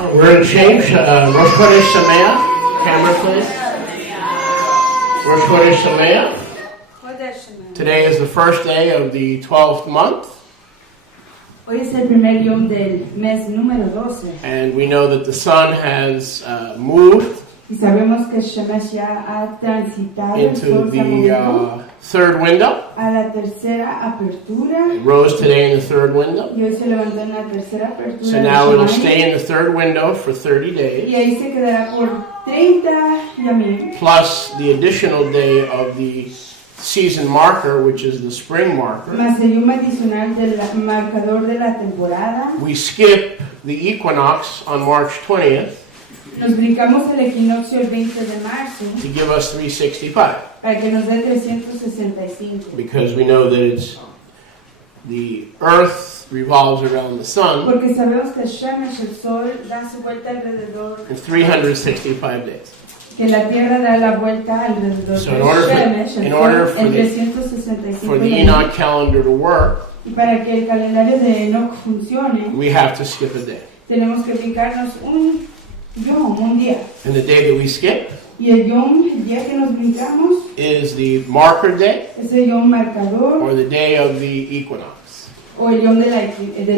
We're going to change Rosh Chodesh Sameach. Camera, please. Rosh Chodesh Sameach. Today is the first day of the 12th month. Hoy es el primer yom del mes número 12. And we know that the sun has moved Y sabemos que Shemesh ya ha transitado into the third window. a la tercera apertura. It rose today in the third window. Y hoy se levantó en la tercera apertura. So now it'll stay in the third window for 30 Y days. ahí se quedará por 30 yamim. Plus the additional day of the season marker, which is the spring marker. Más el yom adicional del marcador de la temporada. We skip the equinox on March 20th Nos brincamos el equinoccio el 20 de marzo to give us 365. para que nos dé 365. Because we know that it's the earth revolves around the sun Porque sabemos que Shemesh, el sol, da su vuelta alrededor. in 365 days. Que la tierra da la vuelta alrededor So de in order Shemesh, for, el in sol, order for en the 365 Enoch años. calendar to work, Y para que el calendario de Enoch funcione, we have to skip a day. tenemos que brincarnos un yom, un día. And the day that we skip Y el yom, el día que nos brincamos, is the marker day es el yom marcador or the day of the equinox. o el yom del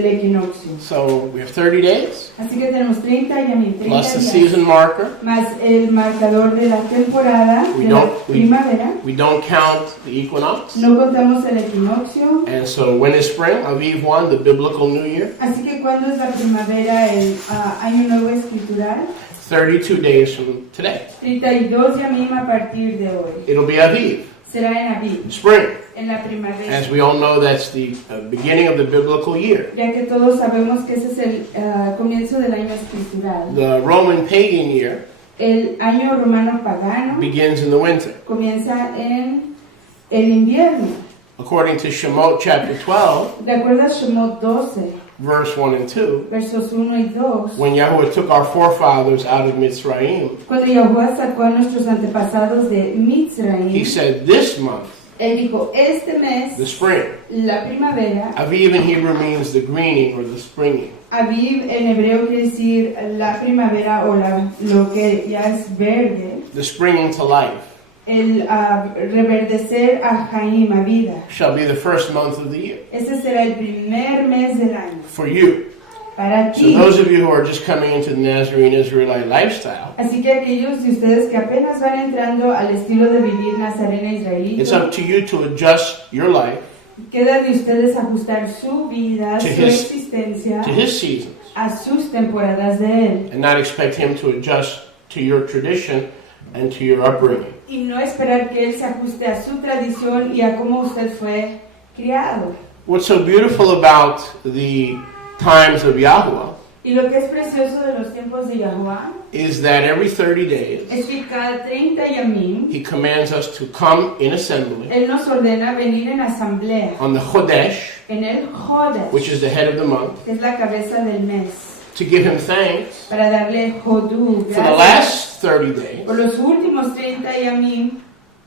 equinoccio. So we have 30 days Así que tenemos 30 yamim, 30 plus the días, season marker. más el marcador de la temporada, We de la don't- we- primavera. We don't count the equinox. No contamos el equinoccio. And so when is spring? Aviv 1, the biblical new year. Así que cuando es la primavera, el año nuevo escritural, 32 days from today. 32 yamim a partir de hoy. It'll be Aviv, Será en Aviv, spring. en la primavera. As we all know, that's the beginning of the biblical year. Ya que todos sabemos que ese es el comienzo del año escritural. The Roman pagan year El año romano pagano begins in the winter. comienza en el invierno. According to Shemot chapter 12, De acuerdo a Shemot 12, verse 1 and 2, versos 1 y 2, when Yahweh took our forefathers out of Mitzrayim, cuando Yahuwah sacó a nuestros antepasados de he Mitzrayim, said this month, él dijo, este mes, the spring. la primavera, Aviv in Hebrew means the greening or the springing. Aviv en hebreo quiere decir la primavera o lo que ya es verde, The springing to life el reverdecer a Jaim, a vida. shall be the first month of the year Ese será el primer mes del año. for you. Para So ti. those of you who are just coming into the Nazarene Israelite lifestyle, Así que aquellos de ustedes que apenas van entrando al estilo de vivir nazarena it's israelita, up to you to adjust your life queda de ustedes ajustar su vida, To su his- existencia to his seasons a sus temporadas de él. and not expect him to adjust to your tradition and to your upbringing. Y no esperar que él se ajuste a su tradición y a cómo usted fue criado. What's so beautiful about the times of Yahuwah Y lo que es precioso de los tiempos de Yahuwah is that every 30 days es que cada 30 yamim, he commands us to come in assembly él nos ordena venir en asamblea, on the Chodesh, en el Jodesh, which is the head of the month, que es la cabeza del mes, to give him thanks para darle Hodú, for the last 30 days por los últimos 30 yamim,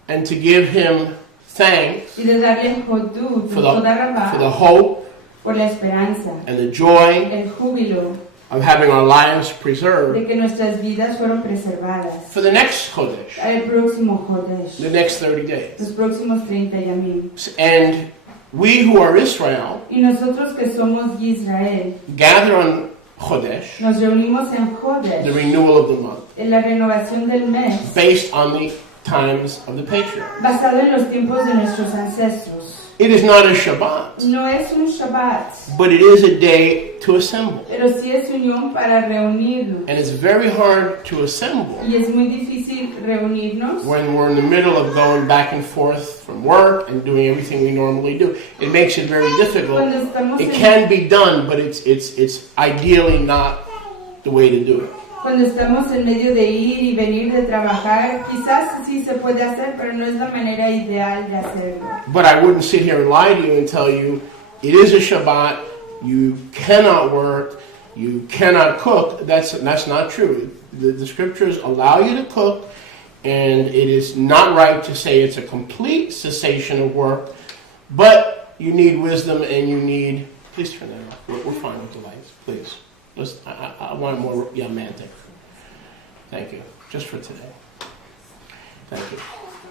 and to give him thanks y de darle Hodú, for toda the Rabá, hope por la esperanza, and the joy el júbilo of having our lives preserved de que nuestras vidas fueron preservadas. for the next Chodesh, El próximo Jodesh, the next 30 days. los próximos 30 yamim. And we who are Israel Y nosotros que somos Israel, gather on Chodesh, nos reunimos en the Jodesh, renewal of the month, en la renovación del mes, based on the times of the patriarchs. basado en los tiempos de nuestros ancestros. It is not a Shabbat, No es un Shabbat, but it is a day to assemble. pero sí es unión para reunirnos. And it's very hard to assemble Y es muy difícil reunirnos when we're in the middle of going back and forth from work and doing everything we normally do. It makes it very difficult. cuando estamos It en, can be done, but it's ideally not the way to do it. cuando estamos en medio de ir y venir de trabajar. Quizás sí se puede hacer, pero no es la manera ideal de hacerlo. But I wouldn't sit here and lie to you and tell you it is a Shabbat, you cannot work, you cannot cook. That's not true. The scriptures allow you to cook, and it is not right to say it's a complete cessation of work, but you need wisdom and you need... Please turn that off. We're fine with the lights, please. I want it more romantic. Thank you. Just for today. Thank you.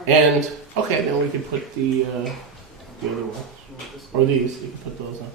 And, okay, then we could put the other ones. Or these, you can put those on.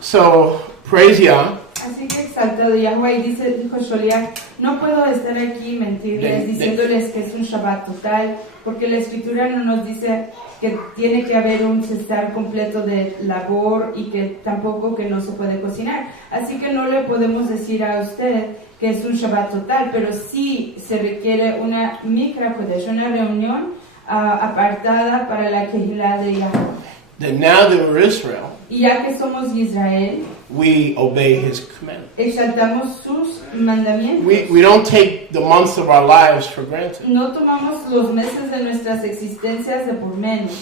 So, praise Yah. Así que exaltado Yahweh, y dijo Sholiach, no puedo estar aquí y mentirles diciéndoles que es un Shabbat total, porque la Escritura no nos dice que tiene que haber un cesar completo de labor y que tampoco que no se puede cocinar. Así que no le podemos decir a usted que es un Shabbat total, pero sí se requiere una Mikra Kodesh, una reunión apartada para la Kehillah de Yahweh. That now that we're Israel, Y ya que somos Israel, we obey His commandments. exaltamos sus mandamientos. We don't take the months of our lives for granted. No tomamos los meses de nuestras existencias de por menos,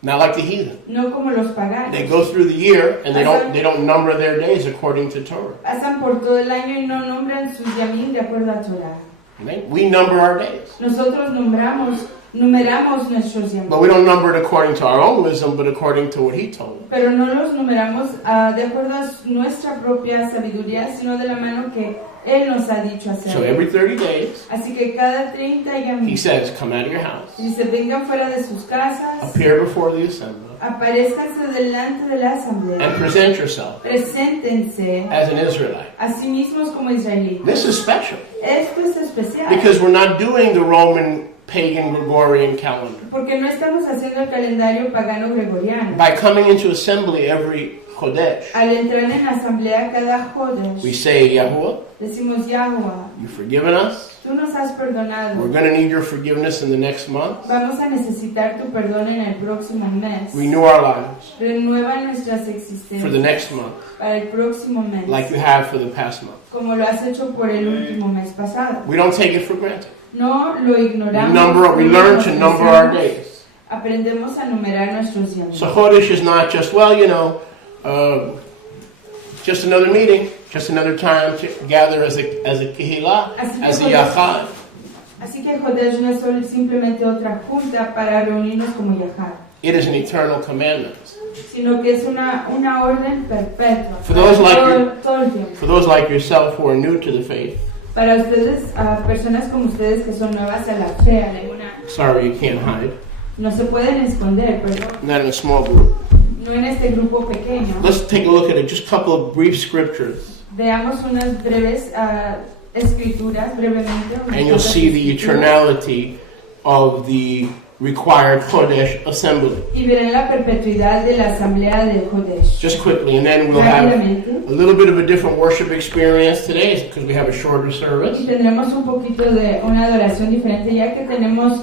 Not like the heathen. no como los paganos. They go through the year and they don't number their days according to Torah. Pasan por todo el año y no nombran sus yamim de acuerdo a Torah. Right? We number our days. Nosotros numeramos nuestros yamim, But we don't number it according to our own wisdom, but according to what He told us. pero no los numeramos de acuerdo a nuestra propia sabiduría, sino de la mano que Él nos ha dicho So hacer. every 30 days, Así que cada 30 He yamim, says, come out of your house, dice, vengan fuera de sus casas, appear before the assembly, aparézcanse delante de la asamblea, and present yourself preséntense as an Israelite. a sí mismos como israelitas. This is special Esto es especial, because we're not doing the Roman pagan Gregorian calendar. porque no estamos haciendo el calendario pagano gregoriano. By coming into assembly every Chodesh, Al entrar en asamblea cada we Jodesh, say, Yahuwah, decimos, Yahweh, you've forgiven us. tú nos has perdonado. We're going to need your forgiveness in the next month. Vamos a necesitar tu perdón en el próximo mes. Renew our lives Renueva nuestras for the existencias next month, para el próximo mes, like you have for the past month. como lo has hecho por el último mes pasado. We don't take it for granted. No lo ignoramos. We no learn lo to number our despreciamos. days. Aprendemos a numerar nuestros días. So Chodesh is not just, well, just another meeting, just another time to gather as a kehillah, as a yachad. Así que Jodesh no es solo simplemente otra junta para reunirnos como Yahad, It is an eternal commandment. sino que es una orden perpetua. For those like todo el tiempo. For those like yourself who are new to the faith, Para ustedes, personas como ustedes que son nuevas a la fe, a la una, sorry you can't hide. no se pueden esconder, perdón. Not in a small group. No en este grupo pequeño. Let's take a look at it. Just a couple of brief scriptures, Veamos unas breves escrituras, brevemente. unas and you'll pocas see the escrituras, eternality of the required Chodesh assembly. y verán la perpetuidad de la asamblea de Jodesh. Just quickly, and then we'll have Rápidamente. a little bit of a different worship experience today because we have a shorter service. Y tendremos un poquito de una adoración diferente ya que tenemos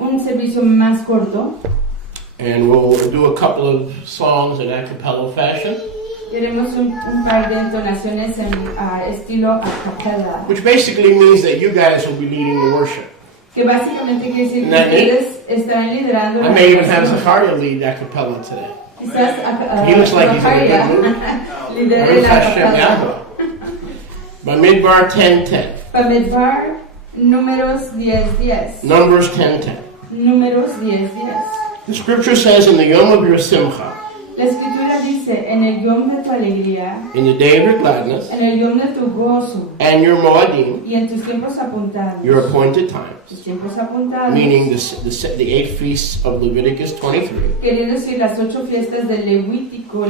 un servicio más corto. And we'll do a couple of songs in a cappella fashion, Queremos un par de entonaciones en estilo a capella, which basically means that you guys will be leading the worship. que básicamente quiere decir que Isn't that neat? ustedes estarán liderando I la may even have adoración. Zachariah lead a cappella today. Quizás He looks like he's in a good mood. lidere Baruch la Hashem capella. Yahweh. Bamidbar 10:10. Bamidbar, números 10:10. Numbers 10:10. Números 10:10. The scripture says, in the Yom of your Simcha, La escritura dice, en el yom de tu alegría, in the day of your gladness, en el yom de tu gozo, and your Moadim, y en tus tiempos apuntados, your appointed times, tus tiempos apuntados, meaning the 8 feasts of Leviticus 23, queriendo decir las 8 fiestas del Levítico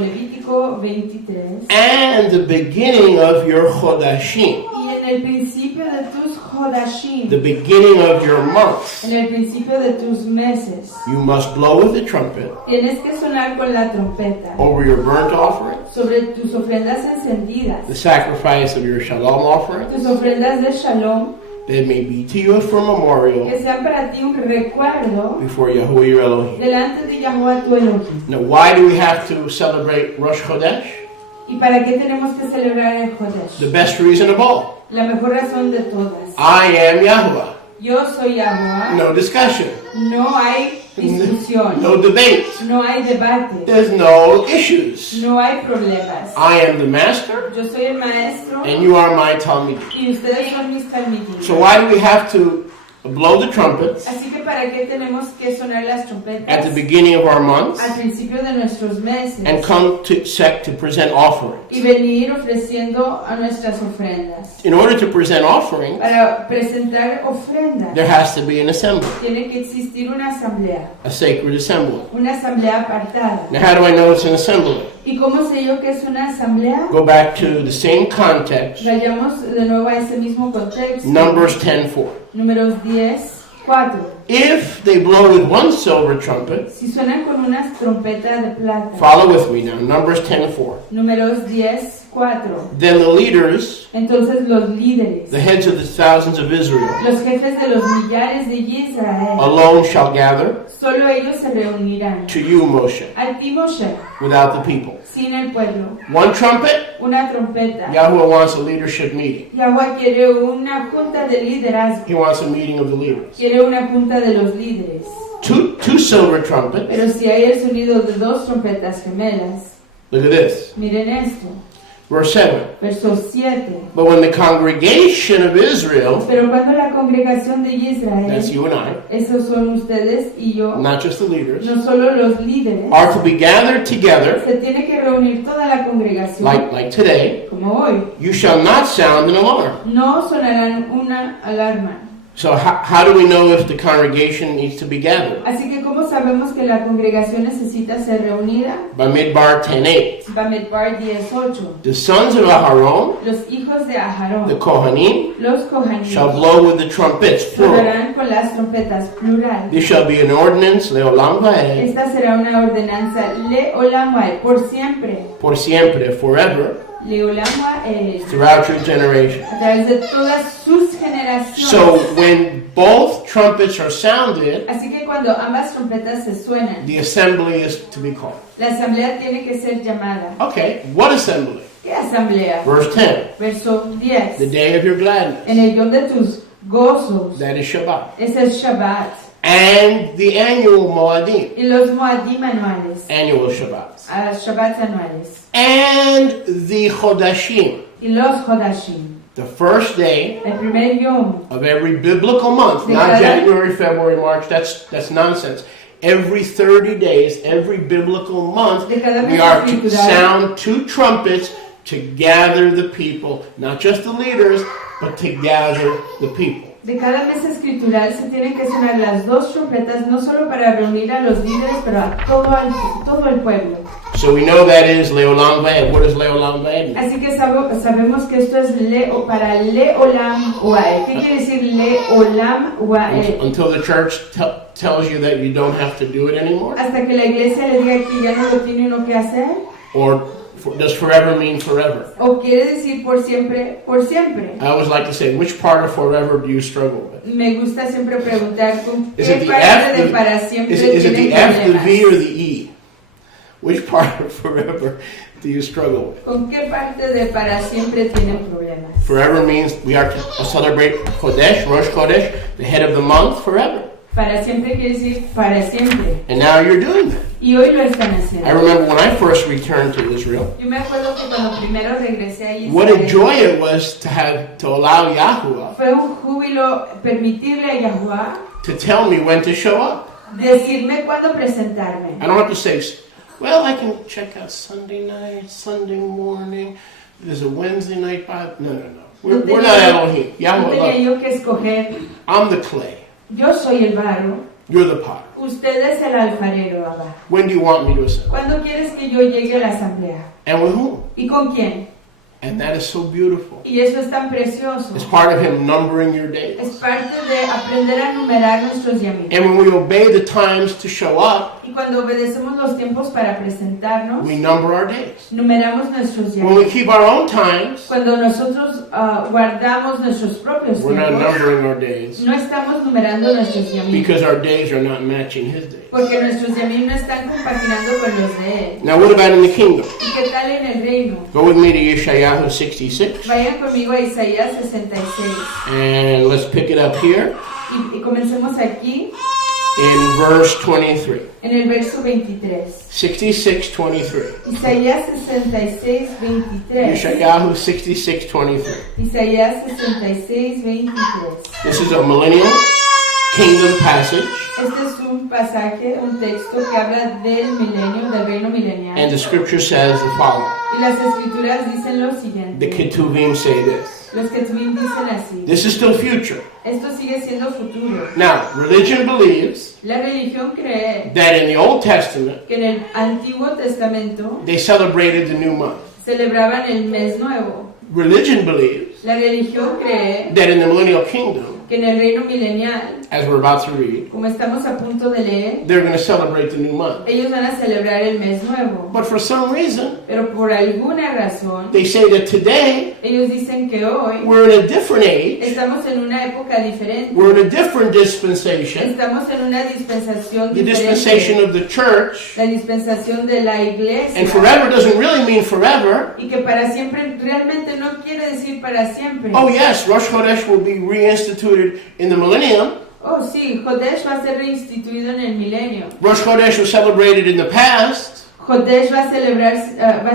23, and the beginning of your Chodashim, y en el principio de tus Hodashim, the beginning of your months, en el principio de tus meses, you must blow with the trumpet tienes que sonar con la trompeta over your burnt offering, sobre tus ofrendas encendidas, the sacrifice of your shalom offering, tus ofrendas de shalom, that may be to you for memorial que sean para ti un recuerdo before Yahuwah your Elohim. delante de Yahweh tu Elohim. Now, why do we have to celebrate Rosh Chodesh? ¿Y para qué tenemos que celebrar el Jodesh? The best reason of all. La mejor razón de todas. I am Yahuwah. Yo soy Yahweh. No discussion. No hay discusión. No debate. No hay debate. There's no issues. No hay problemas. I am the master, Yo soy el maestro and you are my Talmud. y ustedes son mis talmidim. So why do we have to blow the trumpets Así que ¿para qué tenemos que sonar las at trompetas the beginning of our months al principio de nuestros meses and come to present offerings. y venir ofreciendo a nuestras ofrendas? In order to present offerings, Para presentar ofrendas there has to be an assembly, tiene que existir una asamblea a asamblea apartada. Now, how do I know it's an assembly? ¿Y cómo sé yo que es una asamblea? Go back to the same context, Vayamos de nuevo a ese mismo contexto. Numbers 10:4. Números 10:4. If they blow with one silver trumpet, Si suenan con una trompeta de plata. follow with me now, Numbers 10:4. Números 10:4. Then the leaders, Entonces los líderes, the heads of the thousands of Israel, los jefes de los millares de Israel, alone shall gather solo ellos se reunirán. to you, Moshe, A ti, Moshe, without the people. sin el pueblo. One trumpet, Una trompeta. Yahweh wants a leadership meeting. Yahweh quiere una junta de liderazgo. He wants a meeting of the leaders. Quiere una junta de los líderes. Two silver trumpets. Pero si hay el sonido de dos trompetas gemelas, Look at this. miren esto. Verse 7. Verso 7. But when the congregation of Israel, Pero cuando la congregación de that's Israel, you and I, esos son ustedes y yo, not just the leaders, no solo los líderes, are to be gathered together, se tiene que reunir toda la congregación, like today, como hoy. you shall not sound an alarm. No sonarán una alarma. So how do we know if the congregation needs to be gathered? Así que ¿cómo sabemos que la congregación necesita ser reunida? Bamidbar 10:8. Bamidbar 10:8. The sons of Aharon, Los hijos de the Aharón, Kohanim, los Kohanim, shall blow with the trumpets, plural. sonarán con las trompetas, plural. This shall be an ordinance, leolam va'ed, Esta será una ordenanza, leolam va'ed, por siempre. por siempre, forever, Leolam va'ed, throughout your generation. a través de todas sus generaciones. So when both trumpets are sounded, Así que cuando ambas trompetas se suenan, the assembly is to be called. la asamblea tiene que ser llamada. Okay, what assembly? ¿Qué asamblea? Verse 10, Verso 10. the day of your gladness, En el día de tus gozos, that is Shabbat. es el Shabbat. And the annual Moadim, Y los Moadim anuales, annual Shabbats. Shabbats anuales. And the Chodashim, Y los Hodashim. the first day El primer yom of every biblical month, De not cada- January, February, March, that's nonsense. Every 30 days, every biblical month, De cada we mes are to escritural. sound two trumpets to gather the people, not just the leaders, but to gather the people. de cada mes escritural se tienen que sonar las dos trompetas, no solo para reunir a los líderes, pero a todo el pueblo. So we know that is Leolam Va'ed. What does Leolam Va'ed mean? Así que sabemos que esto es para Leolam Waed. ¿Qué quiere decir Leolam Waed? Until the church tells you that you don't have to do it anymore? Hasta que la iglesia le diga que ya no lo tiene uno que hacer. Or does forever mean forever? ¿O quiere decir por siempre, por siempre? I always like to say, which part of forever do you struggle with? Me gusta siempre preguntar con Is qué it the parte F, de the- para siempre Is it tienen the F, the problemas. V, or the E? Which part of forever do you struggle with? ¿Con qué parte de para siempre tienen problemas? Forever means we are to celebrate Chodesh, Rosh Chodesh, the head of the month, forever. Para siempre quiere decir para siempre. And now you're doing that. Y hoy lo están I haciendo. remember when I first returned to Israel, Yo me acuerdo que cuando primero regresé a Israel, what a joy it was to allow Yahuwah fue un júbilo permitirle a Yahuwah to tell me when to show up. decirme cuándo presentarme. I don't have to say, well, I can check out Sunday night, Sunday morning, there's a Wednesday night Bible. No. We're not Elohim. No tenía Yahuwah, yo que escoger. I'm the clay. Yo soy el barro, You're the potter. usted es el alfarero, Abba. When do you want me to assemble? ¿Cuándo quieres que yo llegue a la asamblea? And with whom? ¿Y con quién? And that is so beautiful. Y eso es tan precioso. It's part of Him numbering your days. Es parte de aprender a numerar nuestros llamitos. And when we obey the times to show up, Y cuando obedecemos los tiempos para presentarnos, we number our days. numeramos nuestros When we llamitos. keep our own times, Cuando nosotros guardamos nuestros propios we're not tiempos, numbering our days no estamos numerando nuestros llamitos. because our days are not matching His days. Porque nuestros llamitos no están compaginando con los de Él. Now, what about in the kingdom? ¿Y qué tal en el reino? Go with me to Yeshayahu 66, Vayan conmigo a Isaías 66. and let's pick it up here Y comencemos aquí in verse 23. en el verso 23. 66:23. Isaías 66, 23. Yeshayahu 66:23. Isaías 66, 23. This is a millennial kingdom passage, Este es un pasaje, un texto que habla del milenio, del reino and milenial. the scripture says the following. Y las escrituras dicen lo The siguiente. Ketuvim say this. Los Ketuvim dicen así. This is still future. Esto sigue siendo futuro. Now, religion believes La religión cree that in the Old Testament, que en el Antiguo Testamento they celebrated the new month. celebraban el mes nuevo. Religion believes La religión cree that in the millennial kingdom, que en el reino milenial, as we're about to read, como estamos a punto de leer, they're going to celebrate the new month. ellos van a celebrar el mes nuevo. But for some reason, Pero por alguna razón, they say that today ellos dicen que hoy we're in a different age, estamos en una época diferente. we're in a different dispensation, Estamos en una dispensación the dispensation diferente. of the church, La dispensación de la iglesia. and forever doesn't really mean forever. Y que para siempre realmente no quiere decir para siempre. Oh yes, Rosh Chodesh will be reinstituted in the millennium. Oh sí, Jodesh va a ser reinstituido en el milenio. Rosh Chodesh was celebrated in the past, Jodesh va a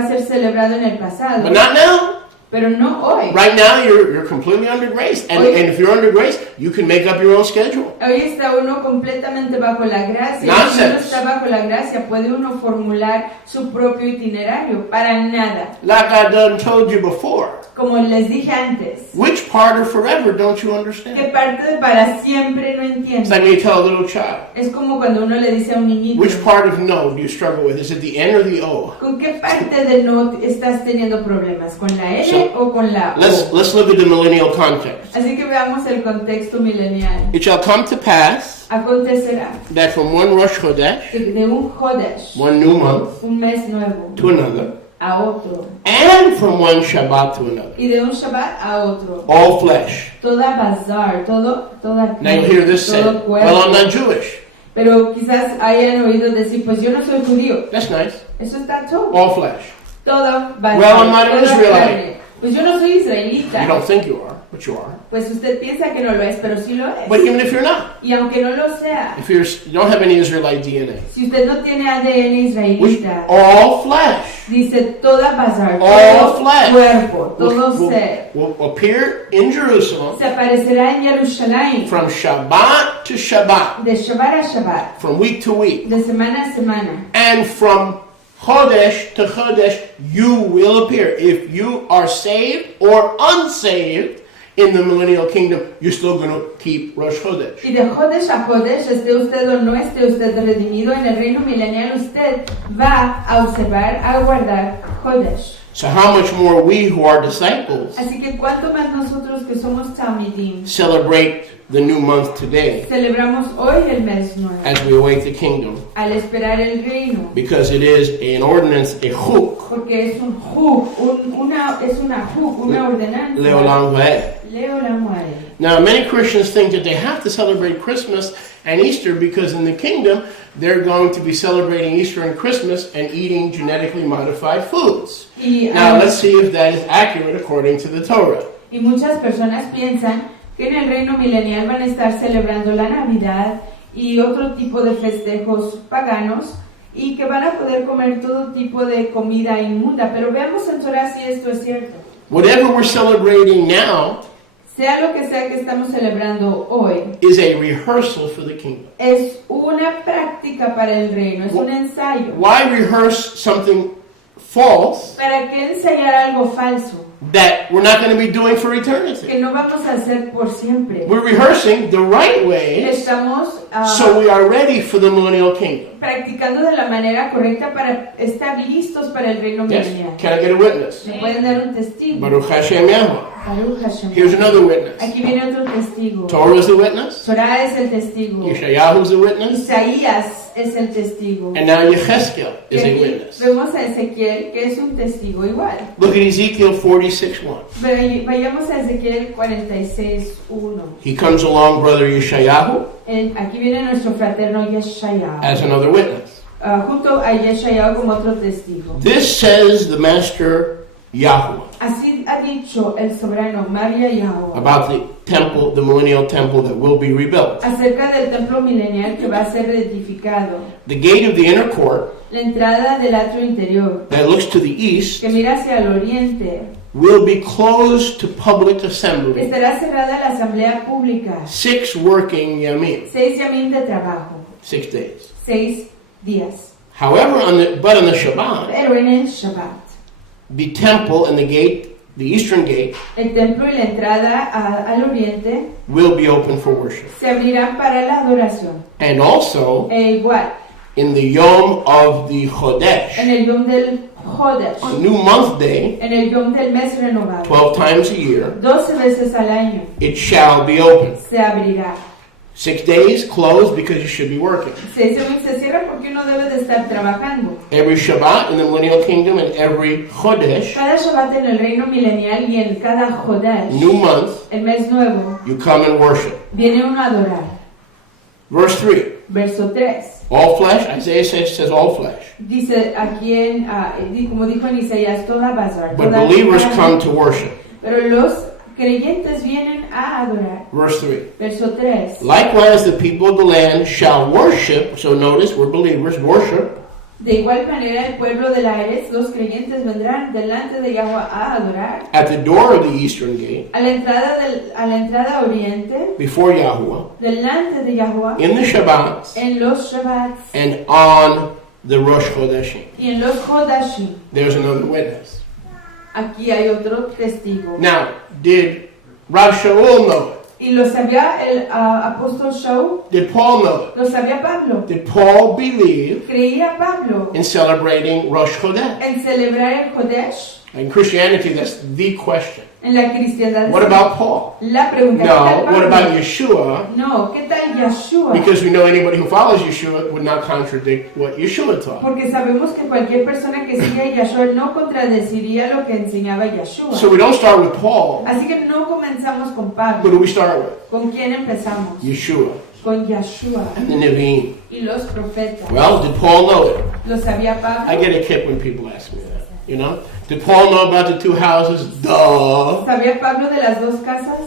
ser celebrado en el pasado, but not now. pero no hoy. Right now, you're completely under grace, and if you're under grace, you can make up your own schedule. Hoy está uno completamente bajo la gracia. Nonsense. Si uno está bajo la gracia, puede uno formular su propio itinerario. Para nada. Like I done told you before, Como les dije antes, which part of forever don't you ¿qué understand? parte de para siempre no It's entiendo? like when you tell a little child, Es como cuando uno le dice a un niñito, which part of no do you struggle with? Is it the N or the O? ¿con qué parte de no estás teniendo problemas? ¿Con la N o con la O? Let's look at the millennial context. Así que veamos el contexto milenial. It shall come to pass Acontecerá that from one Rosh Chodesh, que de un Jodesh, one new month, un mes nuevo, to another, a otro, and from one Shabbat to another, y de un Shabbat a otro, all flesh. toda bazar, toda Now you hear this said, todo well, I'm cuerpo. not Jewish. Pero quizás hayan oído decir, pues yo no soy judío. That's nice. Eso está todo. All flesh. Todo bazar, Well, I'm not an toda Israelite. carne. Pues yo no soy You israelita. don't think you are, but you are. Pues usted piensa que no lo es, pero sí lo es. But even if you're not, Y aunque no lo sea, if you don't have any Israelite DNA, si usted no tiene ADN which israelita, all flesh dice toda bazar, All todo flesh cuerpo, todo ser, will appear in Jerusalem se aparecerá en Jerusalén from Shabbat to Shabbat, de Shabbat a Shabbat, from week to week, de semana a semana. and from Chodesh to Chodesh, you will appear. If you are saved or unsaved in the millennial kingdom, you're still going to keep Rosh Chodesh. Y de Jodesh a Jodesh, esté usted o no esté usted redimido en el reino milenial, usted va a observar, a guardar Jodesh. So how much more we who are disciples Así que cuánto más nosotros que somos Talmidim celebrate the new month today celebramos hoy el mes nuevo as we await the kingdom, al esperar el reino, because it is an ordinance, a chuk, porque es un juk, una ordenanza. leolam va'ed. Leolam va'ed. Now, many Christians think that they have to celebrate Christmas and Easter because in the kingdom they're going to be celebrating Easter and Christmas and eating genetically modified foods. Y, Now, let's see if that is accurate according to the Torah. y muchas personas piensan que en el reino milenial van a estar celebrando la Navidad y otro tipo de festejos paganos y que van a poder comer todo tipo de comida inmunda. Pero veamos en Torah si esto es cierto. Whatever we're celebrating now Sea lo que sea que estamos celebrando hoy, is a rehearsal for the kingdom. es una práctica para el reino, es un ensayo. Why rehearse something false ¿Para qué ensayar algo falso that we're not going to be doing for eternity? que no vamos a hacer por siempre? We're rehearsing the right way Estamos so we are ready for the millennial kingdom. practicando de la manera correcta para estar listos para el reino Yes? milenial. Can I get a witness? ¿Me pueden dar un testigo? Baruch Hashem Yahweh. Baruch Hashem. Here's another witness. Aquí viene otro testigo. Torah is the witness. Torah es el testigo. Yeshayahu is the witness. Isaías es el testigo. And now Yechezkel Y is a aquí witness. vemos a Ezequiel, que es un testigo igual. Look at Ezekiel 46:1. Vayamos a Ezequiel 46:1. He comes along, brother Yeshayahu, Aquí viene nuestro fraterno Yeshayahu. as another witness. Junto a Yeshayahu como otro testigo. This says the master Yahweh Así ha dicho el soberano María Yahweh about the temple, the millennial temple that will be rebuilt. acerca del templo milenial que va a ser edificado. The gate of the inner court La entrada del atrio interior that looks to the east que mira hacia el oriente will be closed to public assembly. Estará cerrada la asamblea pública. 6 working yamim. 6 yamim de trabajo. 6 days. 6 días. However, on the Shabbat, Pero en el Shabbat, the temple and the gate, the eastern gate, el templo y la entrada al oriente will be open for worship. se abrirán para la adoración. And also, E igual, in the Yom of the Chodesh, en el Yom del Jodesh, a new month day, en el Yom del mes renovado, 12 times a year, 12 veces al año, it shall be open. se abrirá. 6 days closed because you should be working. 6 yamim se cierra porque uno debe de estar trabajando. Every Shabbat in the Millennial Kingdom and every Chodesh, Cada Shabbat en el reino milenial y en cada Jodesh, new month, el mes nuevo, you come and worship. viene uno a adorar. Verse 3, Verso 3. all flesh, Isaiah says all flesh. Dice aquí como dijo en Isaías, toda basar, But toda believers carne. come to worship. Pero los creyentes vienen a adorar. Verse 3. Verso 3. Likewise, the people of the land shall worship. So notice, we're believers, worship. De igual manera, el pueblo de la Eres, los creyentes vendrán delante de Yahweh a adorar. At the door of the eastern gate, A la entrada oriente, before Yahuwah, delante de Yahweh, in the Shabbats, en los Shabbats and on the Rosh Chodeshim. y en los Hodashim. There's another witness. Aquí hay otro testigo. Now, did Rav Shaul know it? Y lo sabía el apóstol Shaul, Did Paul know it? lo sabía Pablo. Did Paul believe Creía Pablo in celebrating Rosh Chodesh? en celebrar el Kodesh. In Christianity, that's the question. En la cristiandad. What about Paul? La pregunta, ¿qué tal No, what Pablo? about Yeshua? No, ¿qué tal Yeshua? Because we know anybody who follows Yeshua would not contradict what Yeshua taught. Porque sabemos que cualquier persona que siga a Yeshua no contradeciría lo que enseñaba Yeshua. So we don't start with Paul. Así que no comenzamos con Who Pablo. do we start with? ¿Con quién empezamos? Yeshua Con Yeshua and the Nevi'im. y los profetas. Well, did Paul know it? ¿Lo sabía Pablo? I get a kick when people ask me that. You know? Did Paul know about the 2 houses? Duh. ¿Sabía Pablo de las 2 casas?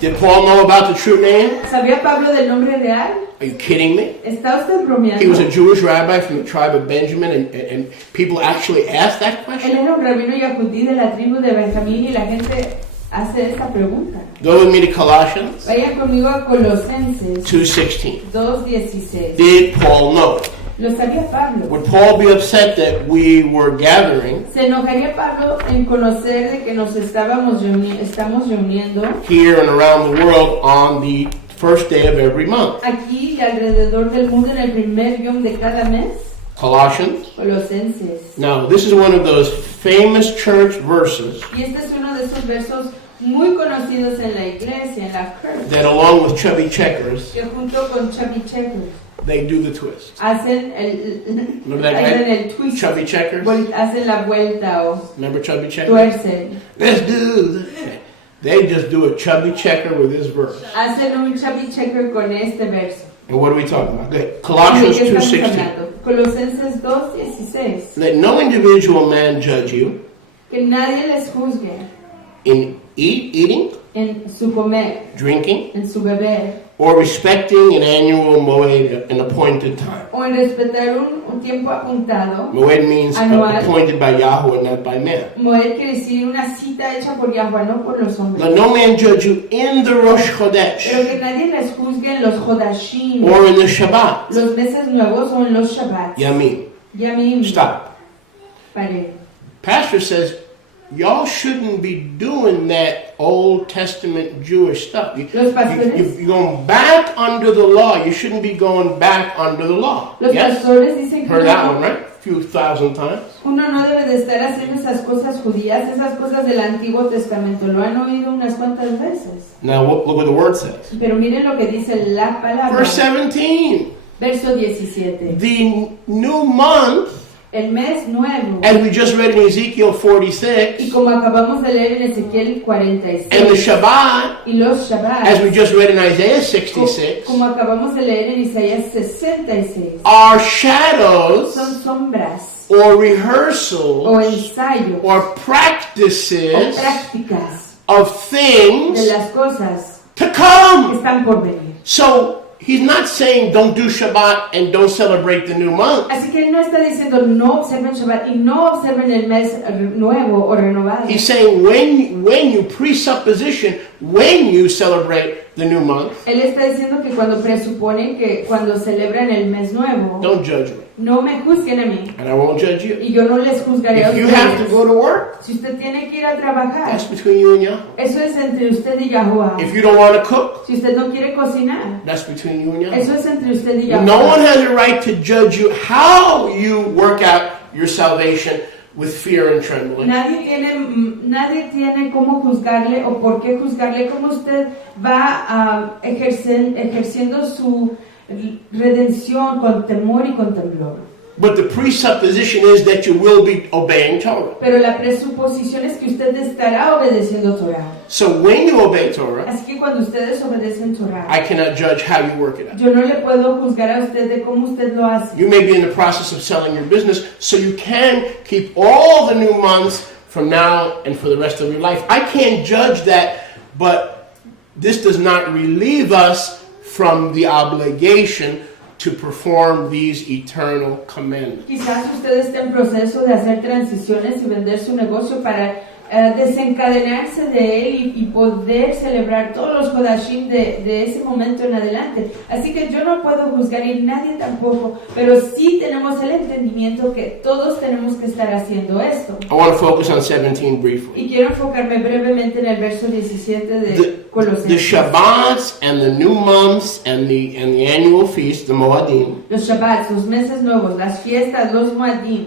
Did Paul know about the true name? ¿Sabía Pablo del nombre real? Are you kidding me? ¿Está usted bromeando? He was a Jewish rabbi from the tribe of Benjamin, and people actually asked that Él question. era un rabino yahudí de la tribu de Benjamín y la gente hace esta pregunta. Go with me to Colossians Vaya conmigo a Colosenses 2:16. 2:16. Did Paul know it? Lo sabía Pablo. Would Paul be upset that we were gathering ¿Se enojaría Pablo en conocer de que nos estamos reuniendo here and around the world on the first day of every month? aquí y alrededor del mundo en el primer yom de cada mes? Colossians. Colosenses. Now, this is one of those famous church verses Y este es uno de esos versos muy conocidos en la iglesia, en la church, that, along with chubby checkers, que junto con Chubby Checkers they do the twist. hacen Remember that hacen guy? el twist, Chubby checkers? hacen la vuelta o Remember chubby checkers? tuercen. Let's do that. They just do a chubby checker with this verse. Hacen un Chubby Checker con este verso. And what are we talking about? Good. ¿De Colossians qué estamos 2:16. hablando? Colosenses 2:16. Let no individual man judge you Que nadie les juzgue in eating, en su comer, drinking, en su beber, or respecting an annual moed, an appointed time. o en respetar un tiempo apuntado. Moed means Anual. appointed by Yahweh, not by man. Moed quiere decir una cita hecha por Yahweh, no por los hombres. Let no man judge you in the Rosh Pero Chodesh que nadie les juzgue en los Hodashim, or in the Shabbat. los meses nuevos o en los Shabbats. Yamim. Yamim. Stop. Pare. Pastor says, y'all shouldn't be doing that Old Testament Jewish stuff. Los pastores- You're going back under the law. You shouldn't be going back under the law. Los Yes? pastores dicen que Heard that one, right? A few thousand times. uno no debe de estar haciendo esas cosas judías, esas cosas del Antiguo Testamento. Lo han oído unas cuantas veces. Now, look what the word says. Pero miren lo que dice la palabra. Verse 17. Verso 17. The new month, El mes nuevo. as we just read in Ezekiel Y 46, como acabamos de leer en Ezequiel 46. and the Shabbat, Y los Shabbats. as we just read in Isaiah 66, Como acabamos de leer en Isaías 66. are shadows Son sombras or rehearsals o ensayos or o practices prácticas of de things las cosas to que come. están por venir. So he's not saying don't do Shabbat and don't celebrate the new month. Así que él no está diciendo no observen Shabbat y no observen el mes nuevo o renovado. He's saying when you presupposition, when you celebrate the new month, Él está diciendo que cuando presuponen que cuando celebran el mes nuevo, don't judge me, no me juzguen a mí and I won't judge you. y yo no les juzgaré a If you have to ustedes. go to work, Si usted tiene que ir a trabajar, that's between you and Yahweh. eso es entre usted y Yahuwah. If you don't want to cook, Si usted no quiere cocinar, that's between you and Yahweh. eso es entre usted y No one Yahuwah. has a right to judge you how you work out your salvation with fear and trembling. Nadie tiene cómo juzgarle o por qué juzgarle, cómo usted va ejerciendo su redención con temor y con temblor. But the presupposition is that you will be obeying Torah. Pero la presuposición es que usted estará obedeciendo Torah. So when you obey Torah, Así que cuando ustedes obedecen Torah, I cannot judge how you work it out. yo no le puedo juzgar a usted de cómo usted lo hace. You may be in the process of selling your business, so you can keep all the new months from now and for the rest of your life. I can't judge that, but this does not relieve us from the obligation to perform these eternal commandments. Quizás usted esté en proceso de hacer transiciones y vender su negocio para desencadenarse de él y poder celebrar todos los Kodashim de ese momento en adelante. Así que yo no puedo juzgar y nadie tampoco, pero sí tenemos el entendimiento que todos tenemos que estar haciendo esto. I want to focus on 17 briefly. Y quiero enfocarme brevemente en el verso 17 de The Colosenses. Shabbats and the new months and the annual feast, the Moadim, Los Shabbats, los meses nuevos, las fiestas, los Moadim.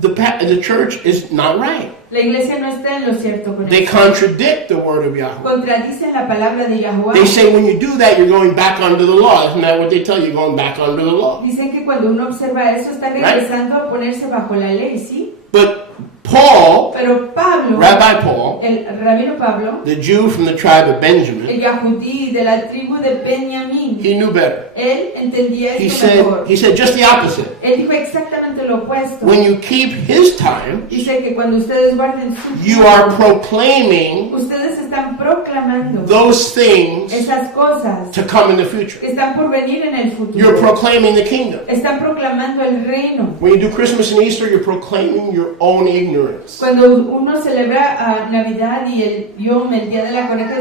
the church is not right. La iglesia no está en lo cierto con They eso. contradict the word of Yahweh. Contradicen la palabra de Yahuwah. They say when you do that, you're going back under the law. Isn't that what they tell you? You're going back under the law. Dicen que cuando uno observa eso está regresando a ponerse bajo la ley, ¿sí? But Paul, Pero Pablo, Rabbi Paul, el rabino Pablo, the Jew from the tribe of el Benjamin, Yahudí de la tribu de Benjamín, he knew better. él entendía He esto mejor. said just the opposite. Él dijo exactamente lo opuesto. When you keep his time, Dice que cuando ustedes guarden su you are proclaiming ustedes están proclamando those things esas cosas to come in the future. que están por venir en el futuro. You're proclaiming the kingdom. Están proclamando el reino. When you do Christmas and Easter, you're proclaiming your own ignorance. Cuando uno celebra Navidad y el Yom, el día de la coneja,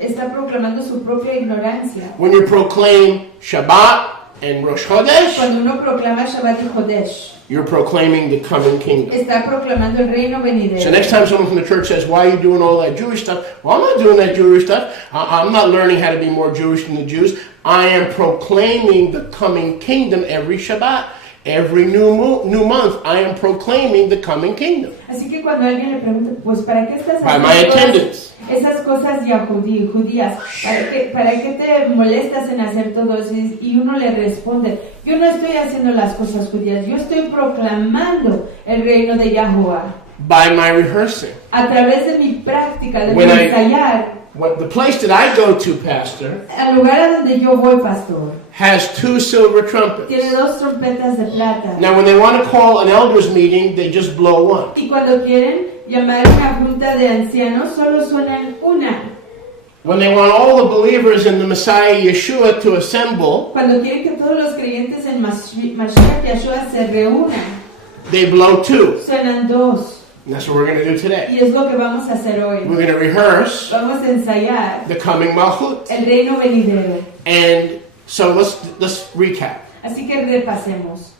está proclamando su propia ignorancia. When you proclaim Shabbat and Rosh Chodesh, Cuando uno proclama Shabbat y Jodesh, you're proclaiming the coming kingdom. está proclamando el reino venidero. So next time someone from the church says, why are you doing all that Jewish stuff? Well, I'm not doing that Jewish stuff. I'm not learning how to be more Jewish than the Jews. I am proclaiming the coming kingdom every Shabbat. Every new month, I am proclaiming the coming kingdom. Así que cuando alguien le pregunta, pues ¿para qué estás By my haciendo attendance. esas cosas judías? ¿Para qué te molestas en hacer todo eso? Y uno le responde, yo no estoy haciendo las cosas judías, yo estoy proclamando el reino de Yahuwah. By my rehearsing. A través de mi práctica, de mi When ensayar. The place that I go to, Pastor, Al lugar a donde yo voy, pastor, has 2 silver trumpets. tiene 2 trompetas de plata. Now, when they want to call an elders meeting, they just blow one. Y cuando quieren llamar a una junta de ancianos, solo suenan una. When they want all the believers in the Messiah Yeshua to assemble, Cuando quieren que todos los creyentes en Mashiach Yeshua se reúnan, they blow 2. suenan 2. And that's what we're going to do today. Y es lo que vamos a hacer hoy. We're going to rehearse Vamos a ensayar the coming Malchut. el reino venidero. And so let's recap. Así que repasemos.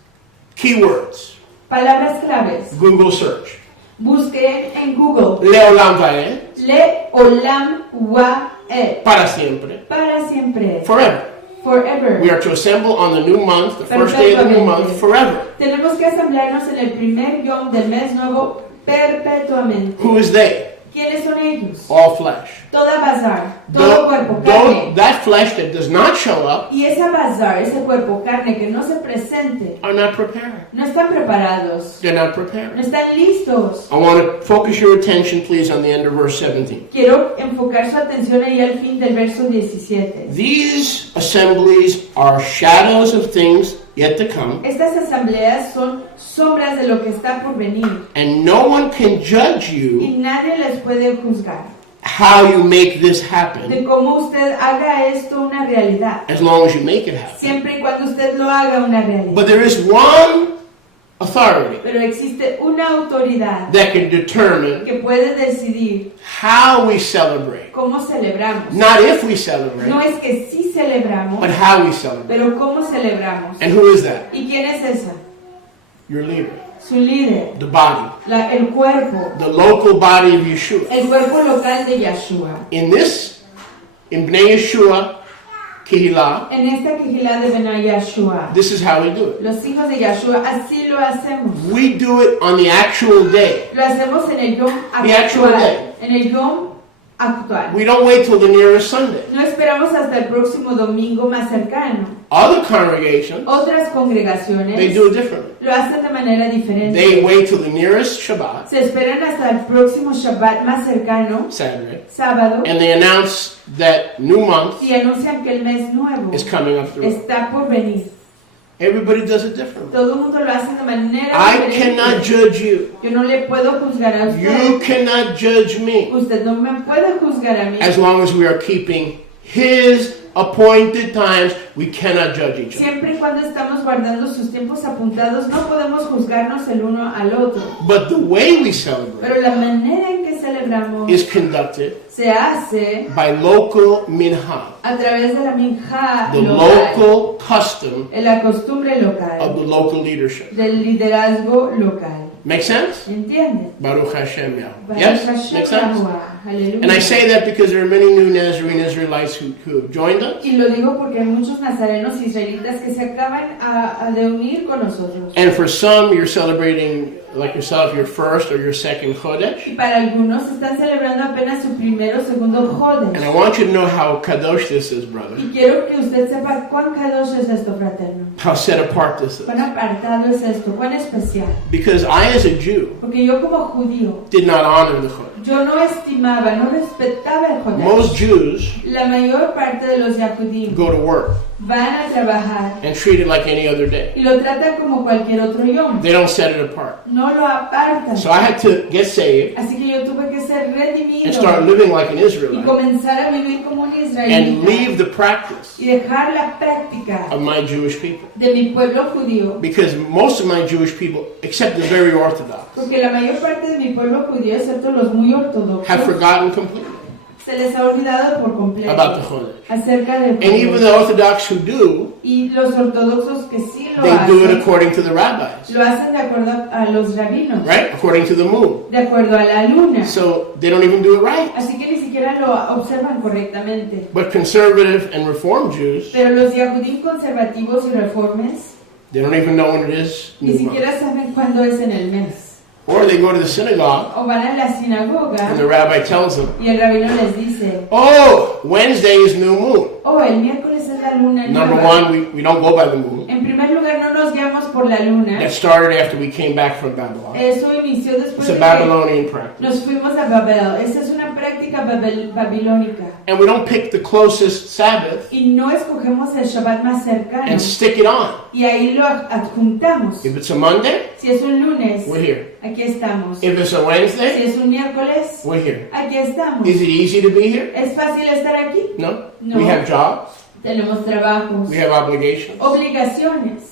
Keywords. Palabras claves. Google search. Busquen en Google. Leolam Vaed. Le olam waed. Para siempre. Para siempre. Forever. Forever. We are to assemble on the new month, the first day of the new month, forever. Tenemos que asamblearnos en el primer yom del mes nuevo perpetuamente. Who is they? ¿Quiénes son ellos? All flesh. Toda bazar, todo cuerpo, carne. That flesh that does not show up Y esa bazar, ese cuerpo, carne que no se presente, are not prepared. no están preparados, They're not no prepared. están listos. I want to focus your attention, please, on the end of verse 17. Quiero enfocar su atención ahí al fin del verso 17. These assemblies are shadows of things yet to come, Estas asambleas son sombras de lo que está por venir and no one can judge y you nadie les puede juzgar how you make this de happen, cómo usted haga esto una realidad, as long as you make it happen. siempre y cuando usted lo haga una realidad. But there is one authority Pero existe una autoridad that can determine que puede decidir how we celebrate. cómo celebramos. Not if we No celebrate, es que sí celebramos, but how we celebrate. pero cómo celebramos. And who is that? ¿Y quién es esa? Your leader, Su líder, the body, el cuerpo, the local body of Yeshua. el cuerpo local de Yeshua. In Bnei Yeshua, Kehillah, En esta quejilá de Bnei Yeshua, this is how we do it. los hijos de Yeshua, así lo hacemos. We do it on the actual day. Lo hacemos en el Yom The actual day. actual. En el Yom actual. We don't wait till the nearest Sunday. No esperamos hasta el próximo domingo más cercano. Other congregations, Otras congregaciones they do it differently. lo hacen de manera diferente. They wait till the nearest Shabbat, Se esperan hasta el próximo Shabbat más cercano, Saturday, sábado, and they announce that new month y anuncian que el mes nuevo is coming up the road. está por venir. Everybody does it differently. Todo el mundo lo hace de manera I diferente. cannot judge you. Yo no le puedo juzgar a usted. You cannot judge me. Usted no me puede juzgar a mí. As long as we are keeping His appointed times, we cannot judge each other. Siempre y cuando estamos guardando sus tiempos apuntados, no podemos juzgarnos el uno al otro. But the way we celebrate Pero la manera en que celebramos is conducted se hace by local minhag, a través de la minja the local, local custom en la costumbre of local, the local leadership. del liderazgo local. Make sense? ¿Entiende? Baruch Hashem Yahweh. Baruch Yes? Hashem Make sense? Yahuwah. Hallelujah. And I say that because there are many new Nazarene Israelites who have joined us. Y lo digo porque hay muchos nazarenos israelitas que se acaban de unir con nosotros. And for some, you're celebrating, like yourself, your first or your second Chodesh. Y para algunos están celebrando apenas su primero o segundo And I Jodesh. want you to know how kadosh this is, brother. Y quiero que usted sepa cuán kadosh es esto, fraterno. How set apart this is. Cuán apartado es esto, cuán especial. Because I, as a Jew, Porque yo como judío, did not honor the Chodesh. yo no estimaba, no respetaba el Jodesh. Most Jews La mayor parte de los Yahudim go to work van a trabajar and treat it like any other day. y lo tratan como cualquier otro yom. They don't set it apart. No lo apartan. So I had to get saved Así que yo tuve que ser and redimido start living like an y Israelite comenzar a vivir como un and israelita leave the practice y dejar la práctica of my Jewish people. de mi pueblo judío, Because most of my Jewish people, except the very Orthodox, porque la mayor parte de mi pueblo judío, excepto los muy have ortodoxos, forgotten completely se les ha olvidado por completo about the Chodesh. acerca del And even the Orthodox who do, y los ortodoxos que sí lo they do it hacen, according to the rabbis, lo hacen de acuerdo a los rabinos, right? According to the moon. de acuerdo a la luna. So they don't even do it right. Así que ni siquiera lo observan correctamente. But conservative and Reform Jews, Pero los Yahudim conservativos y reformes they don't even know when it is ni New Month. siquiera saben cuándo es en el mes. Or they go to the synagogue O van a la sinagoga and the rabbi tells them, y el rabino les dice, oh, Wednesday is new moon. oh, el miércoles es la luna Number nueva. one, we don't go by the moon. En primer lugar, no nos guiamos por la luna. That started after we came back from Babylon. Eso inició después It's a de que Babylonian practice. nos fuimos a Babel. Esa es una práctica babilónica. And we don't pick the closest Sabbath Y no escogemos el Shabbat más cercano. and stick it on. Y ahí lo adjuntamos. If it's a Monday, Si es un lunes, we're here. aquí estamos. If it's a Si Wednesday, es un miércoles, we're here. aquí estamos. Is it easy to be here? ¿Es fácil estar aquí? No. No. We have jobs, Tenemos trabajos, we have obligations. obligaciones.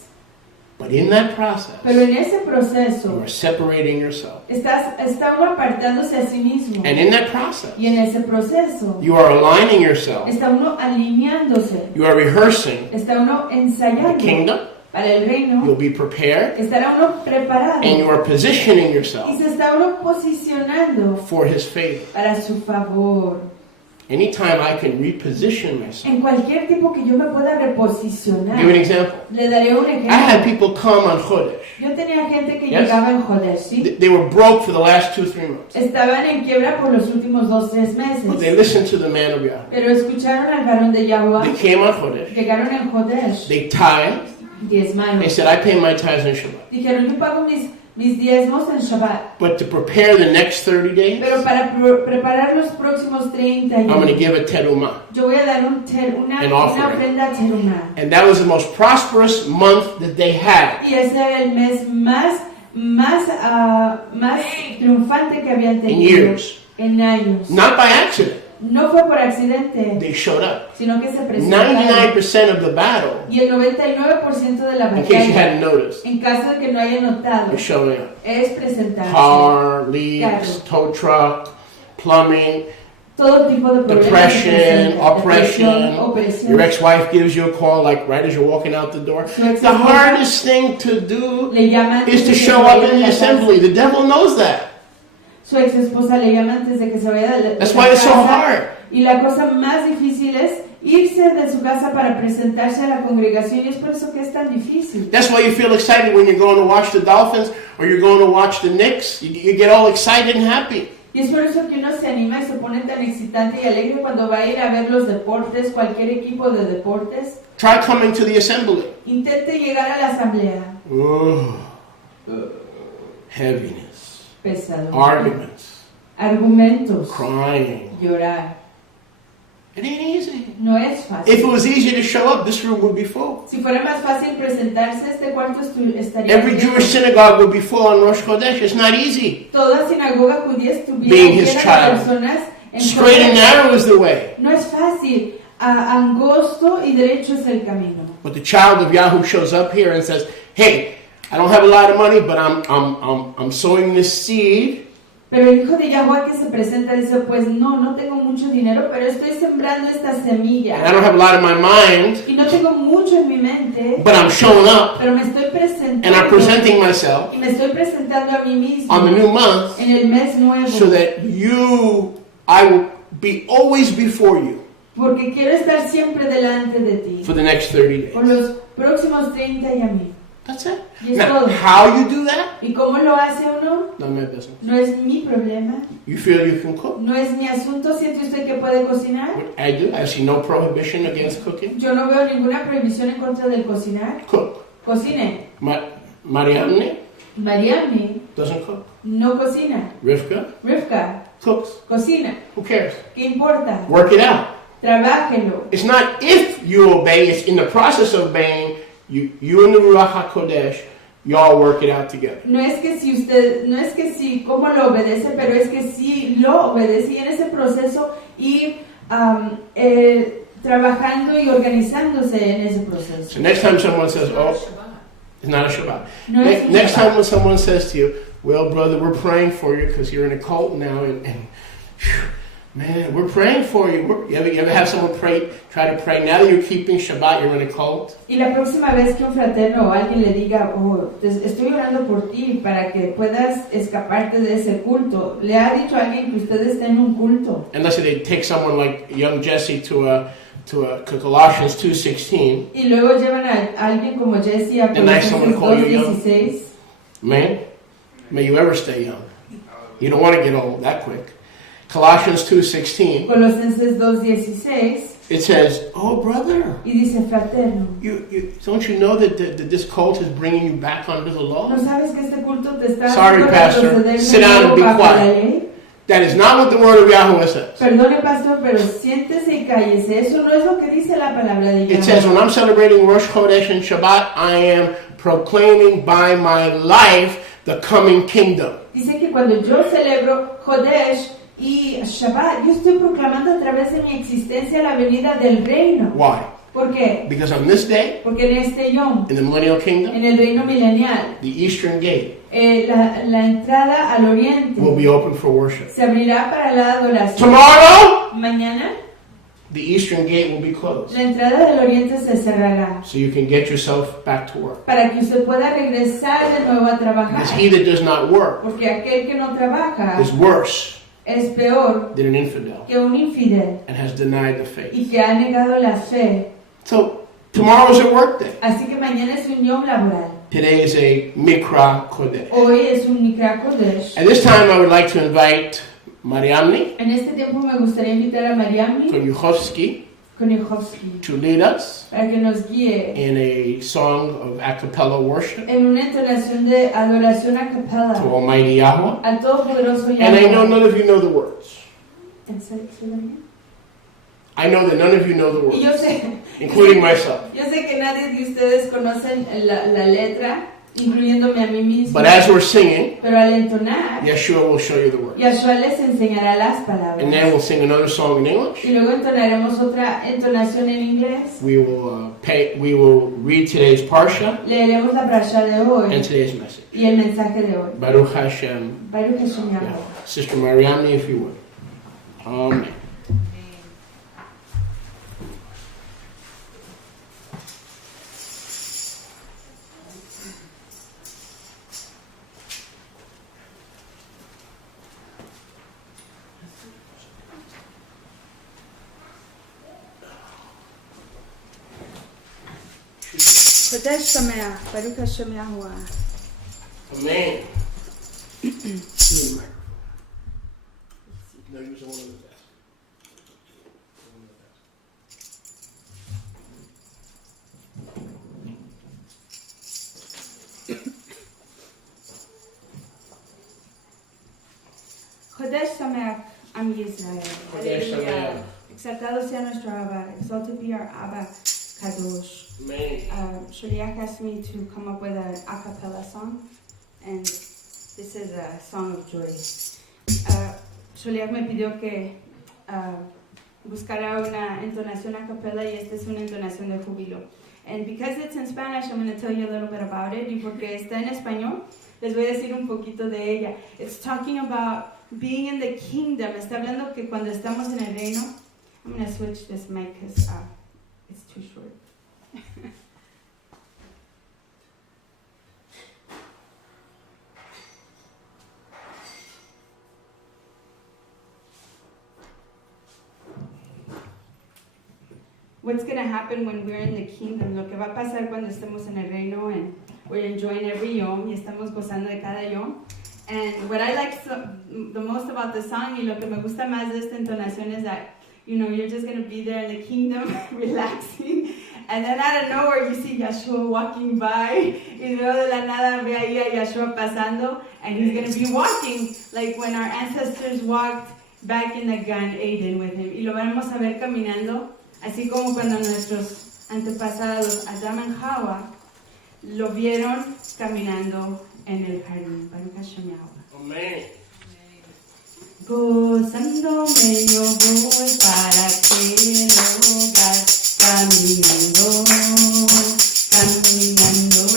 But in that process, Pero en ese you proceso are separating yourself. está uno apartándose a sí mismo. And in that process, Y en ese proceso you are aligning yourself. está uno alineándose. You are rehearsing Está uno the ensayando kingdom. para el reino. You'll be prepared. Estará uno preparado. And you are positioning Y yourself se está uno posicionando for His favor. para su favor. Anytime I can reposition myself. En cualquier tiempo que yo me pueda reposicionar. Give you an example. Le daré un I had ejemplo. people come on Chodesh. Yo tenía gente que Yes. llegaba en Jodesh, ¿sí? They were broke for the last 2-3 months. Estaban en quiebra por los últimos 2-3 But they meses. listened to the man of Yahweh. Pero escucharon al varón de Yahweh. They came on Chodesh. Llegaron en Jodesh. They tithed. Diezmaron. They said, I pay my tithes on Shabbat. Dijeron, yo pago mis diezmos en Shabbat. But to prepare the next 30 days, Pero para preparar los próximos 30 I'm going to días, give a terumah. yo voy a dar una An offering. ofrenda terumá. And that was the most prosperous month that they had. Y ese era el mes más triunfante que habían In tenido years. en años. Not by accident. No fue por accidente, They showed up. sino que se presentaron. 99% of the battle, Y el 99% de la in case you batalla, hadn't noticed, en caso de que no haya notado, is showing up. es presentarse. Car, leaks, tow truck, plumbing, Todo tipo de problemas. depression, oppression. opresión. Your ex-wife gives you a call like right as you're walking out the door. Su ex The hardest thing to do le llama antes is to de que show se up vaya in de the la casa. assembly. The devil knows that. Su ex esposa le llama antes de que se vaya de la That's why it's so casa. hard. Y la cosa más difícil es irse de su casa para presentarse a la congregación, y es por eso que es tan difícil. That's why you feel excited when you're going to watch the Dolphins or you're going to watch the Knicks. You get all excited and happy. Y es por eso que uno se anima y se pone tan excitante y alegre cuando va a ir a ver los deportes, cualquier equipo de deportes. Try coming to the assembly. Intente llegar a la asamblea. Heaviness. Pesado. Arguments. Argumentos. Crying. Llorar. It ain't easy. No es fácil. If it was easy to show up, this room would be full. Si fuera más fácil presentarse, este cuarto estaría Every lleno. Jewish synagogue would be full on Rosh Chodesh. It's not easy. Toda sinagoga judía estuviera Being his llena de child. personas. Straight and narrow is the way. No es fácil. Angosto y derecho es el camino. But the child of Yahoo shows up here and says, "Hey, I don't have a lot of money, but I'm sowing this seed. Pero el hijo de Yahweh que se presenta dice, pues no tengo mucho dinero, pero estoy sembrando esta And I semilla. don't have a lot in my mind, Y no tengo mucho en mi mente, but I'm showing up pero me estoy and I'm presentando. presenting myself Y me estoy presentando a mí mismo on the new month en el mes nuevo. so that I will be always before you Porque quiero estar siempre delante de ti. for the next 30 Por days." los próximos 30 y a mí. That's it. Y es Now, todo. how you do that? ¿Y cómo lo hace uno? Not my business. No es mi problema. You feel you can cook? No es mi asunto. ¿Siente usted que puede cocinar? I do. I see no prohibition against cooking. Yo no veo ninguna prohibición en contra del cocinar. Cook. Cocine. Mariamne Mariamne doesn't cook. no cocina. Rivka Rivka cooks. cocina. Who cares? ¿Qué importa? Work it out. Trabájelo. It's not if you obey, it's in the process of obeying. You and the Ruach HaKodesh, y'all work it out together. No es que si cómo lo obedece, pero es que si lo obedece y en ese proceso ir trabajando y organizándose en ese proceso. So next time someone says, "Oh, it's not a Shabbat." No es un Next Shabbat. time when someone says to you, "Well, brother, we're praying for you because you're in a cult now," and whew, man, we're praying for you. You ever have someone try to pray now that you're keeping Shabbat, you're in a cult? Y la próxima vez que un fraterno o alguien le diga, estoy orando por ti para que puedas escaparte de ese culto, le ha dicho a alguien que usted está en un culto. And let's say they take someone like young Jesse to Colossians 2:16. Y luego llevan a alguien como Jesse a And now someone Colosenses call you young. 2:16. Man, may you ever stay young. You don't want to get old that quick. Colossians 2:16. Colosenses 2:16 It says, "Oh, brother, y dice, fraterno, don't you know that this cult is bringing you back under the law? ¿no sabes que este culto te está Sorry, haciendo Pastor. retroceder Sit down and be bajo la quiet. ley? That is not what the word of Yahweh says. Perdone, pastor, pero siéntese y cállese. Eso no es lo que dice la palabra de It says, Yahweh. when I'm celebrating Rosh Chodesh and Shabbat, I am proclaiming by my life the coming kingdom." Dice que cuando yo celebro Jodesh y Shabbat, yo estoy proclamando a través de mi existencia la venida del reino. Why? ¿Por qué? Because on this day, Porque en este Yom, in the millennial kingdom, en el reino milenial, the eastern gate la entrada al oriente will be open for worship. se abrirá para la adoración. Tomorrow, Mañana, the eastern gate will be closed. la entrada del oriente se cerrará So you can get yourself back to work. para que usted pueda regresar de nuevo a trabajar. Because he that does not work Porque aquel que no trabaja is worse es peor than an infidel que un infidel and has denied the faith. y que ha negado la fe. So tomorrow is a work day. Así que mañana es un Yom laboral. Today is a Mikra Kodesh. Hoy es un Mikra Kodesh. At this time, I would like to invite Mariamne En este tiempo me gustaría invitar a Mariamne Konyuchovsky Koniechowski to lead us para que nos guíe in a song of a cappella worship en una entonación de adoración a to capella Almighty Yahweh. al Todopoderoso And I know Yahweh. none of you know the words. ¿En serio? I know that none of you know the Y yo words, sé, including myself. yo sé que nadie de ustedes conocen la letra. incluyéndome a mí mismo. But as we're singing, Pero al entonar, Yeshua will show you the words. Yahshua les enseñará las palabras. And then we'll sing another song in English. Y luego entonaremos otra entonación en inglés. We will read today's parsha Leeremos la parasha de and hoy today's message. y el mensaje de hoy. Baruch Hashem. Baruch Hashem Yeah. Yahweh. Sister Mariamne, if you would. Amen. Chodesh Sameach, Baruch Hashem Yahweh. Amen. No, use one of the best. Chodesh Sameach, Am Yisrael. Chodesh Hallelujah. Sameach. Exaltado sea nuestro Abba. Exalted be our Abba Kadosh. Amen. Shaliach asked me to come up with an a cappella song, and this is a song of joy. Shaliach me pidió que buscara una entonación a cappella, y esta es una entonación de júbilo. And because it's in Spanish, I'm going to tell you a little bit about it. Y porque está en español, les voy a decir un poquito de ella. It's talking about being in the kingdom. Está hablando que cuando estamos en el reino. I'm going to switch this mic because it's too short. What's going to happen when we're in the kingdom? Lo que va a pasar cuando estemos en el reino, and we're enjoying every yom, y estamos gozando de cada yom. And what I like the most about the song, y lo que me gusta más de esta entonación, is that, you know, you're just going to be there in the kingdom, relaxing, and then out of nowhere you see Yeshua walking by, y luego de la nada ve ahí a Yeshua pasando, and he's going to be walking like when our ancestors walked back in the Gan Eden with him. Y lo vamos a ver caminando, así como cuando nuestros antepasados, Adam y Hawa, lo vieron caminando en el jardín. Baruch Hashem Yahweh. Amen. Gozándome yo voy para aquel hogar, caminando, caminando.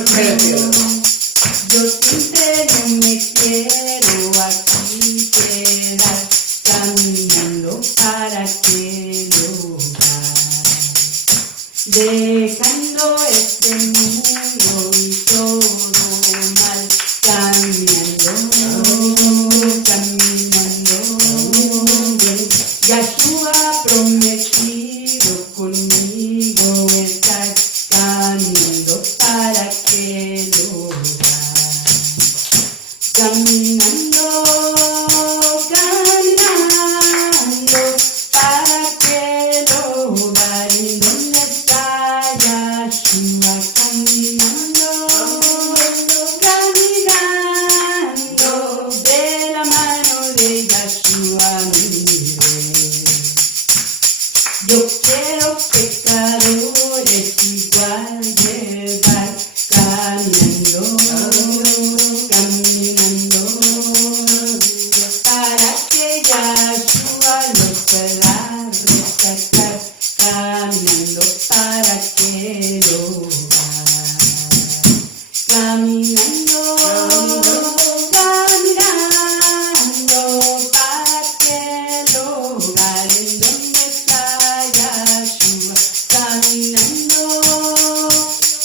Yo siempre no me quiero aquí quedar, caminando para aquel hogar. Dejando este mundo y todo mal, caminando, caminando. Yahshua ha prometido conmigo estar, caminando para aquel hogar. Caminando, caminando para aquel hogar en donde está Yahshua. Caminando, caminando de la mano de Yahshua mi rey. Yo quiero pecadores igual llevar, caminando, caminando, para que Yahshua los pueda rescatar, caminando para aquel hogar. Caminando, caminando para aquel hogar en donde está Yahshua. Caminando,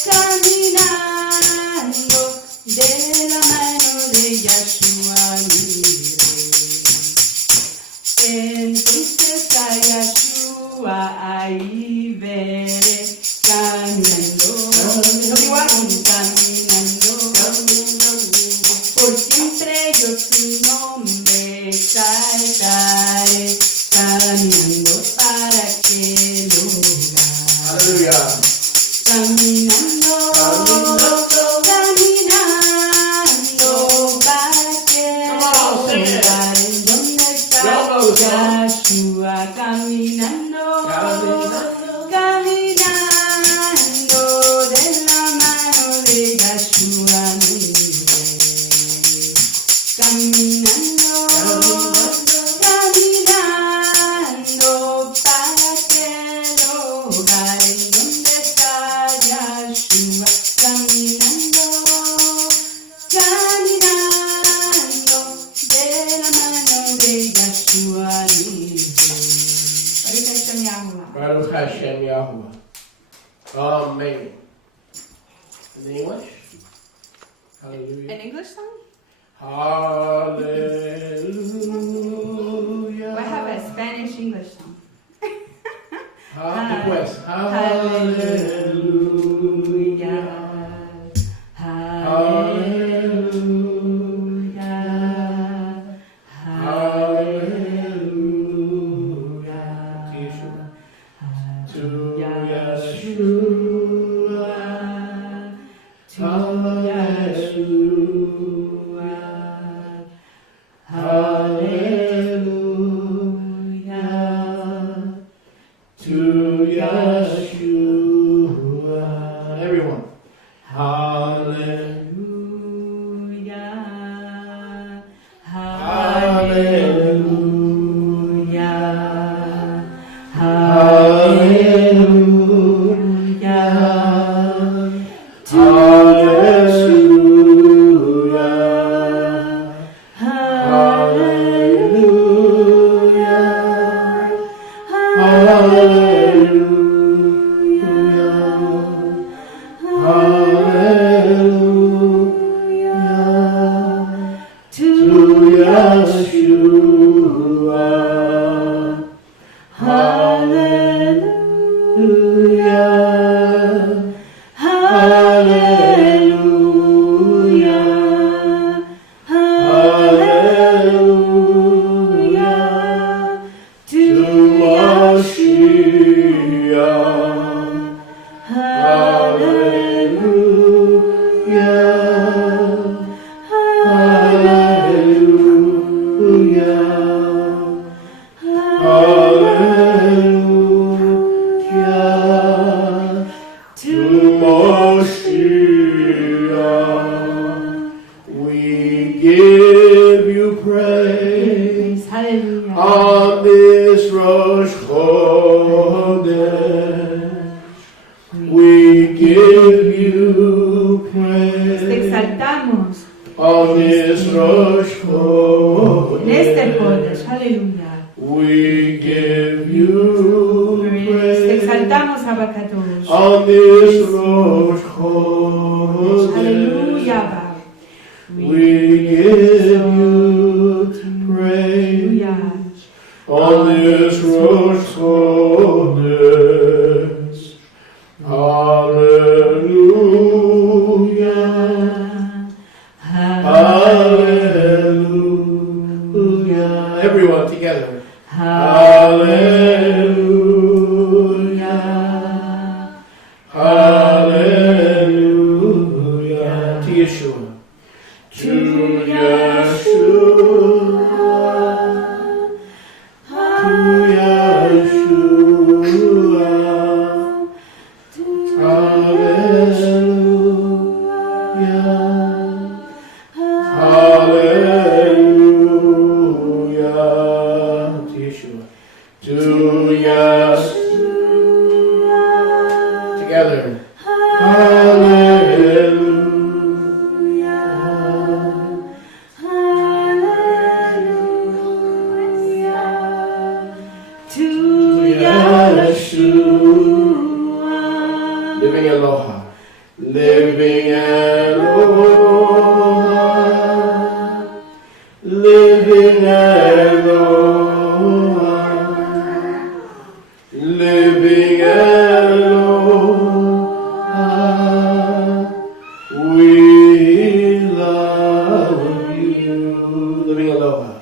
caminando de la mano de Yahshua mi rey. Entonces a Yahshua ahí veré, caminando, caminando, por siempre yo su nombre exaltaré, caminando para aquel hogar. Hallelujah. Caminando, caminando para aquel hogar en donde está Yahshua. Caminando, caminando de la mano de Yahshua. Olam. Baruch Hashem Yahuwah. Amen. In English? Hallelujah. An English song? Hallelujah. I have a Spanish English song. Pues. Hallelujah. Hallelujah. Hallelujah. To Yeshua. To Yeshua. Hallelujah. To Yeshua. Everyone. Hallelujah. Hallelujah. Hallelujah. To Yeshua. Hallelujah. Hallelujah. To Yeshua. Hallelujah. Hallelujah. Hallelujah. To Mashiach. Hallelujah. Hallelujah. Hallelujah. To Mashiach. We give you praise. Hallelujah. On this Rosh Chodesh, we give you Te praise. exaltamos On this Rosh en este Chodesh, Kodesh. Aleluya. we give you Te praise. exaltamos, Abacadosh. On this Rosh Chodesh, Aleluya, Abba. we give you praise. Aleluya. On this Rosh Chodesh, hallelujah, hallelujah. Everyone together. Hallelujah, hallelujah. To Yeshua. To Yeshua. Together. Living aloha. Living aloha. Living aloha. Living aloha. We love you. Living aloha.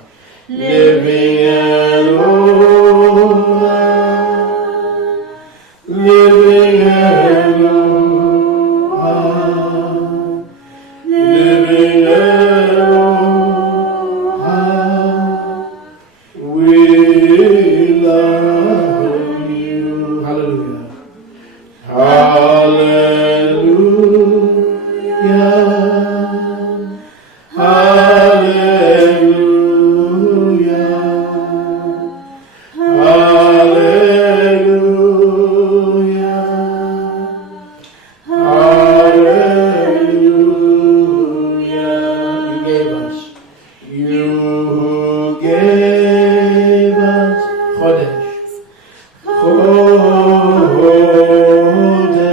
Living aloha. Living aloha.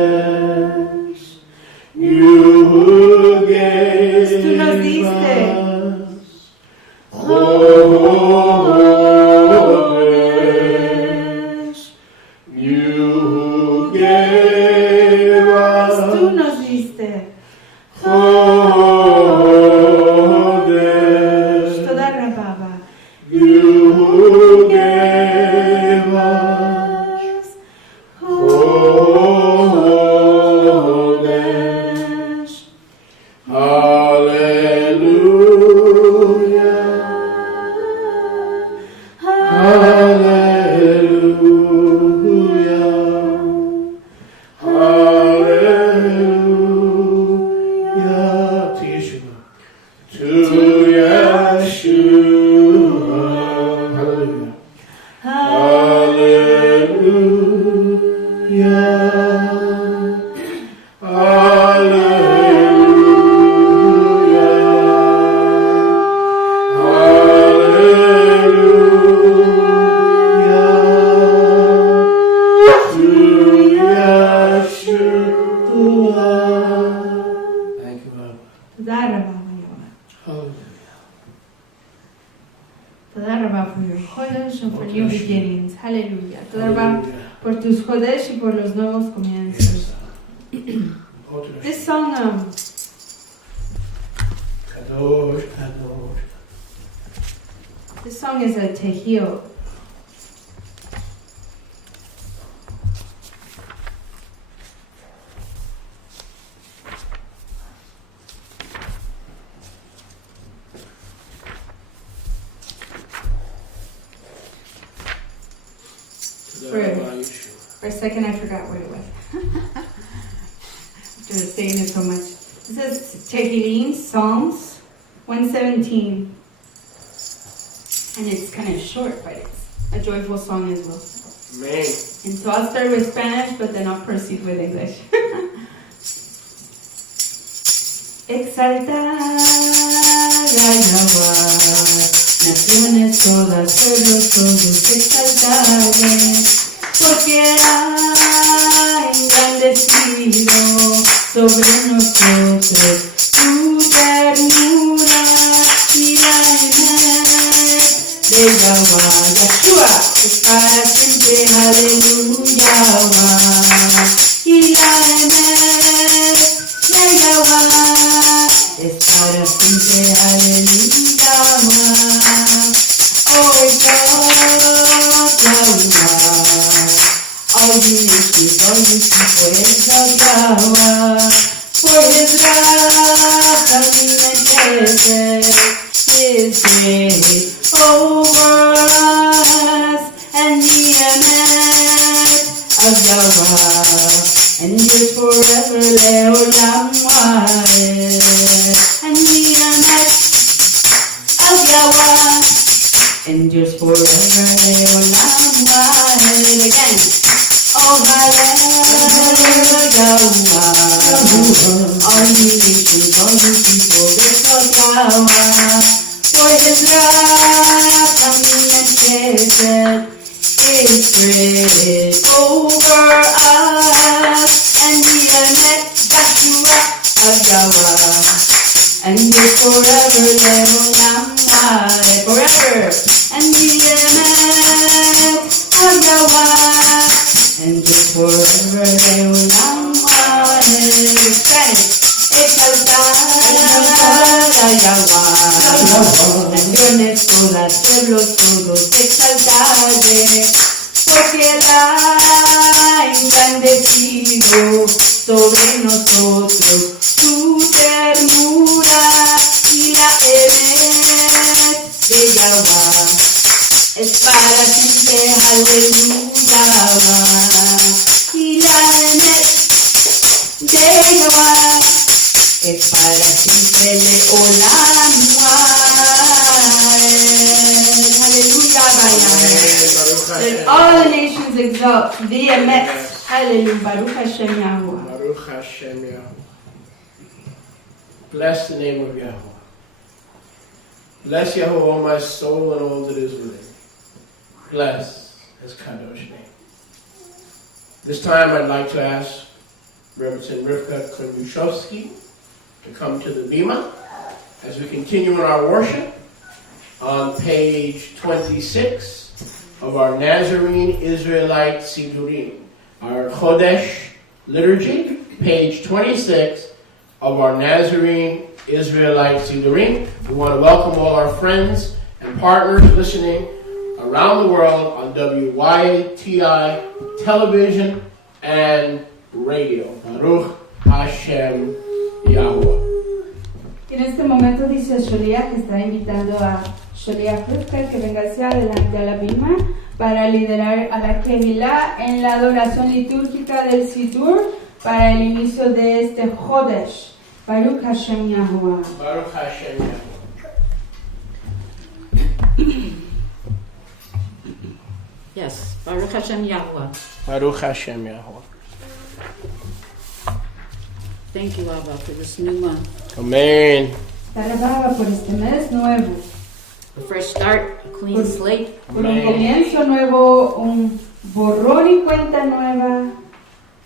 Codes, you who gave Tú nos diste. Codes, you who gave us. Tú nos diste. Codes, Toda rababa. you who gave us. Codes, hallelujah, hallelujah, hallelujah. To Yeshua. To Yeshua. Hallelujah. Hallelujah. Hallelujah. To Yeshua. Thank you, Lord. Toda rababa, Yahweh. Hallelujah. Toda rababa for your chodesh and for new beginnings. Hallelujah. Toda rababa Hallelujah. por tus chodesh y por los nuevos comienzos. This song, Kadosh, Kadosh. this song is a tehillah. For a second, I forgot what it was. After saying it so much. This is Tehillim, Psalms 117. And it's kind of short, but it's a joyful song as well. Man. And so I'll start with Spanish, but then I'll proceed with English. Exaltar a Yahweh, naciones todas, pueblos todos, exaltaré, porque ha engrandecido sobre nosotros tu ternura y la emet de Yahweh. Yeshua es para siempre, aleluya. Y la emet de Yahweh es para siempre, aleluya. Oh, exalt Yahweh. All you nations, all you people, exalt Yahweh. For his wrath, Hamim and Chesed, is great over us, and the emet of Yahweh endures forever, leolam vaed. And the emet of Yahweh endures forever, leolam vaed. Again. Oh, hallelujah, Yahweh. All you nations, all you people, exalt Yahweh. For his wrath, Hamim and Chesed, is great over us, and the emet Yeshua of Yahweh, and is forever, leolam vaed, forever, and the emet of Yahweh, and is forever, leolam vaed. Spanish. Exaltar a Yahweh, naciones todas, pueblos todos, exaltaré, porque él ha engrandecido sobre nosotros tu ternura y la emet de Yahweh es para siempre, aleluya. Y la emet de Yahweh es para siempre, leolam vaed. Hallelujah, Let all the nations exalt the emet. Hallelujah, Baruch Hashem Yahweh. Baruch Hashem Yahweh. Bless the name of Yahweh. Bless Yahweh, O my soul, and all that is within. Bless his kadosh name. This time I'd like to ask Reverend Rivka Konyushowski to come to the Bima as we continue in our worship on page 26 of our Nazarene Israelite Sidurim, our Chodesh liturgy, page 26 of our Nazarene Israelite Sidurim. We want to welcome all our friends and partners listening around the world on WYTI television and radio. Baruch Hashem Yahweh. En este momento dice Sholiach que está invitando a Sholiach Rivka que venga hacia adelante a la Bima para liderar a la Kehilá en la adoración litúrgica del Sidur para el inicio de este Chodesh. Baruch Hashem Yahweh. Baruch Hashem Yahweh. Yes, Baruch Hashem Yahweh. Baruch Hashem Yahweh. Thank you, Abba, for this new month. Amén. Alababa por este mes nuevo, A fresh start, a clean slate. por un comienzo nuevo, un borrón y cuenta nueva.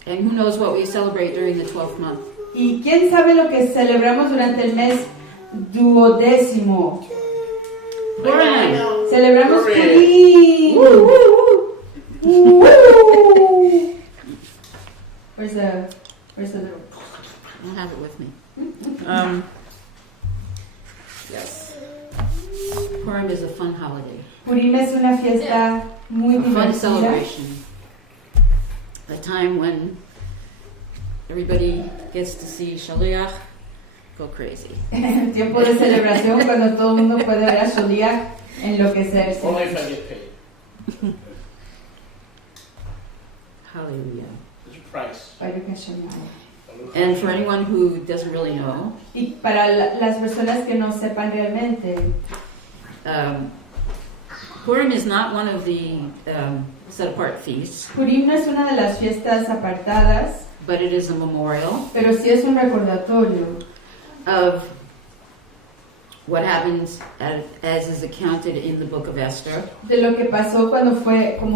And who knows what we celebrate during the 12th month. Y quién sabe lo que celebramos durante el mes duodécimo. Purim. Celebramos Purim. Purim. Where's the little? I don't have it with me. Yes. Purim is a fun holiday. Purim es una fiesta muy A fun divertida. celebration. A time when everybody gets to see Shaliach go crazy. Tiempo de celebración cuando todo el mundo puede ver a Sholiach enloquecerse. Only if I get paid. Hallelujah. There's a price. Baruch Hashem Yahweh. And for anyone who doesn't really know, Y para las personas que no sepan realmente, Purim is not one of the set-apart feasts, Purim no es una de las fiestas apartadas, but it is a memorial pero sí es un recordatorio of what happens as is accounted in the book of Esther, de lo que pasó como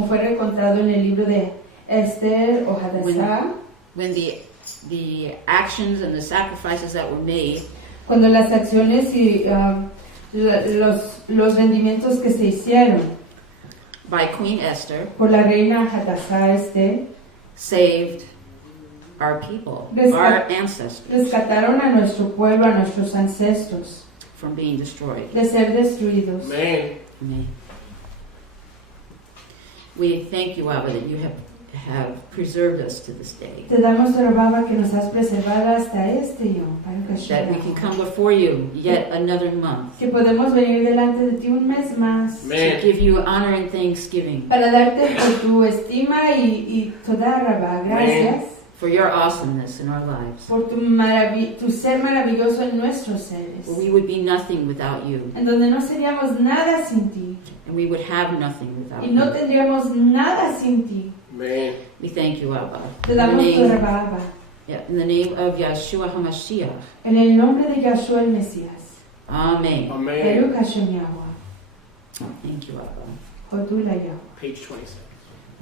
fue recontado en el libro de Esther o Hadassah, when the actions and the sacrifices that were made cuando las acciones y los rendimientos que se hicieron by Queen Esther por la reina Hadassah Esther saved our people, our ancestors, rescataron a nuestro pueblo, a nuestros ancestros from being destroyed. de ser destruidos. Amén. Amen. We thank you, Abba, that you have preserved us to this day, Te damos rababa que nos has preservado hasta este yom, Baruch Hashem that we can come before you yet another month que podemos venir delante de ti un mes más to Amén. give you honor and thanksgiving para darte por tu estima y toda rabá. Gracias for your awesomeness in our lives. por tu ser maravilloso en nuestros seres, We would be nothing without you, en donde no seríamos nada sin ti and we would have nothing without y no you. tendríamos nada sin ti. Amén. We thank you, Abba. Te In the damos tu name, rababa in the name of Yeshua HaMashiach. en el nombre de Yahshua el Mesías. Amen. Amén. Baruch Hashem Yahweh. Thank you, Abba. Hodula Yahweh. Page 26.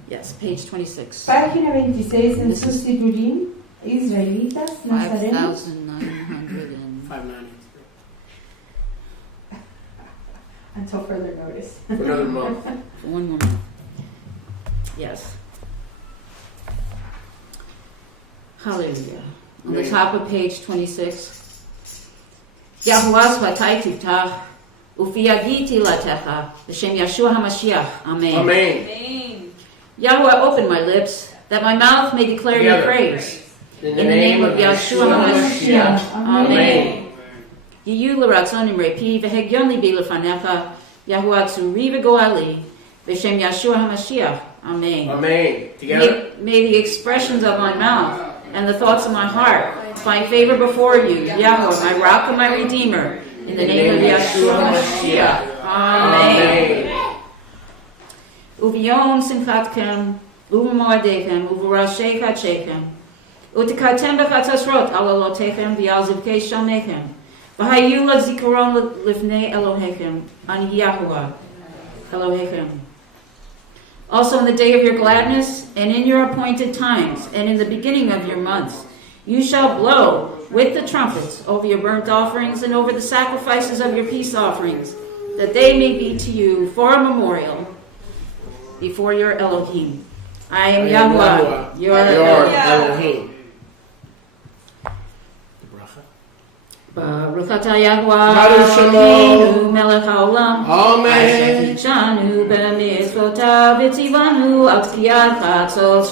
Yes, page 26. Página 26 en This sus is Sidurim, Israelitas, Nazarenos. 5,993. Until further notice. For another month. For one more month. Yes. Hallelujah. On the Amen. top of page 26. Yahuwah Svatai Tiftach, Ufiyagiti Latecha, B'Shem Yeshua HaMashiach. Amen. Amén. Yahweh, open my lips, that my mouth may declare your Together. praise. In the name of Yeshua HaMashiach. Amen. Yiyu l'ratzon imrepi, v'hegyon libi lefanecha, Yahuwah tzuri v'goali, B'Shem Yeshua HaMashiach. Amen. Amén. Together. May the expressions of my mouth and the thoughts of my heart find favor before you, Yahweh, my rock and my redeemer, in the name of Yeshua HaMashiach. Amen. Uvion simchatkem, uvemoadechem, uverashei chadshechem, utikatem bechatasrot alalotechem v'al zivkei shalmechem, v'hayu lazikaron lifnei Elohechem, ani Yahuwah Elohechem. Also in the day of your gladness, and in your appointed times, and in the beginning of your months, you shall blow with the trumpets over your burnt offerings and over the sacrifices of your peace offerings, that they may be to you for a memorial before your Elohim. I am Yahweh, your Elohim. Baruch atah Yahweh, Baruch Shemo. Eloheinu melech haolam. Amen. Shanu b'mitzvotav v'tzivanu al tkiyat chatzos.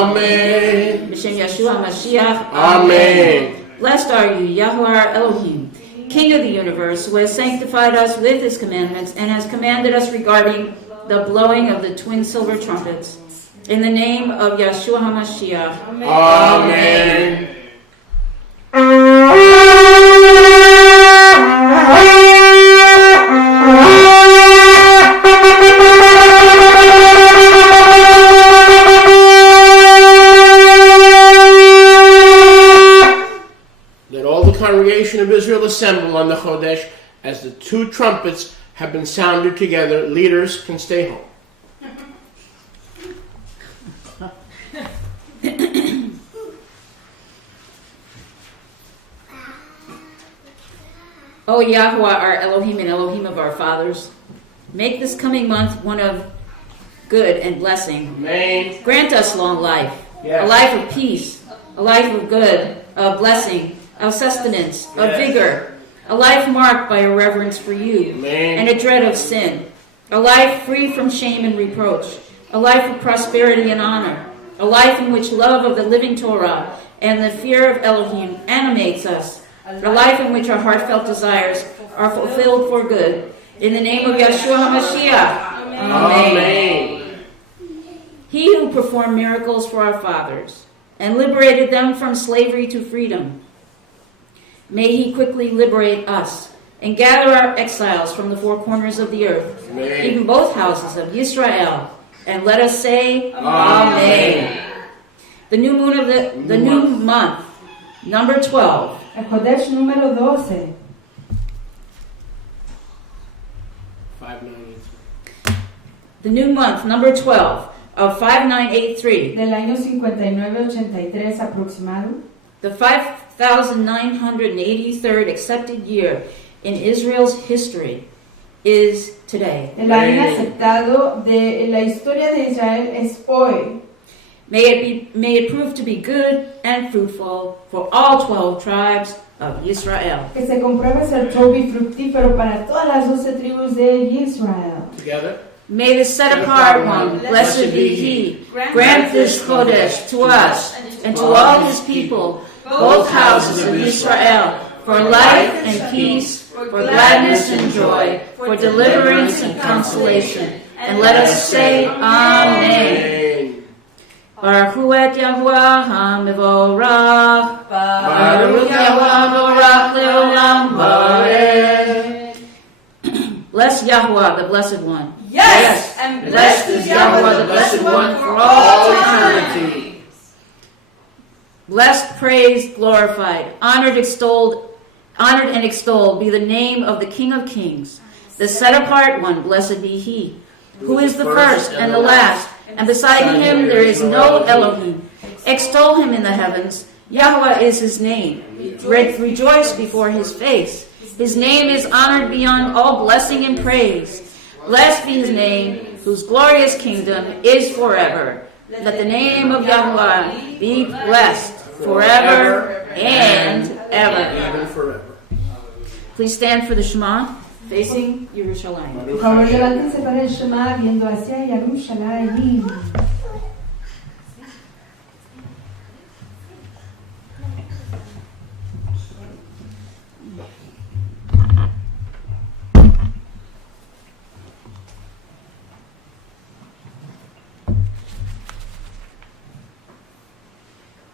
Amen. B'shem Yeshua Mashiach. Amen. Blessed are you, Yahweh our Elohim, King of the universe, who has sanctified us with his commandments and has commanded us regarding the blowing of the twin silver trumpets. In the name of Yeshua HaMashiach. Amen. Let all the congregation of Israel assemble on the Chodesh as the two trumpets have been sounded together. Leaders can stay home. O Yahweh, our Elohim and Elohim of our fathers, make this coming month one of good and blessing. Amen. Grant us long life, Yes. a life of peace, a life of good, of blessing, of sustenance, of Yes. vigor, a life marked by a reverence for you Amen. and a dread of sin, a life free from shame and reproach, a life of prosperity and honor, a life in which love of the living Torah and the fear of Elohim animates us, a life in which our heartfelt desires are fulfilled for good. In the name of Yeshua HaMashiach. Amen. He who performed miracles for our fathers and liberated them from slavery to freedom, may he quickly liberate us and gather our exiles from the four corners of the earth, Amen. even both houses of Yisrael, and let us say, Amen. The new moon of the new month, number 12. El Kodesh número 12. 5983. The new month, number 12, of 5983. Del año 5983 aproximado. The 5,983rd accepted year in Israel's history is today. El año aceptado de la historia de Israel es hoy. May it prove to be good and fruitful for all 12 tribes of Israel. Que se compruebe ser todo y fructífero para todas las 12 tribus de Israel. Together. May the set-apart one, blessed be he, grant this Chodesh to us and to all his people, both houses of Israel, for life and peace, for gladness and joy, for deliverance and consolation. And let us say, Amen. Baruch Hu et Yahuwah HaMevorach, Baruch Yahuwah Mevorach Leolam Vareh. Bless Yahuwah, the Blessed One. Yes, and blessed is Yahweh, the Blessed One, for all eternity. Blessed, praised, glorified, honored and extolled be the name of the King of Kings, the set-apart one, blessed be he, who is the first and the last, and beside him there is no Elohim. Extol him in the heavens. Yahweh is his name. Rejoice before his face. His name is honored beyond all blessing and praise. Blessed be his name, whose glorious kingdom is forever. Let the name of Yahweh be blessed forever and ever. Even forever. Please stand for the Shema, facing Yerushalayim. Por favor, levántense para el Shema viendo hacia Jerusalén.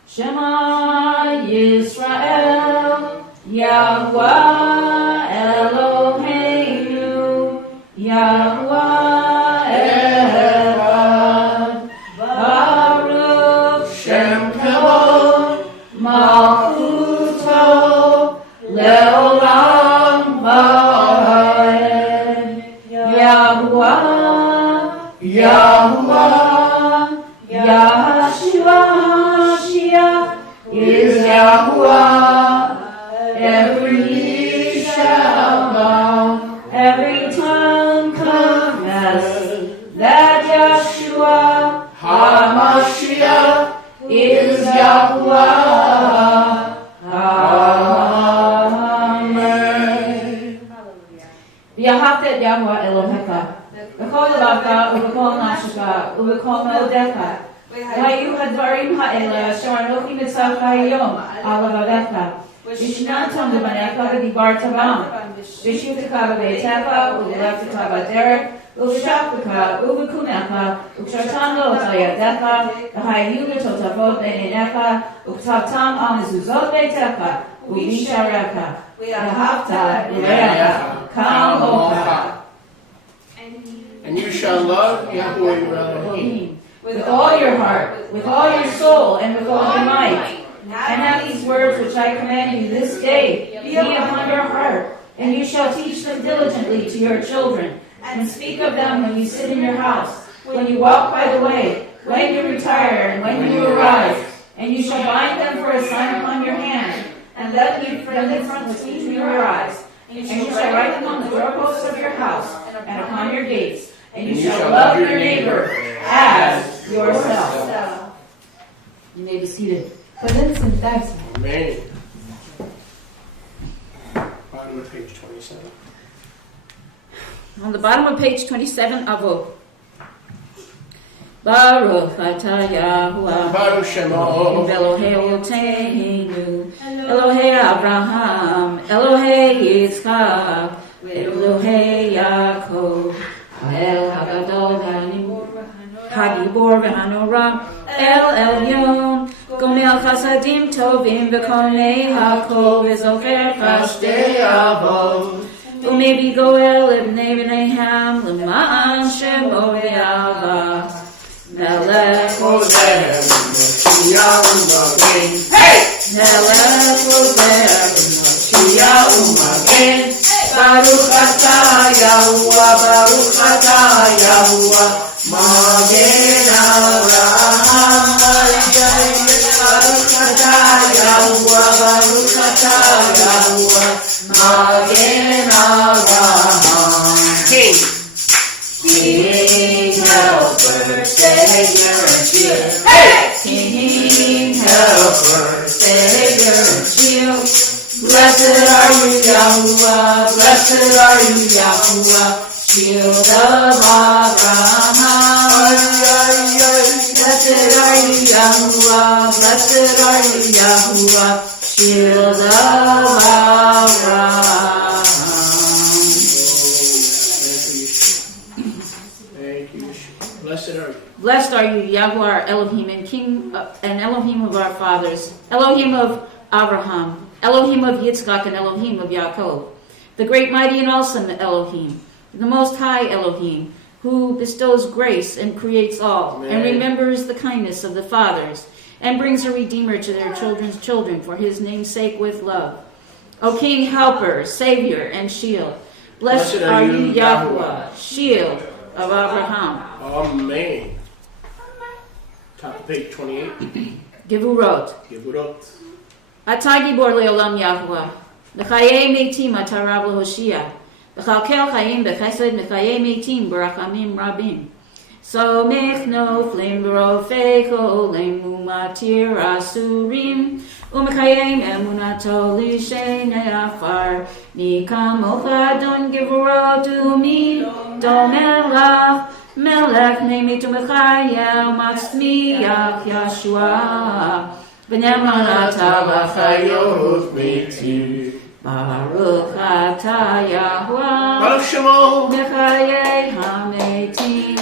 Shema Yisrael, Yahweh Eloheinu, Yahweh Echad, Baruch Shem Kavod, Malchuto, Leolam Vaed, Yahweh Yahuwah, Yahshua HaMashiach is Yahuwah. Every knee shall bow, every tongue confess that Yahshua HaMashiach is Yahuwah. Amen. V'yahavta et Yahuwah Elohecha b'chol levavecha u'b'chol nafshecha u'b'chol ma'odecha v'hayu hadvarim ha'ele asher anochi mitzavcha hayom al levavecha v'shinantam lebanecha v'dibarta bam v'shivtecha b'beitecha u'lefteka b'derech u'v'shaftecha u'v'kunecha u'kshartam lo tayadecha v'hayu v'totavot b'einecha u'ktavtam al mezuzot beitecha u'visharecha v'yahavta ilerecha k'amocha. And you shall love Yahweh your Elohim with all your heart, with all your soul, and with all your might. And have these words which I command you this day be upon your heart, and you shall teach them diligently to your children, and speak of them when you sit in your house, when you walk by the way, when you retire, and when you arise. And you shall bind them for a sign upon your hand, and let them in front between your eyes. And you shall write them on the doorposts of your house, and upon your gates. And you shall love your neighbor as yourself. You may be seated. Pueden sentarse. Amen. Bottom of page 27. On the bottom of page 27, Avo. Baruch atah Yahuwah Baruch Shemo Elohei Oteinu Elohei Abraham Elohei Yitzchak Elohei Yaakov El Hagadol Hagibor v'Hanorah El Elyon Gomel Chasadim Tovim v'Konei Hakol v'Zocher Chashdei Avot Umevi Goel Ibnei B'nei L'ma'an Shemo v'Yavah Melech Ozer Mashiach Umagen. Hey! Melech Ozer Mashiach Umagen Baruch atah Yahuwah Baruch atah Yahuwah Magen Avraham Baruch atah Yahuwah Baruch atah Yahuwah Magen Avraham King. King, helper, savior, and shield. Hey! King, helper, savior, and shield. Blessed are you, Yahuwah. Blessed are you, Yahuwah. Shield of Abraham. Blessed are you, Yahuwah. Blessed are you, Yahuwah. Shield of Abraham. Blessed are you, Yahweh our Elohim, and King and Elohim of our fathers, Elohim of Abraham, Elohim of Yitzchak, and Elohim of Yaakov, the great, mighty, and awesome Elohim, the Most High Elohim, who bestows grace and creates all, and remembers the kindness of the fathers, and brings a Redeemer to their children's children for his name's sake with love. O King, Helper, Savior, and Shield, blessed are you, Yahweh, Shield of Abraham. Amen. Top of page 28. Gevurot. Gevurot. Atah gibor le'olam Yahuwah. L'chayei meitim atah rav l'hoshia. L'chalkel chayim b'chesed m'chayei meitim b'rachamim rabim. Somech noflim b'rofecho le'mumatir asurim. U'mechayim emunato l'shenei afar. Nikamocha don gevurot umi domelach. Melech nemitu mechayel matzmiach Yahshua. V'neman atah l'chayot meitim. Baruch atah Yahuwah. Baruch Shemo. Mechayei hameitim.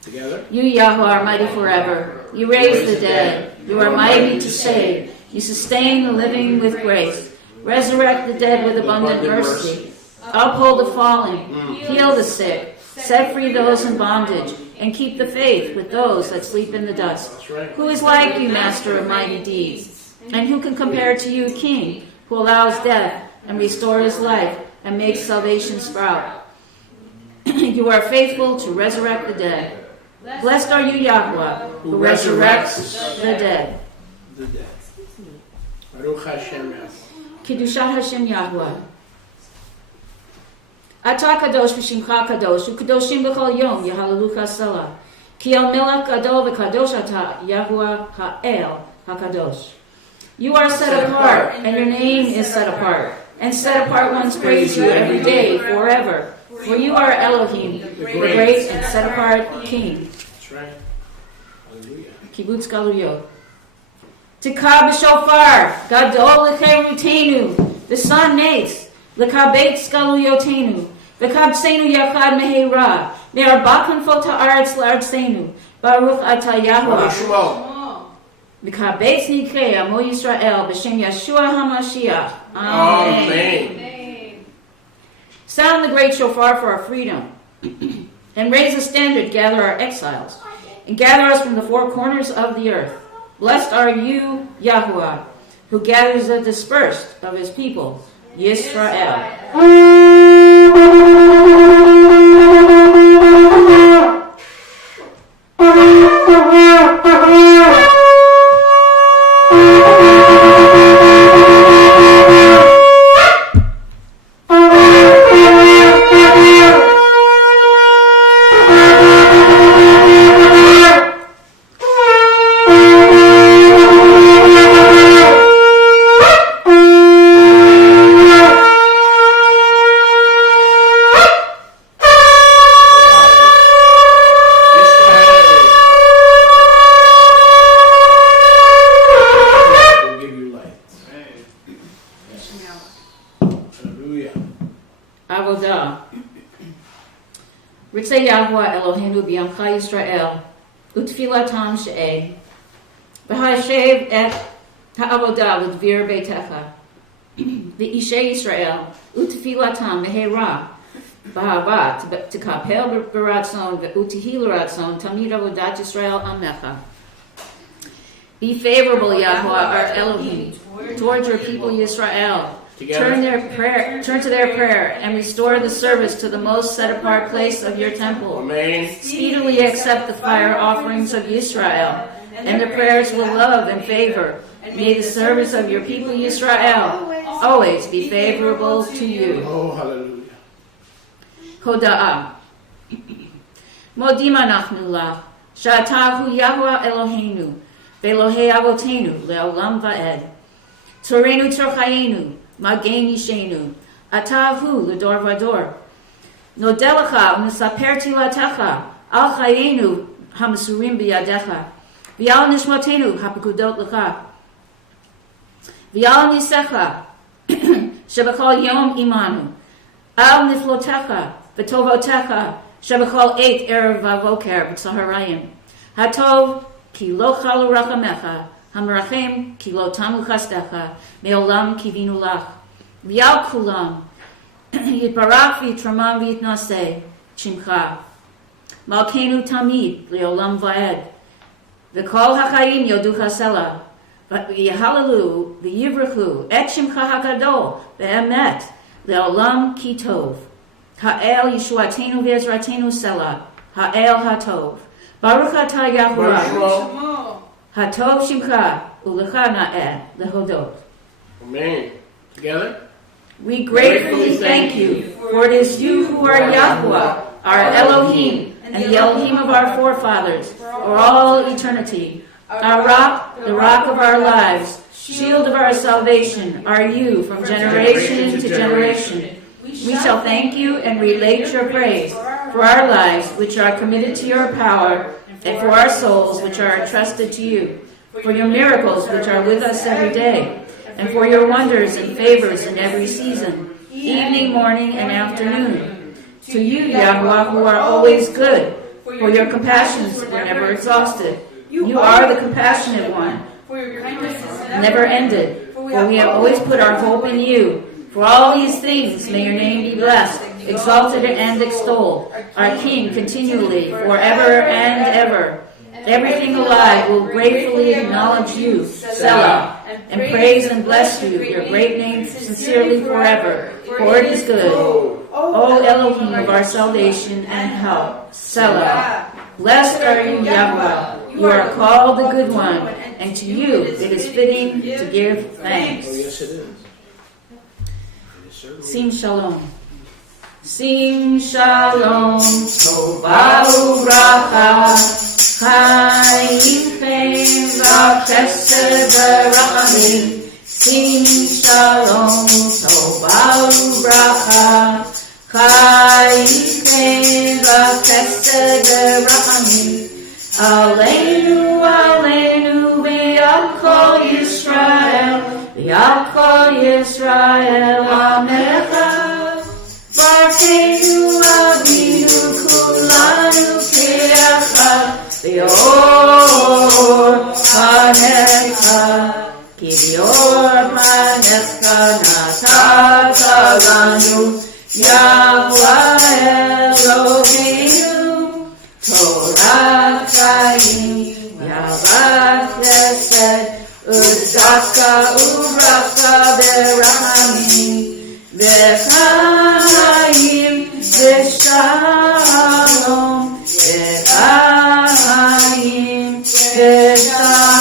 Together. You, Yahweh, are mighty forever. You raise the dead. You are mighty to save. You sustain the living with grace. Resurrect the dead with abundant mercy. Uphold the fallen. Heal the sick. Set free those in bondage. And keep the faith with those that sleep in the dust. That's right. Who is like you, master of mighty deeds? And who can compare to you, king, who allows death and restores life and makes salvation sprout? You are faithful to resurrect the dead. Blessed are you, Yahweh, who resurrects the dead. The dead. Baruch Hashem. Kiddushat Hashem Yahweh. Ata kadosh v'shimcha kadosh, u'kadoshim b'chol yom, yahalelucha selah. Ki el melech gadol v'kadosh ata, Yahuwah ha'el ha'kadosh. You are set apart, and your name is set apart. And set apart ones praise you every day, forever. For you are Elohim, the great and set apart King. That's right. Hallelujah. Kibbutz Galuyot. Tikah b'shofar, gadol l'cherutenu, the sun nates, l'kabetz galuyotenu, v'kabsenu yachad meheira, ne'arba kanfot ha'aretz la'artzenu, baruch ata Yahuwah. V'kabetz nikre amo Yisrael, b'shem Yeshua HaMashiach. Amen. Sound the great shofar for our freedom, and raise a standard, gather our exiles, and gather us from the four corners of the earth. Blessed are you, Yahuwah, who gathers the dispersed of his people, Yisrael. Ritzei Yahuwah Eloheinu b'yamcha Yisrael, utfilatam she'eh, v'hashev et ha'avodah l'dvir beitecha, v'ishei Yisrael, utfilatam meheira, v'havat t'kapel b'ratzon, v'utihi l'ratzon, tamid avodat Yisrael amecha. Be favorable, Yahuwah, our Elohim, towards your people Yisrael. Turn to their prayer and restore the service to the most set-apart place of your temple. Amen. Speedily accept the fire offerings of Yisrael and the prayers with love and favor. May the service of your people Yisrael always be favorable to you. Oh, hallelujah. Hoda'ah. Modim anachnu lach, sha'atahu Yahuwah Eloheinu, ve'Elohei avotenu le'olam va'ed. Torenu torchayenu, Magen Yishenu, Atahu L'dor Vador. Nodelecha U'nesaper Tilatecha, Al Chayenu Hamasurim B'yadecha, V'al Nishmatenu Hapekudot Lecha, V'al Nisecha, Shebachol Yom Imanu, Al Niflotecha, V'tovotecha, Shebachol Eit Erev Vavoker B'Tzaharayim, Hatov Ki Lo Chalu Rachamecha, Hamrachem ki lo tamu chastecha, me'olam kivinu lach. V'yal kulam, yitbarach v'yitramam v'yitnaseh, chimcha. Malkeinu tamid, le'olam va'ed. V'kol hachayim yoducha selah. V'yahalalu, v'yivrachu, et chimcha hakadol, ve'emet, le'olam ki tov. Ha'el yishuatenu v'ezratenu selah, ha'el hatov. Baruch atah Yahuwah. Hatov Shimcha Ulecha Na'eh Lehodot. Amen. Together? We gratefully thank you, for it is you who are Yahuwah, our Elohim, and the Elohim of our forefathers, for all eternity. Our rock, the rock of our lives, shield of our salvation, are you from generation to generation. We shall thank you and relate your praise for our lives, which are committed to your power, and for our souls which are entrusted to you, for your miracles which are with us every day, and for your wonders and favors in every season, evening, morning, and afternoon. To you, Yahuwah, who are always good, for your compassions are never exhausted. You are the compassionate one, For your kindness is never ended, for we have always put our hope in you. For all these things may your name be blessed, exalted and extolled, our King continually, forever and ever. Everything alive will gratefully acknowledge you, Selah, and praise and bless you, your great name sincerely forever, for it is good. Oh, O Elohim of our salvation and help. Selah. Blessed are you, Yahweh. You are called the Good One, and to you it is fitting to give thanks. Oh, yes, it is. Sim Shalom. Sim Shalom. Tova Uracha. Chaim Chaim V'Chesed V'Rachamim. Sim Shalom. Tova Uracha. Chaim Chaim V'Chesed V'Rachamim. Aleinu, Aleinu, V'Yal Kol Yisrael, V'Yal Kol Yisrael, Amecha. Barkeinu, Avinu, Kulanu, Ke'achad, V'Yor Panecha, Ki V'Yor Panecha Natata Lanu, Yahweh Eloheinu. Torah Chaim, Yavat Chesed, Uzdaka Uracha Berachamim, Bechaim, Beshalom, Bechaim, Beshalom.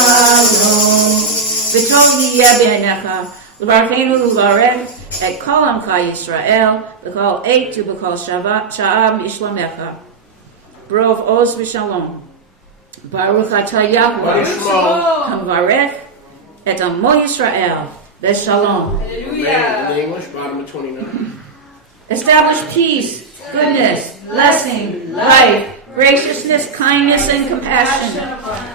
V'tov yeh b'einecha, l'barkeinu l'barech, et kol amcha Yisrael, v'kol eitu v'kol sha'am ishlamecha. Brov Oz V'Shalom. Baruch Atah Yahweh. Havarech et Amo Yisrael. V'Shalom. In the English, bottom of 29. Establish peace, goodness, blessing, life, graciousness, kindness, and compassion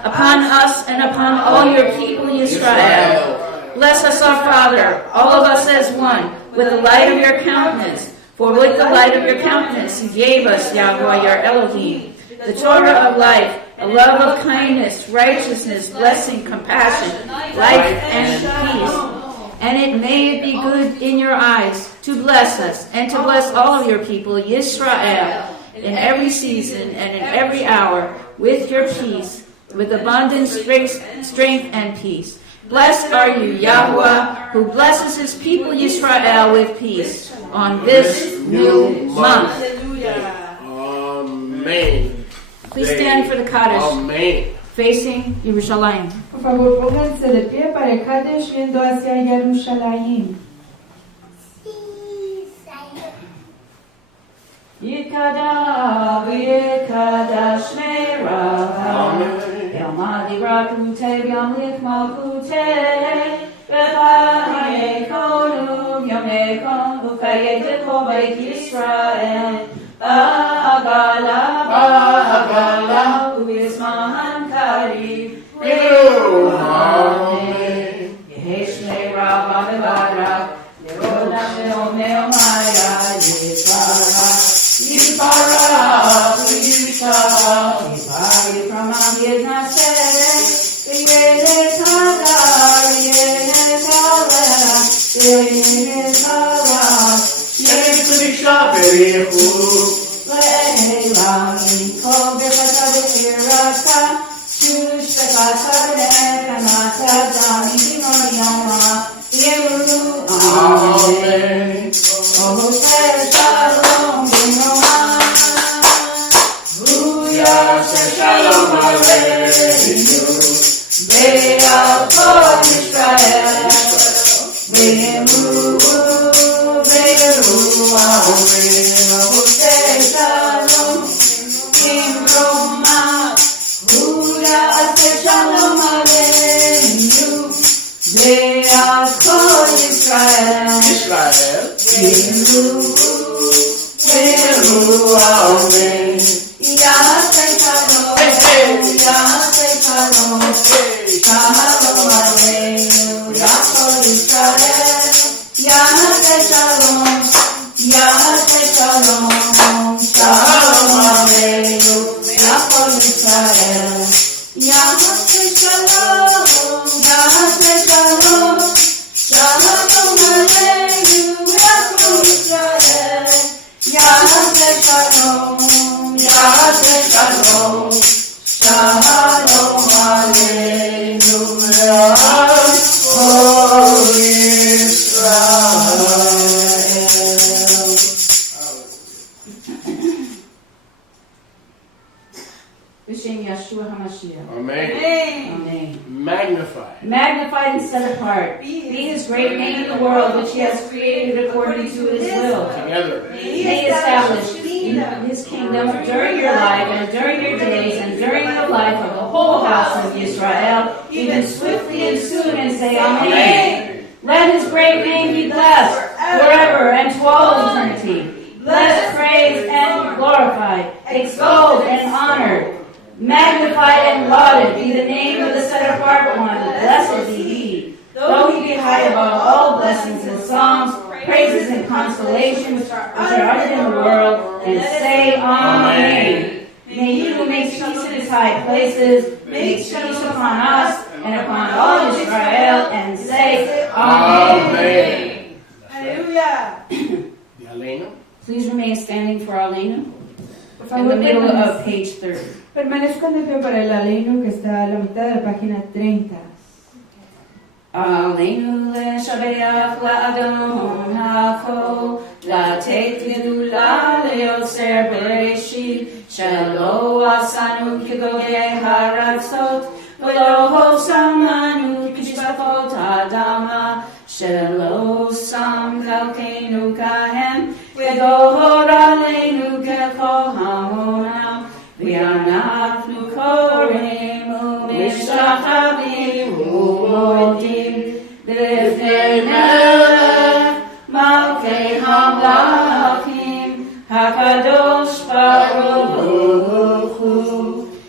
upon us and upon all your people, Yisrael. Bless us, our Father, all of us as one, with the light of your countenance. For with the light of your countenance you gave us, Yahweh, your Elohim, the Torah of life, a love of kindness, righteousness, blessing, compassion, life, and peace. And it may be good in your eyes to bless us and to bless all of your people, Yisrael, in every season and in every hour, with your peace, with abundant strength and peace. Blessed are you, Yahweh, who blesses his people Yisrael with peace on this new month. Amen. Please stand for the Kaddish, Amen. facing Yerushalayim. Por favor, pónganse de pie para el Kadesh viendo hacia Jerusalén. Yikada v'yikada shmei Rav Yom Adirakute Yom Lichmalkute V'chai Yekonum Yom Yekon U'Kayedeko Beit Yisrael Ba'agala U'Yismahan Karib Amen. Yehi shmei Rav Avivarak Yerodam Ve'omeo Maya Yisrael Yiparah, Yishah, Yipramam Yednaseh, Yenetada, Yenetada, Yenetada, Yenetada, Le'elam, Kol Bechata V'Tirata, Shush Bechata V'Nekanata, Dami Dimon Yoma, Yemu, Amen. Oh, Shalom, Shalom Aleinu, Be'al Kol Yisrael, Be'emu, Amen. Hosei Shalom, Imroma, Huda Aseh Shalom Aleinu, Be'al Kol Yisrael, Be'emu, Amen. Yahweh Shalom, Yahweh Shalom, Shalom Aleinu, Yahweh Yisrael, Yahweh Shalom, Yahweh Shalom, Shalom Aleinu, Yahweh Yisrael, Yahweh Shalom, Yahweh Shalom, Shalom Aleinu, Yahweh Yisrael, Yahweh Shalom. Yahweh Shalom, Shalom Aleinu, Yahweh Israel. B'Shem Yeshua HaMashiach. Amen. Amen. Magnified. Magnified and set apart. Be his great name in the world, which he has created according to his will. Together. May establish his kingdom during your life and during your days and during the life of the whole house of Israel, even swiftly and soon, and say Amen. Let his great name be blessed forever and to all eternity. Blessed, praised, and glorified, extolled and honored, magnified and lauded be the name of the set apart one. Blessed be he. Though he be high above all blessings and songs, praises and consolations which are uttered in the world, and say Amen. May he who makes peace in his high places make peace upon us and upon all Israel, and say Amen. Hallelujah. The Elena. Please remain standing for Alena Por in favor, the middle of page 30. permanezcan de pie para el aleno que está a la mitad de la página 30. Aleinu leshabeach la'adon ha'cho, la'tet gedula le'yotzer bereshit, shelo asanu k'gogei haratzot, v'lo hosamanu k'shpachot ha'adama, shelo sam chalkeinu kahem, v'gohor aleinu k'chol hamonam, v'anachnu koremu mishtachavim u'modim, b'fnei melech malkei hamlachim, hakadosh baruch hu,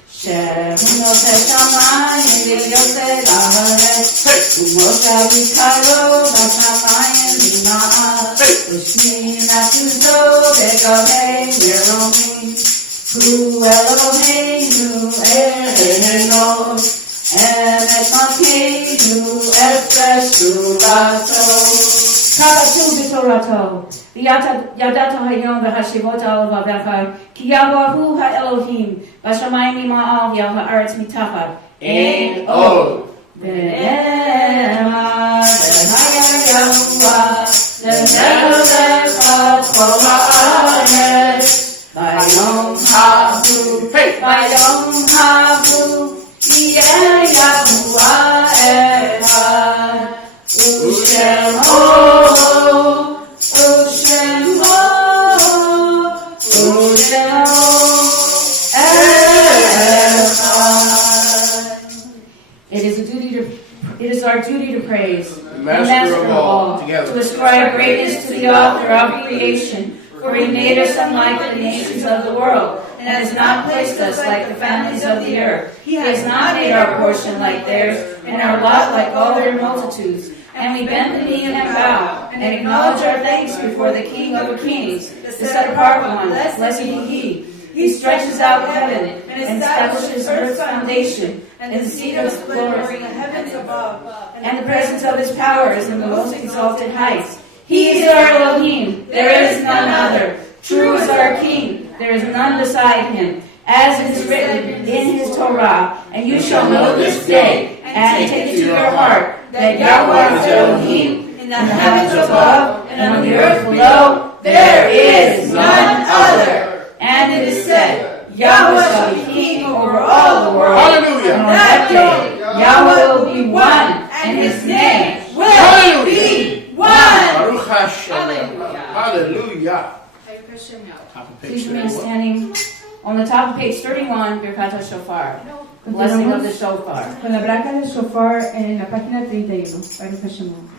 she'noteh shamayim v'yoseh la'aretz, u'moshav yikaro b'shamayim v'ma'at, u'shmim atuzot v'gavei yeromim, Hu Eloheinu Eloheinu Emet Malkeinu Efresh Turato Kavatu B'Torato Yadato Hayom V'Hashivot Al Vavecha Ki Yahwahu HaElohim V'Shamayim Ma'al V'Yal HaAretz Mitachad Ein Od V'Ema V'Hayar Yahuwah V'Melech Chol HaAretz Vayom Havu, Vayom Havu, Yeh Yahuwah Echad, U'Shemo, U'Shemo, U'Shemo Echad. It is our duty to praise the Master of all, Together. to ascribe greatness to the Author of creation. For he made us unlike the nations of the world, and has not placed us like the families of the earth. He has not made our portion like theirs, and our lot like all their multitudes. And we bend the knee and bow, and acknowledge our thanks before the King of kings, the set apart one, blessed be he. He stretches out heaven, and establishes earth's foundation, and the seat of his glory in the heavens above, and the presence of his power is in the most exalted heights. He is our Elohim, there is none other. True is our King, there is none beside him. As it is written in his Torah, and you shall know this day, and take it to your heart, that Yahweh is Elohim, in the heavens above, and on the earth below, there is none other. And it is said, Yahweh shall be king over all the world. Hallelujah. And on that day, Yahweh will be one, and his name will be one. Baruch Hashem. Hallelujah. Top of page Please remain 31. standing on the top of page 31, Birkat HaShofar, blessing of the shofar. Con la braca del shofar en la página 31. Baruch Hashem.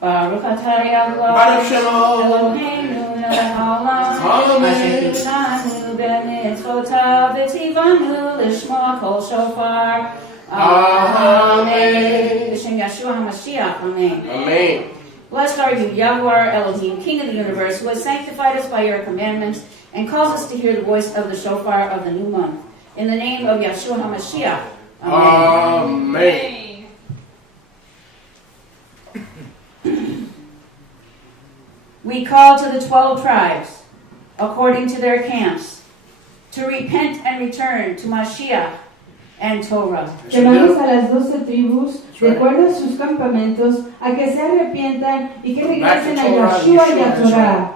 Baruch atah Yahweh Baruch Shemo. Eloheinu melech haolam, Amen. asher kidshanu b'mitzvotav v'tzivanu l'shmo kol shofar. Amen. B'Shem Yeshua HaMashiach. Amen. Amen. Blessed are you, Yahweh Elohim, King of the universe, who has sanctified us by your commandments and caused us to hear the voice of the shofar of the new month. In the name of Yeshua HaMashiach. Amen. We call to the 12 tribes, according to their camps, to repent and return to Mashiach and Torah. Llamamos a las 12 tribus, de acuerdo a sus campamentos, a que se arrepientan y que regresen a Yahshua y a Torah.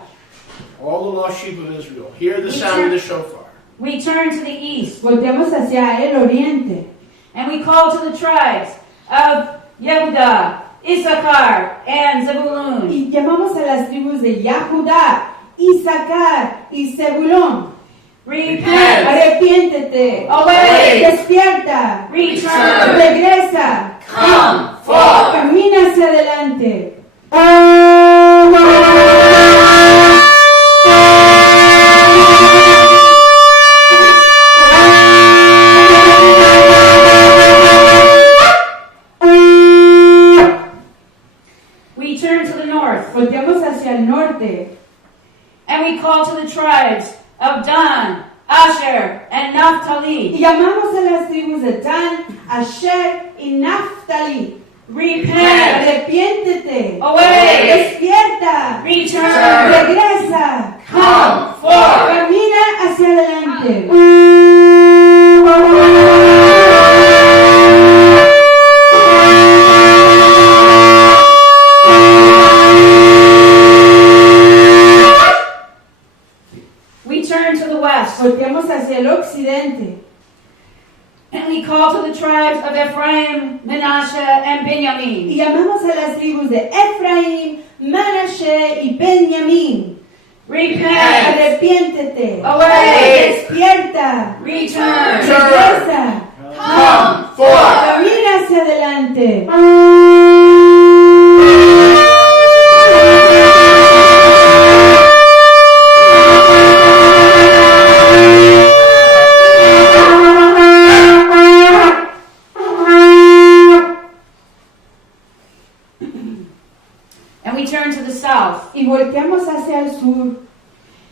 All the lost sheep of Israel, hear the sound of the shofar. we turn to the east, volteamos hacia el oriente and we call to the tribes of Yehudah, Issachar, and Zebulun. y llamamos a las tribus de Yahudá, Isaacar y Zebulón. Repent, Arrepiéntete, awake, despierta, return, regresa, come forth. camina hacia adelante. We turn to the north, Volteamos hacia el norte and we call to the tribes of Dan, Asher, and Naphtali. y llamamos a las tribus de Dan, Asher y Naftali. Repent, Arrepiéntete, awake, despierta, return, regresa, come forth. camina hacia adelante. We turn to the west, Volteamos hacia el occidente and we call to the tribes of Ephraim, Manasseh, and y Benjamin. llamamos a las tribus de Efraín, Manashe y Benjamín. Repent, Arrepiéntete, awake, despierta, return, regresa, come forth. camina hacia adelante. And we turn to the south, Y volteamos hacia el sur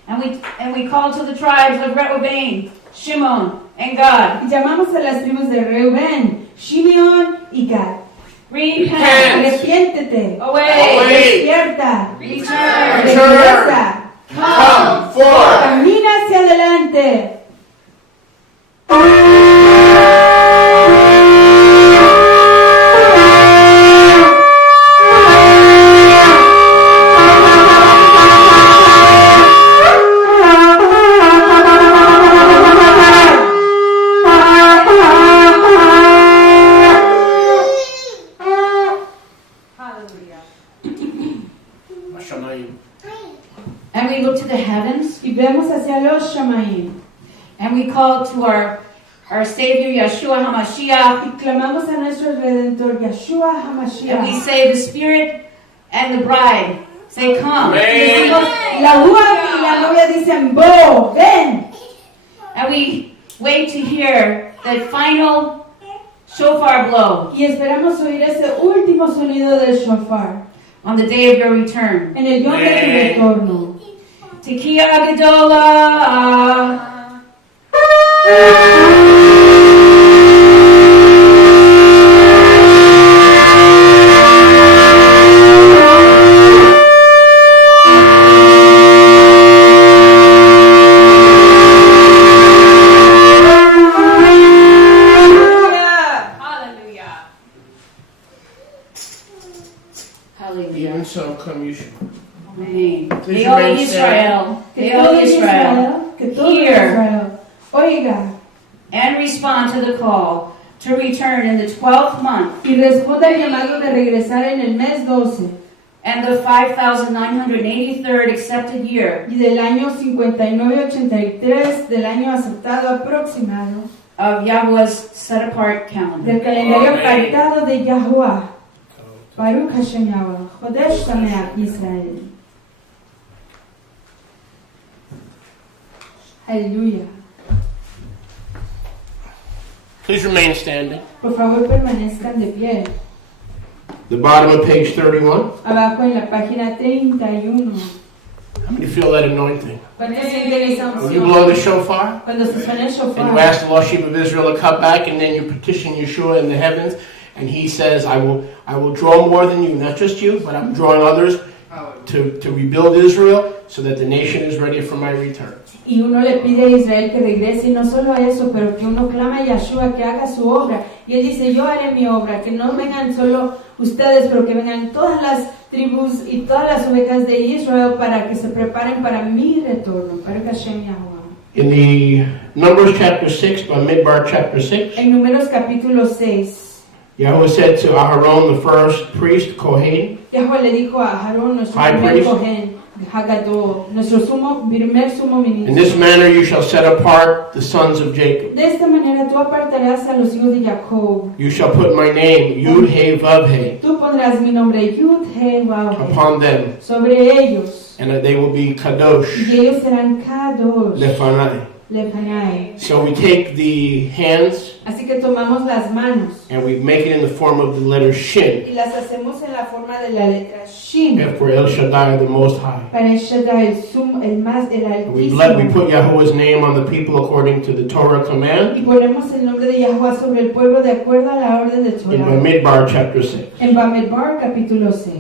and we call to the tribes of Reuben, Shimon, and Gad. y llamamos a las tribus de Reuben, Shimeón y Gad. Repent, Arrepiéntete, awake, despierta, return, regresa, come forth. camina hacia adelante. And we look to the heavens, Y vemos hacia los Shamaim and we call to our Savior Yeshua HaMashiach, y clamamos a nuestro Redentor Yeshua and we HaMashiach. say the Spirit and the bride say, come. Y decimos, la Ruach y la novia dicen, Bo, ven. And we wait to hear the final shofar blow Y esperamos oír ese último sonido del shofar on the day of your return. en el día de tu retorno. Tekiah Gedolah. Even so, come Yeshua. Amen. Please Hail remain Israel. Que Hail todo Israel. que todo Hear Israel oiga and respond to the call to return in the 12th month y responda al llamado de regresar en el mes 12 and the 5,983rd accepted year y del año 5983 del año aceptado aproximado of Yahweh's set-apart calendar. del calendario Amén. apartado de Yahuwah. Baruch Hashem Yahweh. Chodesh Sameach Israel. Aleluya. Please remain standing. Por favor, permanezcan de pie. The bottom of page 31. Abajo en la página 31. How many feel that anointing? ¿Cuántos sienten esa When you unción? blow the shofar Cuando se suena el and you shofar. ask the lost sheep of Israel to come back, and then you petition Yeshua in the heavens, and he says, I will draw more than you, not just you, but I'm drawing others to rebuild Israel so that the nation is ready for my return. Y uno le pide a Israel que regrese, y no solo eso, pero que uno clama a Yeshua que haga su obra. Y él dice, yo haré mi obra, que no vengan solo ustedes, pero que vengan todas las tribus y todas las ovejas de Israel para que se preparen para mi retorno. Baruch Hashem Yahuwah. In the Numbers chapter 6, Bamidbar chapter 6, En Números capítulo 6, Yahweh said to Aharon, the first priest, Kohen, Yahweh le dijo a Aarón, nuestro High primer priest. Cohen, Hagadol, nuestro primer sumo in ministro. this manner you shall set apart the sons of Jacob. De esta manera tú apartarás a los hijos de Jacob. You shall put my name, Yud He Vav He, Tú pondrás mi nombre, Yud He Vav He, upon them, sobre ellos, and that they will be Kadosh, y ellos serán Kadosh, Lefanai. Lefanai. So we take the hands Así que tomamos las manos and we make it in the form of the letter Shin, y las hacemos en la forma de la letra Shin. for El Shaddai, the Most High. Para el Shaddai, el más, el We altísimo. put Yahweh's name on the people according to the Torah command Y ponemos el nombre de Yahweh sobre el pueblo de acuerdo a la orden de in Torah. Bamidbar chapter 6. En Bamidbar capítulo 6.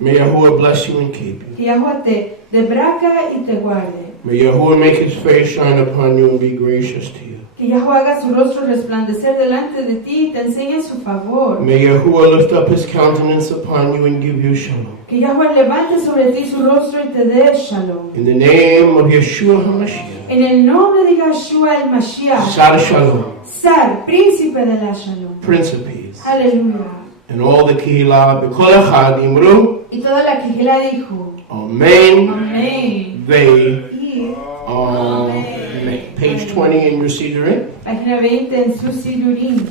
May Yahuwah bless you and keep you. Que Yahweh te debraca y te guarde. May Yahuwah make his face shine upon you and be gracious to you. Que Yahweh haga su rostro resplandecer delante de ti y te enseñe su favor. May Yahuwah lift up his countenance upon you and give you shalom. Que Yahweh levante sobre ti su rostro y te dé shalom. In the name of Yeshua HaMashiach, En el nombre de Yeshua el Mashiach, Sar Shalom, Sar, príncipe de la shalom. Prince of Peace, Aleluya. and all the Kehillah, B'kol Echad Imru, Y toda la quejela dijo, Amen, amén. They, Y Amen. Page 20 in your Siddurim. página 20 en su Sidurim.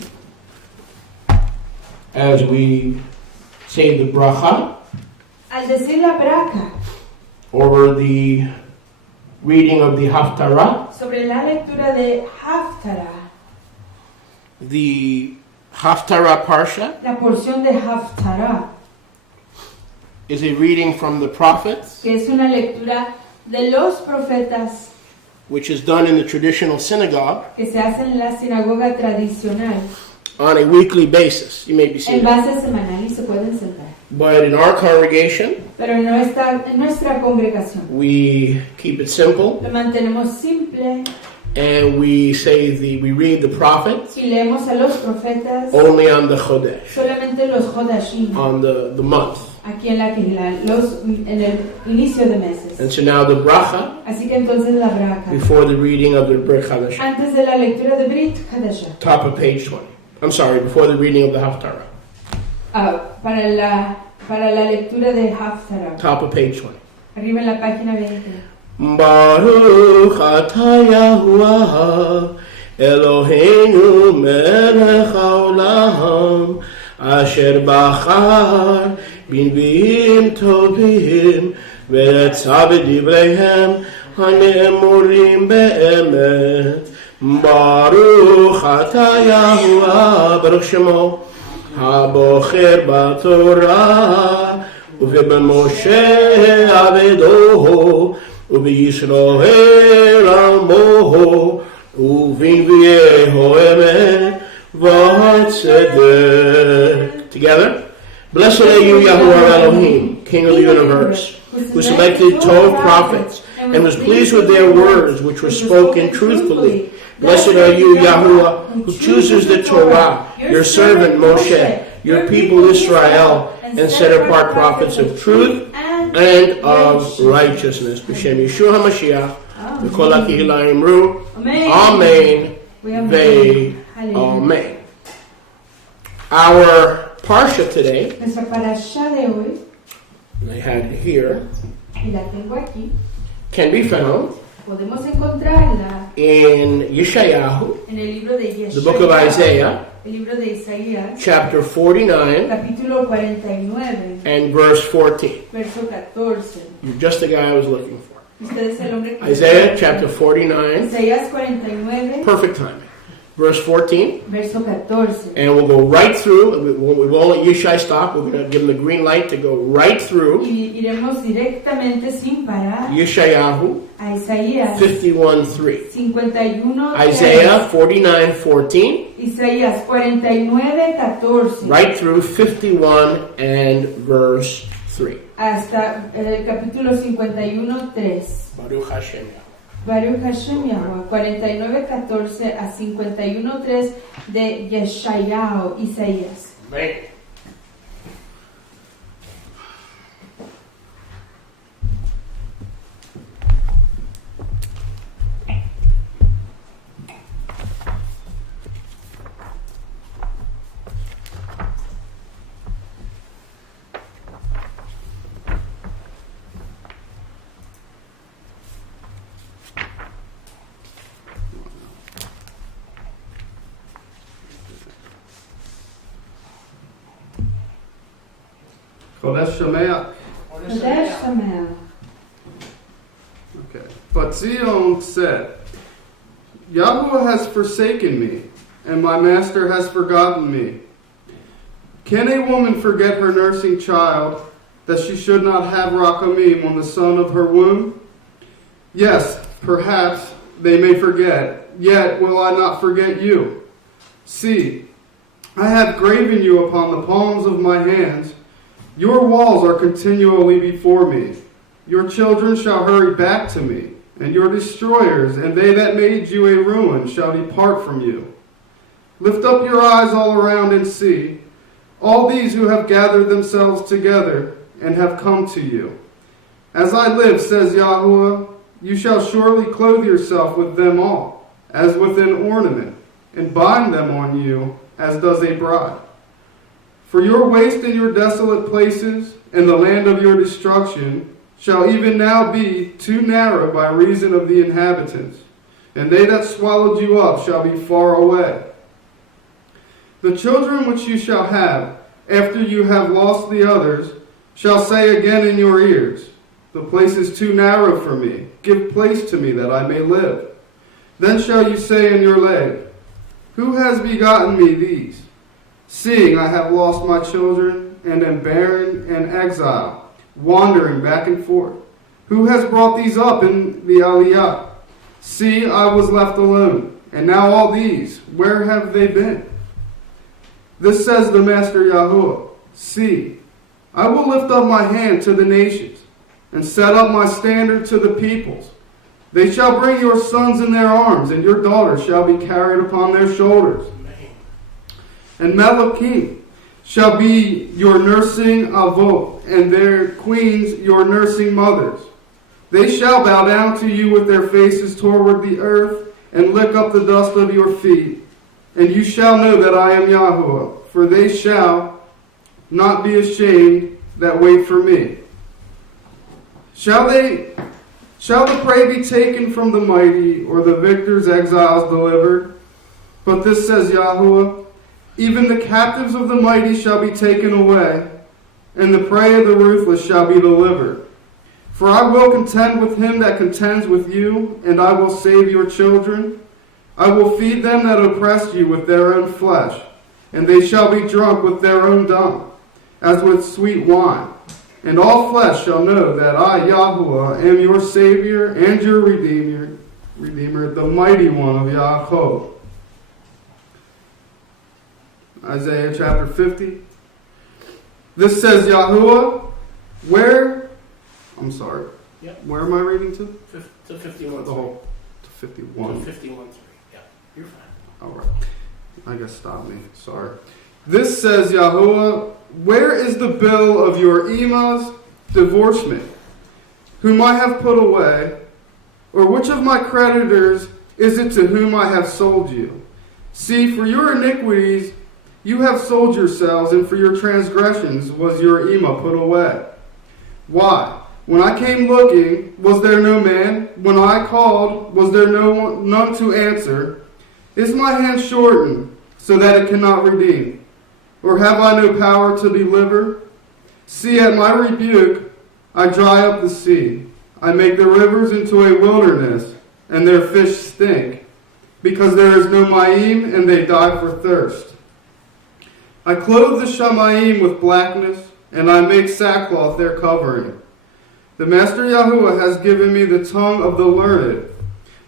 As we say the bracha Al decir la braca over the reading of the Haftarah, sobre la lectura de Haftarah, the Haftarah Parsha la porción de Haftarah, is a reading from the prophets, que es una lectura de los profetas which is done in the traditional synagogue que se hace en la sinagoga tradicional on a weekly basis. You may be en seated. base semanal y se pueden sentar. But in our congregation, Pero en nuestra congregación we keep it simple lo mantenemos simple and we read the prophets y leemos a los profetas only on the Chodesh, solamente los Hodashim, on the month. aquí en la Kehillah, en el inicio de meses. And so now the bracha Así que entonces la braca, before the reading of the Brit Chadashah, antes de la lectura de Brit Hadashah, top of page 20. I'm sorry, before the reading of the Haftarah, para la lectura de Haftarah, top of page 20. arriba en la página 20. Baruch atah Yahuwah Eloheinu melech haolam asher bachar b'nbiim tovim ונצא בדבריהם הנאמרים באמת. ברוך אתה יהוה, ברוך שמו, הבוחר בתורה, ובמשה עבדו, ובישראל עמו, ובנביאו אמת והצדק. Together. Blessed are you, Yahuwah Elohim, King of the universe, who selected 12 prophets and was pleased with their words, which were spoken truthfully. Blessed are you, Yahuwah, who chooses the Torah, your servant Moshe, your people Israel, and set apart prophets of truth and of righteousness. B'Shem Yeshua HaMashiach, v'kol ha'kehillah yimru, Amen, Amen. Our Parsha today, Nuestra parashá de hoy, and I had it here, y la tengo aquí, can be found podemos encontrarla in Yeshayahu, en el libro de the book of Isaiah, el libro de Isaías, chapter 49 capítulo 49, and verse 14. verso 14. You're just the guy I was looking for. Usted es el hombre que Isaiah chapter 49, Isaías 49, perfect timing. Verse 14, verso 14. and we'll go right through. We won't let Yeshai stop. We're going to give him the green light to go right through Y iremos directamente sin parar Yeshayahu a Isaías 51:3, 51, Isaiah 49:14, Isaías 49, 14, right through 51 and verse 3. hasta el capítulo 51, 3. Baruch Hashem. Baruch Hashem Yahweh, 49:14 a 51:3 de Yeshayahu, Isaías. Amén. Chodesh Shemeach. Chodesh Sameach. Okay. But Zion said, Yahweh has forsaken me, and my master has forgotten me. Can a woman forget her nursing child, that she should not have Rachamim on the son of her womb? Yes, perhaps they may forget, yet will I not forget you. See, I have graven you upon the palms of my hands. Your walls are continually before me. Your children shall hurry back to me, and your destroyers, and they that made you a ruin, shall depart from you. Lift up your eyes all around and see, all these who have gathered themselves together and have come to you. As I live, says Yahuwah, you shall surely clothe yourself with them all, as with an ornament, and bind them on you, as does a bride. For your waste and your desolate places, and the land of your destruction, shall even now be too narrow by reason of the inhabitants, and they that swallowed you up shall be far away. The children which you shall have, after you have lost the others, shall say again in your ears, the place is too narrow for me, give place to me that I may live. Then shall you say in your leg, who has begotten me these? Seeing I have lost my children, and am barren and exile, wandering back and forth. Who has brought these up in the Aliyah? See, I was left alone, and now all these, where have they been? This says the Master Yahuwah, see, I will lift up my hand to the nations, and set up my standard to the peoples. They shall bring your sons in their arms, and your daughters shall be carried upon their shoulders. And Melachim shall be your nursing avot, and their queens your nursing mothers. They shall bow down to you with their faces toward the earth, and lick up the dust of your feet. And you shall know that I am Yahuwah, for they shall not be ashamed that wait for me. Shall the prey be taken from the mighty, or the victor's exiles delivered? But this says Yahuwah, even the captives of the mighty shall be taken away, and the prey of the ruthless shall be delivered. For I will contend with him that contends with you, and I will save your children. I will feed them that oppress you with their own flesh, and they shall be drunk with their own dung, as with sweet wine. And all flesh shall know that I, Yahuwah, am your Savior and your Redeemer, the Mighty One of Yaakov. Isaiah chapter 50. This says, Yahuwah, where am I reading to? To 51. The whole, to 51. To 51. Yeah, you're fine. All right. I guess stop me. Sorry. This says, Yahuwah, where is the bill of your Emma's divorcement, whom I have put away? Or which of my creditors is it to whom I have sold you? See, for your iniquities you have sold yourselves, and for your transgressions was your Emma put away. Why? When I came looking, was there no man? When I called, was there none to answer? Is my hand shortened, so that it cannot redeem? Or have I no power to deliver? See, at my rebuke, I dry up the sea. I make the rivers into a wilderness, and their fish stink, because there is no Ma'im, and they die for thirst. I clothe the Shamayim with blackness, and I make sackcloth their covering. The Master Yahuwah has given me the tongue of the learned,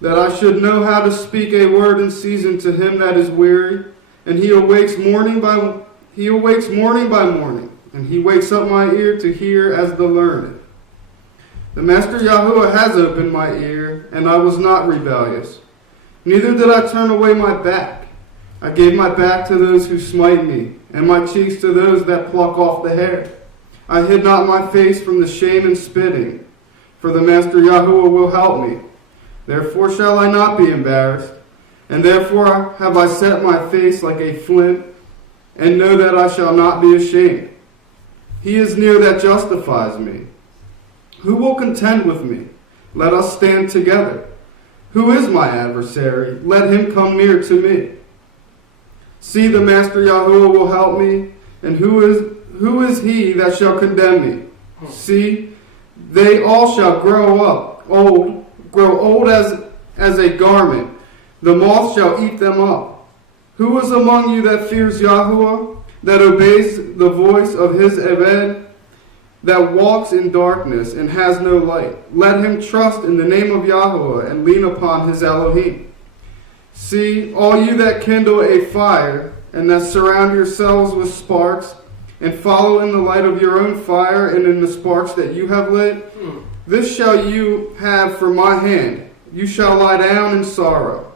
that I should know how to speak a word in season to him that is weary, and he awakes morning by morning, and he wakes up my ear to hear as the learned. The Master Yahuwah has opened my ear, and I was not rebellious. Neither did I turn away my back. I gave my back to those who smite me, and my cheeks to those that pluck off the hair. I hid not my face from the shame and spitting, for the Master Yahuwah will help me. Therefore shall I not be embarrassed, and therefore have I set my face like a flint, and know that I shall not be ashamed. He is near that justifies me. Who will contend with me? Let us stand together. Who is my adversary? Let him come near to me. See, the Master Yahuwah will help me, and who is he that shall condemn me? See, they all shall grow old as a garment. The moth shall eat them up. Who is among you that fears Yahuwah, that obeys the voice of his Eved, that walks in darkness and has no light? Let him trust in the name of Yahuwah and lean upon his Elohim. See, all you that kindle a fire, and that surround yourselves with sparks, and follow in the light of your own fire and in the sparks that you have lit, this shall you have for my hand. You shall lie down in sorrow.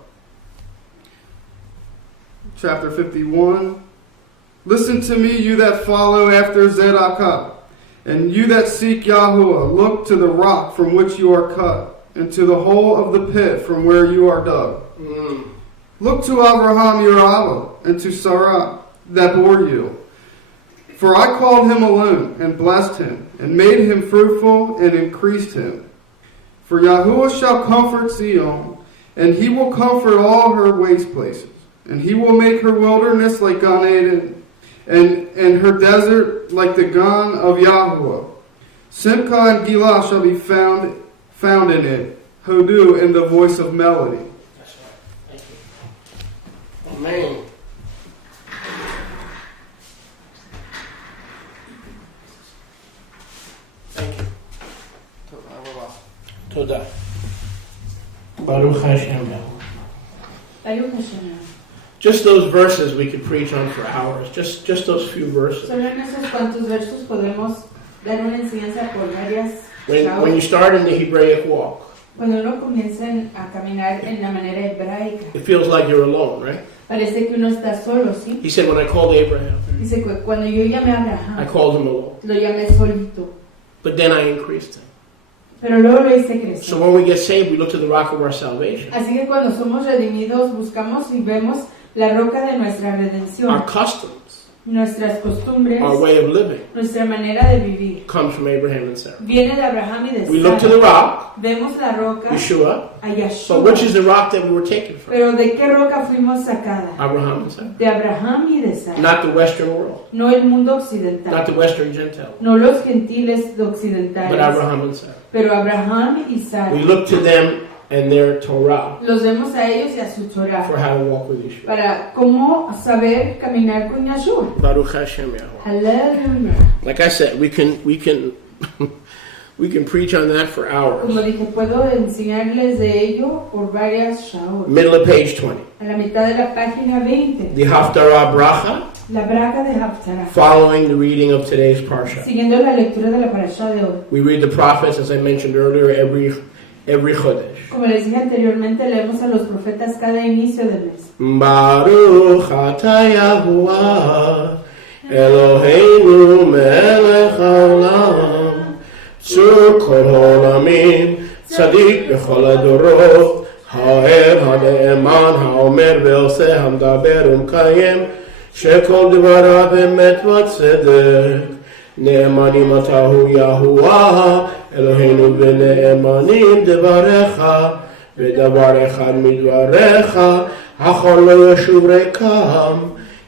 Chapter 51. Listen to me, you that follow after Zedekah, and you that seek Yahuwah. Look to the rock from which you are cut, and to the hole of the pit from where you are dug. Look to Abraham your Abba, and to Sarah that bore you. For I called him alone, and blessed him, and made him fruitful, and increased him. For Yahuwah shall comfort Zion, and he will comfort all her waste places. And he will make her wilderness like Gan Eden, and her desert like the Gan of Yahuwah. Simcha and Gilah shall be found in it, Hodu in the voice of melody. That's right. Thank you. Amen. Thank you. Toda. Baruch Hashem. Baruch Hashem. Just those verses we could preach on for hours. Just those few verses. Solo en esos cuantos versos podemos dar una enseñanza por varias When you start in the Hebraic walk, Cuando uno comienza a caminar en la manera hebraica, it feels like you're alone, right? parece que uno está solo, ¿sí? He said, when I called Abraham, Dice que cuando yo llamé a I Abraham, called him alone. lo llamé solito, But then I increased him. pero luego lo hice crecer. So when we get saved, we look to the rock of our salvation. Así que cuando somos redimidos, buscamos y vemos la roca de nuestra redención. Our customs Nuestras costumbres, our way of living, nuestra manera de vivir, comes from Abraham and Sarah. viene de Abraham y de We look to the Sara. rock, Vemos la roca, Yeshua, a but Yahshua. which is the rock that we were taken from? Pero ¿de qué roca fuimos sacadas? Abraham and Sarah. De Abraham y de Sara. Not the Western world, No el mundo not occidental. the Western Gentile, No los gentiles but occidentales. Abraham and Sarah. Pero Abraham y Sara. We look to them and their Torah Los vemos a ellos y a su for Torah. how to walk with Yeshua. Para cómo saber caminar con Yahshua. Baruch Hashem Yahweh. Aleluya. Like I said, we can we can preach on that for hours. Como dije, puedo enseñarles de ello por varias shaot. Middle of page 20. A la mitad de la página 20. The Haftarah Bracha, La braca de Haftarah. following the reading of today's Parsha. Siguiendo la lectura de la parashá de hoy. We read the prophets, as I mentioned earlier, every Chodesh. Como les dije anteriormente, leemos a los profetas cada inicio del mes. Baruch atah Yahuwah Eloheinu melech haolam tzur kol ha'olamim tzadik b'chol hadorot ha'ohev ha'ne'eman ha'omer ve'oseh ha'medaber u'mekayem shekol dvarav emet v'tzedek נאמנים אתה הוא יהוה אלוהינו ונאמנים דבריך ודבר אחד מדבריך החול לא ישוב ריקם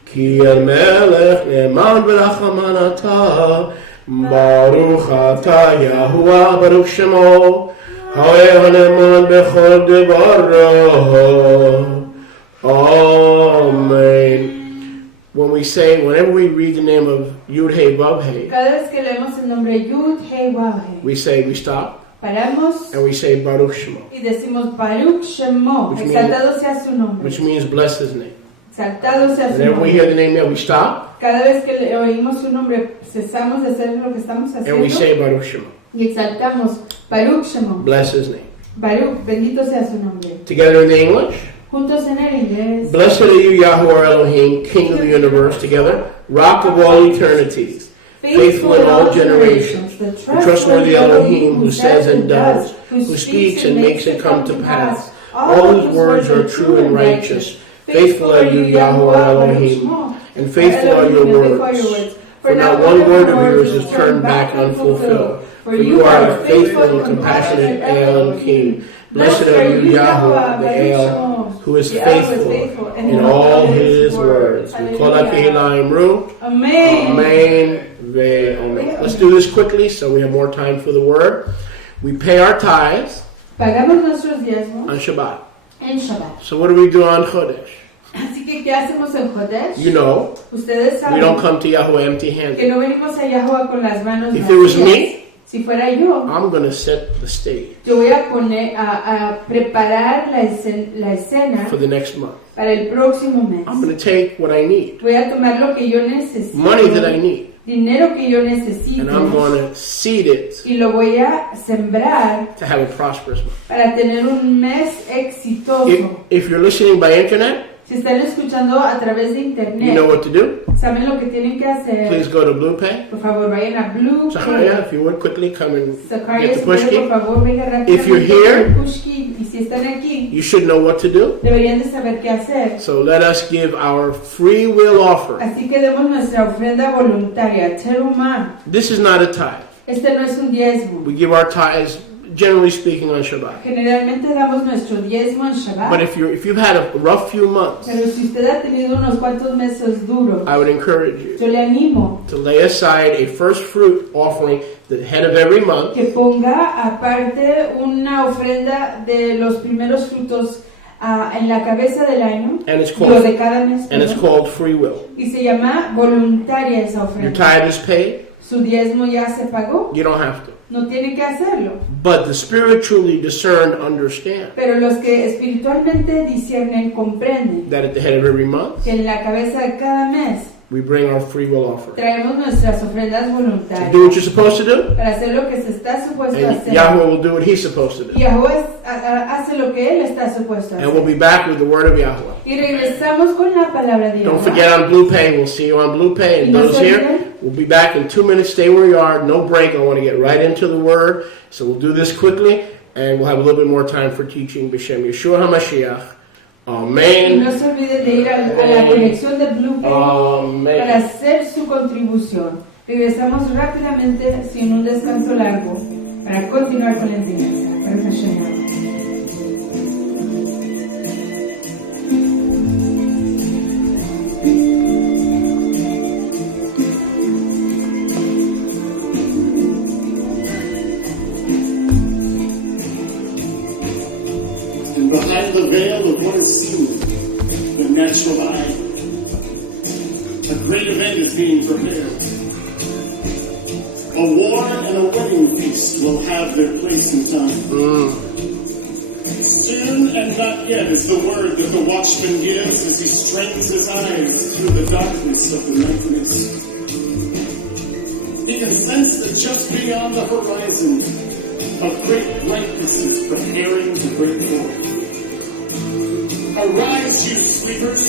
כי אל מלך נאמן ורחמן אתה ברוך אתה יהוה ברוך שמו האוהב הנאמן בכל דברו אמן. Whenever we read the name of Yud Hey Vav Hey, Cada vez que leemos el nombre Yud, Hey, Vav, Hey, we stop paramos and we say Baruch Shemo, y decimos Baruch Shemo, Which exaltado sea su nombre, which means bless His name. exaltado sea su Whenever we nombre. hear the name there, we stop Cada vez que oímos su nombre, cesamos de hacer lo que estamos and we haciendo say Baruch Shemo, y exaltamos Baruch Shemo, bless His name. Baruch, bendito sea su nombre. Together in the English, Juntos en el inglés. blessed are you, Yahweh Elohim, King of the universe, together, Rock of all eternities, faithful in all generations, the trustworthy Elohim, who says and does, who speaks and makes it come to pass. All His words are true and righteous. Faithful are you, Yahweh Elohim, and faithful are your words. For not one word of yours is turned back unfulfilled. For you are a faithful and compassionate Elohim. Blessed are you, Yahweh, the El, who is faithful in all His words. Amen. Amen. Let's do this quickly so we have more time for the word. We pay our tithes Pagamos nuestros diezmos on Shabbat. en Shabbat. So what do we do on Chodesh? Así que, ¿qué hacemos en Jodesh? You know, Ustedes we don't saben come to Yahweh que empty-handed. no venimos a Yahweh con las manos If it was vacías. me, Si fuera yo, I'm going to set the stage yo voy a poner a preparar la escena for the next month. para el próximo mes. I'm going to take what I need, Voy a tomar lo que yo necesito, money that I need, dinero que yo and necesito, I'm going to seed it y lo voy a sembrar to have a prosperous month. para tener un mes exitoso. If you're listening by internet, Si están escuchando a través de you internet, know what to do. ¿saben lo que tienen que hacer? Please go to BluePay. Por favor, vayan a Blue. Zachariah, if you would quickly come and get Zacarias, the por pushki. favor, venga rápidamente. If you're here, con el pushki. Y si están aquí, You should know what to do. deberían de saber qué hacer. So let us give our free will offering. Así que demos nuestra ofrenda voluntaria, terumah. This is not a tithe. Este no es un diezmo. We give our tithes, generally speaking, on Shabbat. Generalmente damos nuestro diezmo en Shabbat. But if you've had a rough few months, Pero si usted ha tenido unos cuantos meses duros, I would encourage you yo le animo to lay aside a first fruit offering the head of every month, que ponga aparte una ofrenda de los primeros frutos en la cabeza del año, and it's lo called de cada mes, called free will. y se llama voluntaria esa Your ofrenda. tithe is paid. Su diezmo ya se pagó, You don't have to. no tiene que hacerlo. But the spiritually discerned understand Pero los que espiritualmente disciernen comprenden that at the head of every month, que en la cabeza de cada mes we bring our free will offering. traemos nuestras ofrendas To voluntarias do what you're supposed to do, para hacer lo que se está supuesto a and hacer. Yahweh will do what He's supposed to do. Y Yahweh hace lo que Él está supuesto a And we'll hacer. be back with the word of Yahweh. Y regresamos con la palabra de Don't Yahweh. forget on BluePay. We'll see you on BluePay. And Y no those se here, olviden, we'll be back in 2 minutes. Stay where you are. No break. I want to get right into the word. So we'll do this quickly, and we'll have a little bit more time for teaching B'Shem Yeshua HaMashiach. Y Amén. no se olviden de ir a la conexión de Blue para Amén. hacer su contribución. Regresamos rápidamente, sin un descanso largo, para continuar con la enseñanza. Baruch Hashem. And behind the veil of what is seen, the natural eye, a great event is being prepared. A war and a wedding feast will have their place in time. Soon and not yet is the word that the watchman gives as he strains his eyes through the darkness of the night mist. He can sense that just beyond the horizon, a great brightness is preparing to break forth. Arise, you sleepers.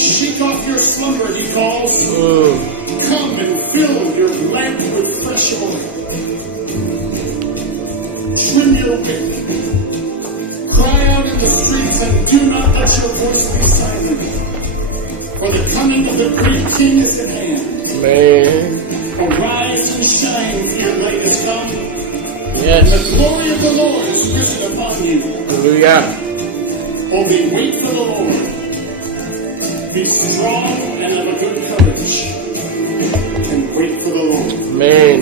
Shake off your slumber, he calls. Come and fill your lamp with fresh oil. Trim your wick. Cry out in the streets and do not let your voice be silent. For the coming of the great King is at hand. Man. Arise and shine, for your light has come. Yes. The glory of the Lord is risen upon you. Hallelujah. Only wait for the Lord. Be strong and of a good courage. And wait for the Lord. Amen.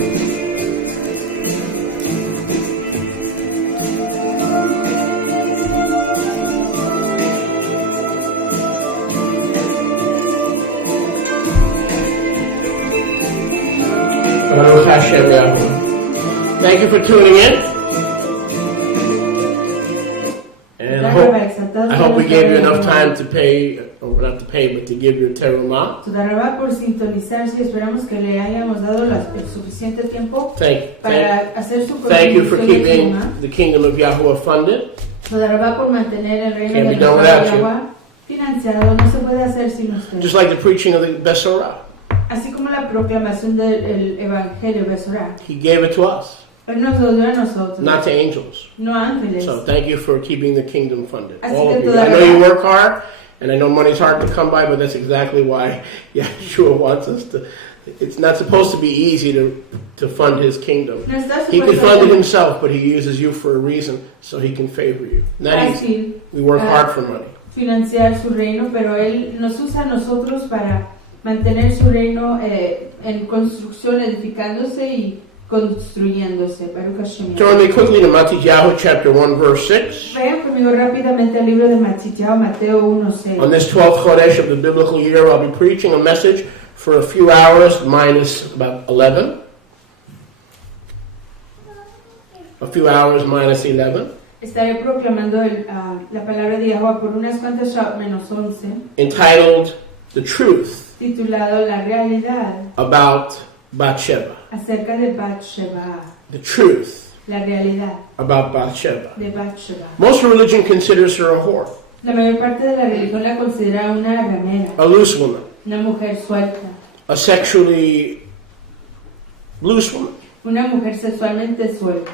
Baruch Hashem Yahweh. Thank you for tuning in. And I hope we gave you enough time to pay, or not to pay, but to give your terumah. Toda Rabá por sintonizarse, esperamos que le hayamos dado el suficiente tiempo para hacer su Thank you for contribución de keeping Terumá. the kingdom of Yahuwah funded. Toda Rabá por mantener el reino Can't de be done without you. Yahuwah financiado, no se puede hacer sin usted. Just like the preaching of the Besorah. Así como la proclamación del Evangelio Besorah. He gave it to us, Él nos lo dio a nosotros, not to angels. no ángeles. So thank you for keeping the kingdom funded. Así All que of you. I todavía- know you work hard, and I know money's hard to come by, but that's exactly why Yeshua wants us to. It's not supposed to be easy to fund his kingdom. No está He can supuesto fund it ser himself, but he uses you for a reason, so he can favor you. Not easy. fácil We work hard for money. financiar su reino, pero Él nos usa a nosotros para mantener su reino en construcción, edificándose y construyéndose. Baruch Hashem. Turn me quickly to Matthew chapter 1, verse 6. Vayan conmigo rápidamente al libro de Mateo 1:6. On this 12th Chodesh of the biblical year, I'll be preaching a message for a few hours, minus about 11. A few hours minus 11. Estaré proclamando la palabra de Yahweh por unas cuantas menos 11, Entitled The Truth titulado La realidad About BaatSheva. acerca de BaatSheva. The truth La realidad about BaatSheva. de BaatSheva. Most religion considers her a whore, La mayor parte de la religión la considera una ramera, a loose woman, una mujer suelta, a sexually loose woman. una mujer sexualmente suelta.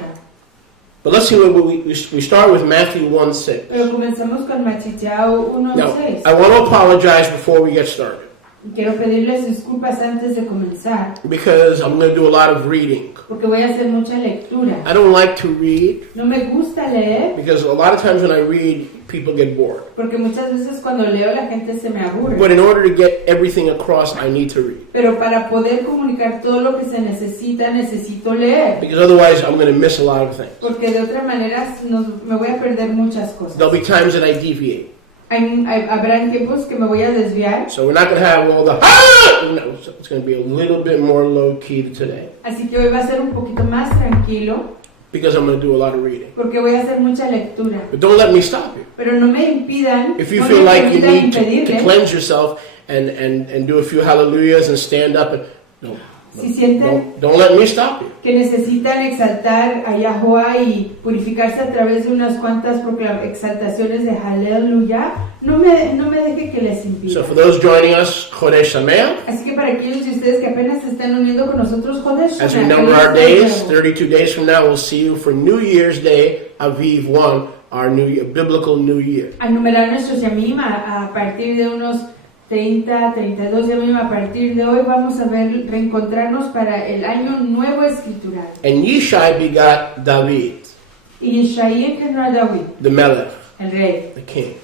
But let's see what we start with Matthew 1:6. Pero comenzamos con Matthew Now, 1:6. I want to apologize before we get started Quiero pedirles disculpas antes de comenzar, because I'm going to do a lot of reading. porque voy a hacer mucha lectura. I don't like to read No me gusta leer, because a lot of times when I read, people get bored. porque muchas veces cuando leo la gente se me aburre. But in order to get everything across, I need to read. Pero para poder comunicar todo lo que se necesita, necesito leer. Because otherwise, I'm going to miss a lot of things. Porque de otra manera me voy a perder muchas cosas. There'll be times that I deviate. Habrán tiempos que me voy a desviar. So we're not going to have all the ah! No, so it's going to be a little bit more low-key today Así que hoy va a ser un poquito más tranquilo, because I'm going to do a lot of reading. porque voy a hacer mucha lectura. But don't let me stop you. Pero no me impidan, If you no feel me like you permitan need to impedirle. cleanse yourself and do a few hallelujahs and stand up, and Si sienten don't let me stop you. que necesitan exaltar a Yahuwah y purificarse a través de unas cuantas exaltaciones de Aleluya, no me deje que les impida. So for those joining us, Chodesh Sameach, Así que para aquellos de ustedes que apenas se están uniendo con nosotros, Jodesh, as we number our days, 32 days from now, we'll see you for New Year's Day, Aviv 1, our new year, biblical new year. A numerar nuestros yamim a partir de unos 30, 32 yamim. A partir de hoy vamos a reencontrarnos para el año nuevo escritural. And Yishai begot David, Y Yishai engendró a David, the Melech, el rey. the king.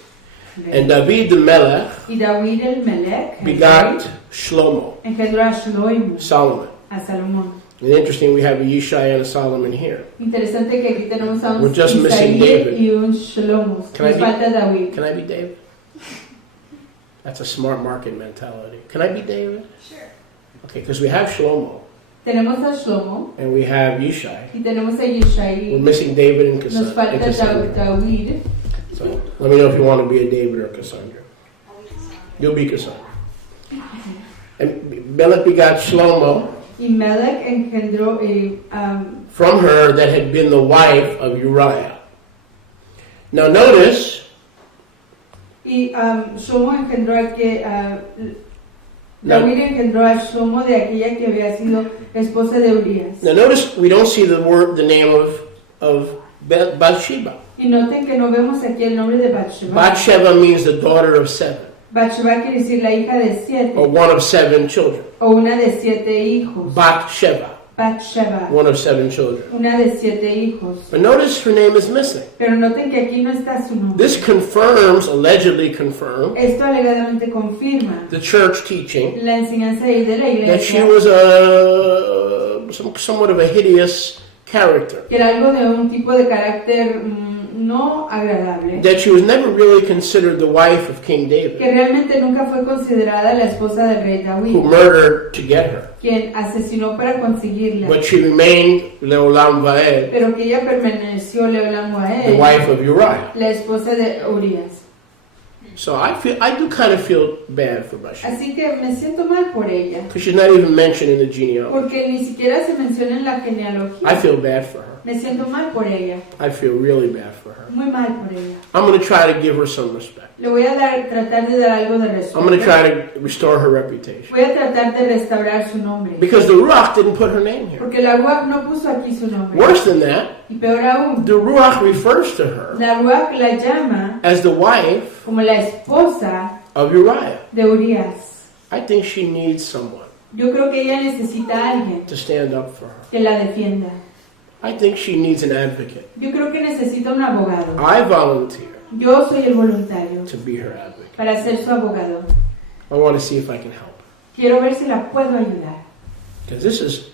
El rey. And David the Melech Y David el Melech, el begot rey, Shlomo, engendró a Shlomo, Solomon. a Salomón. And interesting, we have a Yishai and a Solomon here. Interesante que aquí tenemos a un We're just missing Isaí David. y un Shlomo. Can I Nos be- falta David. Can I be David? That's a smart market mentality. Can I be David? Sure. Okay, because we have Shlomo Tenemos a Shlomo and we have Yishai. y tenemos a We're Yishai. missing David and Nos falta Cassandra. David. So let me know if you want to be a David or Cassandra. You'll be Cassandra. And Melech begot Shlomo Y Melech engendró from her that had been the wife of Uriah. Now notice, Shlomo engendró a que David engendró a Shlomo de aquella que había sido esposa de Urias. now notice we don't see the name of Bathsheba. Y noten que no vemos aquí el nombre de BaatSheva. Bathsheba means the daughter of 7, BaatSheva quiere decir la hija de 7 or one of 7 children. o una de 7 hijos. BathSheba, BaatSheva, one of 7 children. una de 7 hijos. But notice her name is missing. Pero noten que aquí no está su nombre. This confirms, allegedly confirms, Esto alegadamente confirma the church teaching la enseñanza de la that she iglesia was somewhat of a hideous character. que era algo de un tipo de carácter no agradable, That she was never really considered the wife of King David, que realmente nunca fue considerada la esposa del rey who David, murdered to get her. quien asesinó para conseguirla, But she remained Leolam Vaed, pero que ella permaneció Leolam the Wael, wife of Uriah. la esposa de Urias. So I do kind of feel bad for Bathsheba, Así que me siento mal por ella, because she's not even mentioned in the genealogy. porque ni siquiera se menciona en la I genealogía. feel bad for her. Me siento mal por ella, I feel really bad for her. muy mal por ella. I'm going to try to give her some respect. Le voy a tratar de dar algo de I'm going to respeto. try to restore her reputation. Voy a tratar de restaurar su nombre. Because the Ruach didn't put her name here. Porque la Ruach no puso aquí su nombre. Worse than that, Y peor aún, the Ruach refers to her la Ruach la llama as the wife como la esposa of Uriah. de Urias. I think she needs someone Yo creo que ella necesita a alguien to stand up for her. que la defienda. I think she needs an advocate. Yo creo que necesita un abogado. I volunteer Yo soy el voluntario to be her advocate. para ser su abogado. I want to see if I can help. Quiero ver si la puedo ayudar. Because this is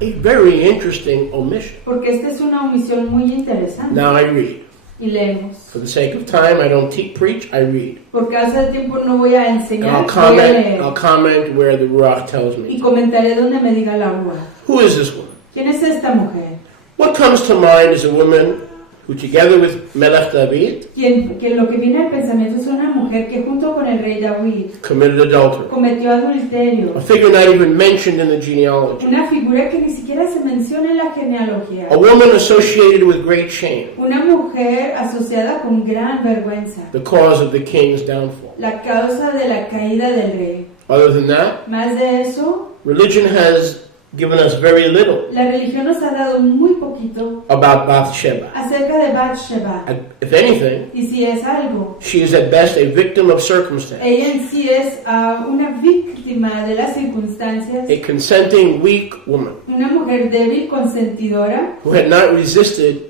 a very interesting omission. Porque esta es una omisión muy interesante. Now I read. Y leemos. For the sake of time, I don't preach, I read. Por causa del tiempo no voy a And enseñar, voy a leer. I'll comment where the Ruach tells Y me. comentaré donde me diga la Ruach. Who is this woman? ¿Quién es esta mujer? What comes to mind is a woman who, together with Melech David, Que lo que viene al pensamiento es una mujer que junto con el rey David committed adultery. cometió adulterio. A figure not even mentioned in the genealogy. Una figura que ni siquiera se menciona en la genealogía. A woman associated with great shame, Una mujer asociada con gran vergüenza. the cause of the king's downfall. La causa de la caída del rey. Other than that, Más de eso, religion has given us very little la religión nos ha dado muy poquito about Bathsheba. acerca de BaatSheva. If anything, Y si es algo, she is at best a victim of circumstance, ella en sí es una víctima de las circunstancias. a consenting, weak woman Una mujer débil, consentidora, who had not resisted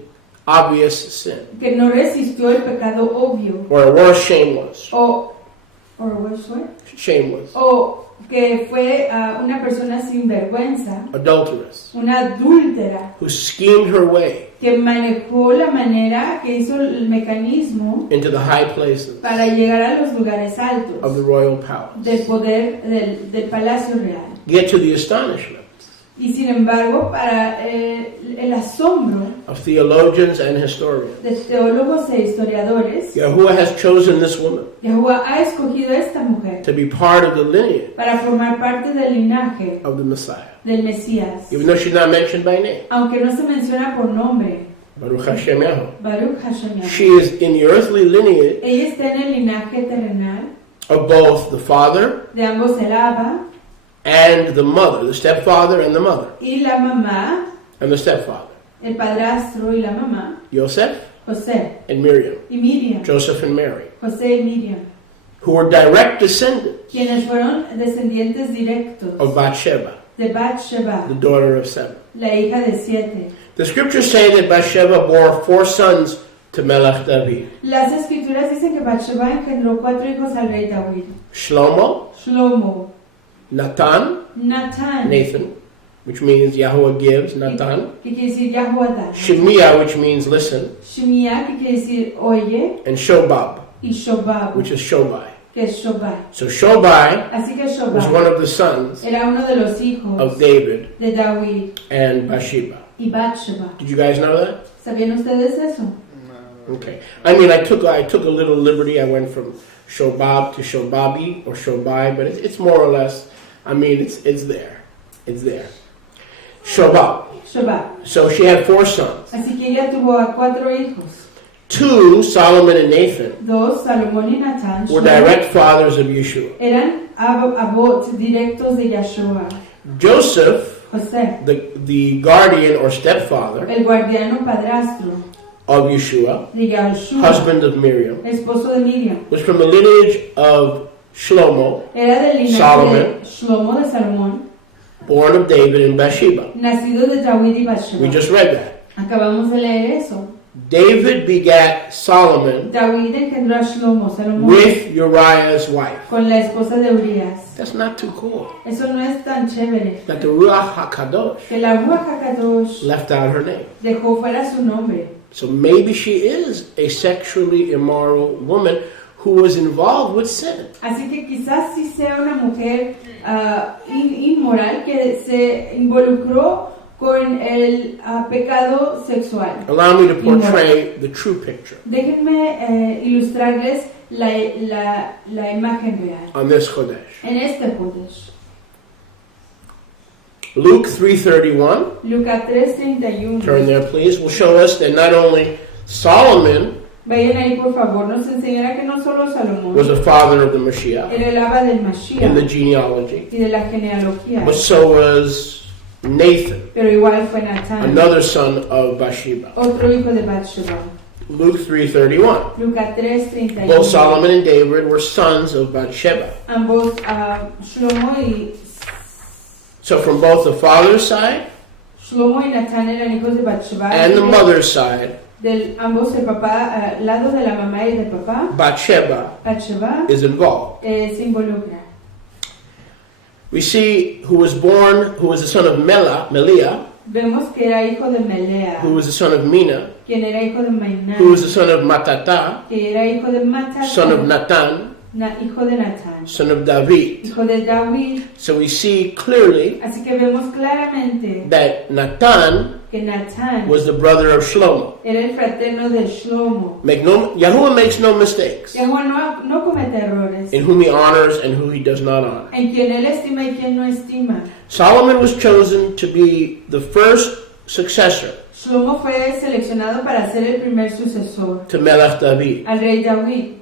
obvious sin, que no resistió el pecado obvio. or worse, shameless. O worse, what? Shameless. O que fue una persona sin vergüenza, Adulteress. una adúltera, Who schemed her way que manejó la manera, que hizo el mecanismo into the high places para llegar a los lugares of altos the royal palace. del poder del palacio real. Get to the astonishment Y sin embargo, para el asombro of theologians and historians. de teólogos e historiadores, Yahuwah has chosen this woman Yahuwah ha escogido a esta mujer to be part of the lineage para formar parte del linaje of the Messiah, del Mesías, even though she's not mentioned by name. aunque no se menciona por nombre. Baruch Hashem Yahweh. Baruch Hashem She Yahweh. is in the earthly lineage Ella está en el linaje terrenal of both the father de ambos, el Abba and the mother, the stepfather and the mother, y la mamá, and the stepfather. el padrastro y la mamá, Yosef José and Miriam, y Miriam, Joseph and Mary, José y Miriam, who were direct descendants quienes fueron descendientes directos of BaatSheva, de BaatSheva, the daughter of 7. la hija de 7. The scriptures say that BaatSheva bore 4 sons to Melech David: Las escrituras dicen que BaatSheva engendró 4 hijos al rey David: Shlomo, Shlomo, Natan, Natán, Nathan, which means Yahweh gives, Natan, que quiere decir Yahuadá, Shemiah, which means listen, Shimea, que quiere decir oye, and Shobab, y Shobab, which is Shobai. que es Shobai. So Shobai Así que was Shobai one of the sons era uno de los hijos of David de David and Bathsheba. y BaatSheva. Did you guys know that? ¿Sabían ustedes eso? Okay. I mean, I took a little liberty. I went from Shobab to Shobabi or Shobai, but it's more or less. I mean, it's there. It's there. Shobab. Shobab. So she had 4 sons. Así que ella tuvo a 4 hijos. 2, Solomon and Nathan, 2, Salomón y Natán, were direct fathers of Yeshua. eran abot directos de Yahshua. Joseph, José, the guardian or stepfather el guardiano padrastro of Yeshua, de Yahshua, husband of Miriam, esposo de Miriam, was from the lineage of Shlomo, era del linaje Solomon, de Shlomo de Salomón, born of David and Bathsheba. nacido de David y Bathsheba. We just read that. Acabamos de leer eso. David begat Solomon David engendró a Shlomo, Salomón, with Uriah's wife. con la esposa de Urias. That's not too cool. Eso no es tan chévere. That the Ruach HaKadosh Que la Ruach HaKadosh left out her name. dejó fuera su nombre. So maybe she is a sexually immoral woman who was involved with sin. Así que quizás sí sea una mujer inmoral que se involucró con el pecado sexual. Allow me to portray the true picture Déjenme ilustrarles la imagen real on this Chodesh. en este Kodesh. Luke 3:31, Lucas 3:31. turn there please, will show us that not only Solomon Vayan ahí por favor, nos enseñará que no solo Salomón was a father of the Mashiach era el aba del in the Mashiach genealogy, y de la genealogía, but so was Nathan, pero igual fue Natán, another son of Bathsheba. otro hijo de BaatSheva. Luke 3:31. Lucas 3:31. Both Solomon and David were sons of Bathsheba. Ambos, Shlomo y So from both the father's side Natán eran hijos de BaatSheva. and the mother's side, Ambos, el papá, lado de la mamá y del papá, Bathsheba BaatSheva is involved. se involucra. We see who was the son of Meliah, Vemos que era hijo de Melea, who was the son of Mina, quien era hijo de Mainá, who was the son of Matata, que era hijo de Matata, son of Natan, hijo de Natán, son of David. hijo de David. So we see clearly Así que vemos claramente that Natan que Natán was the brother of Shlomo. era el fraterno de Shlomo. Yahuwah makes no mistakes Yahuwah no comete errores, in whom he honors and who he does not honor. en quien él estima y quien no estima. Solomon was chosen to be the first successor Shlomo fue seleccionado para ser el primer sucesor to Melech David. al rey David.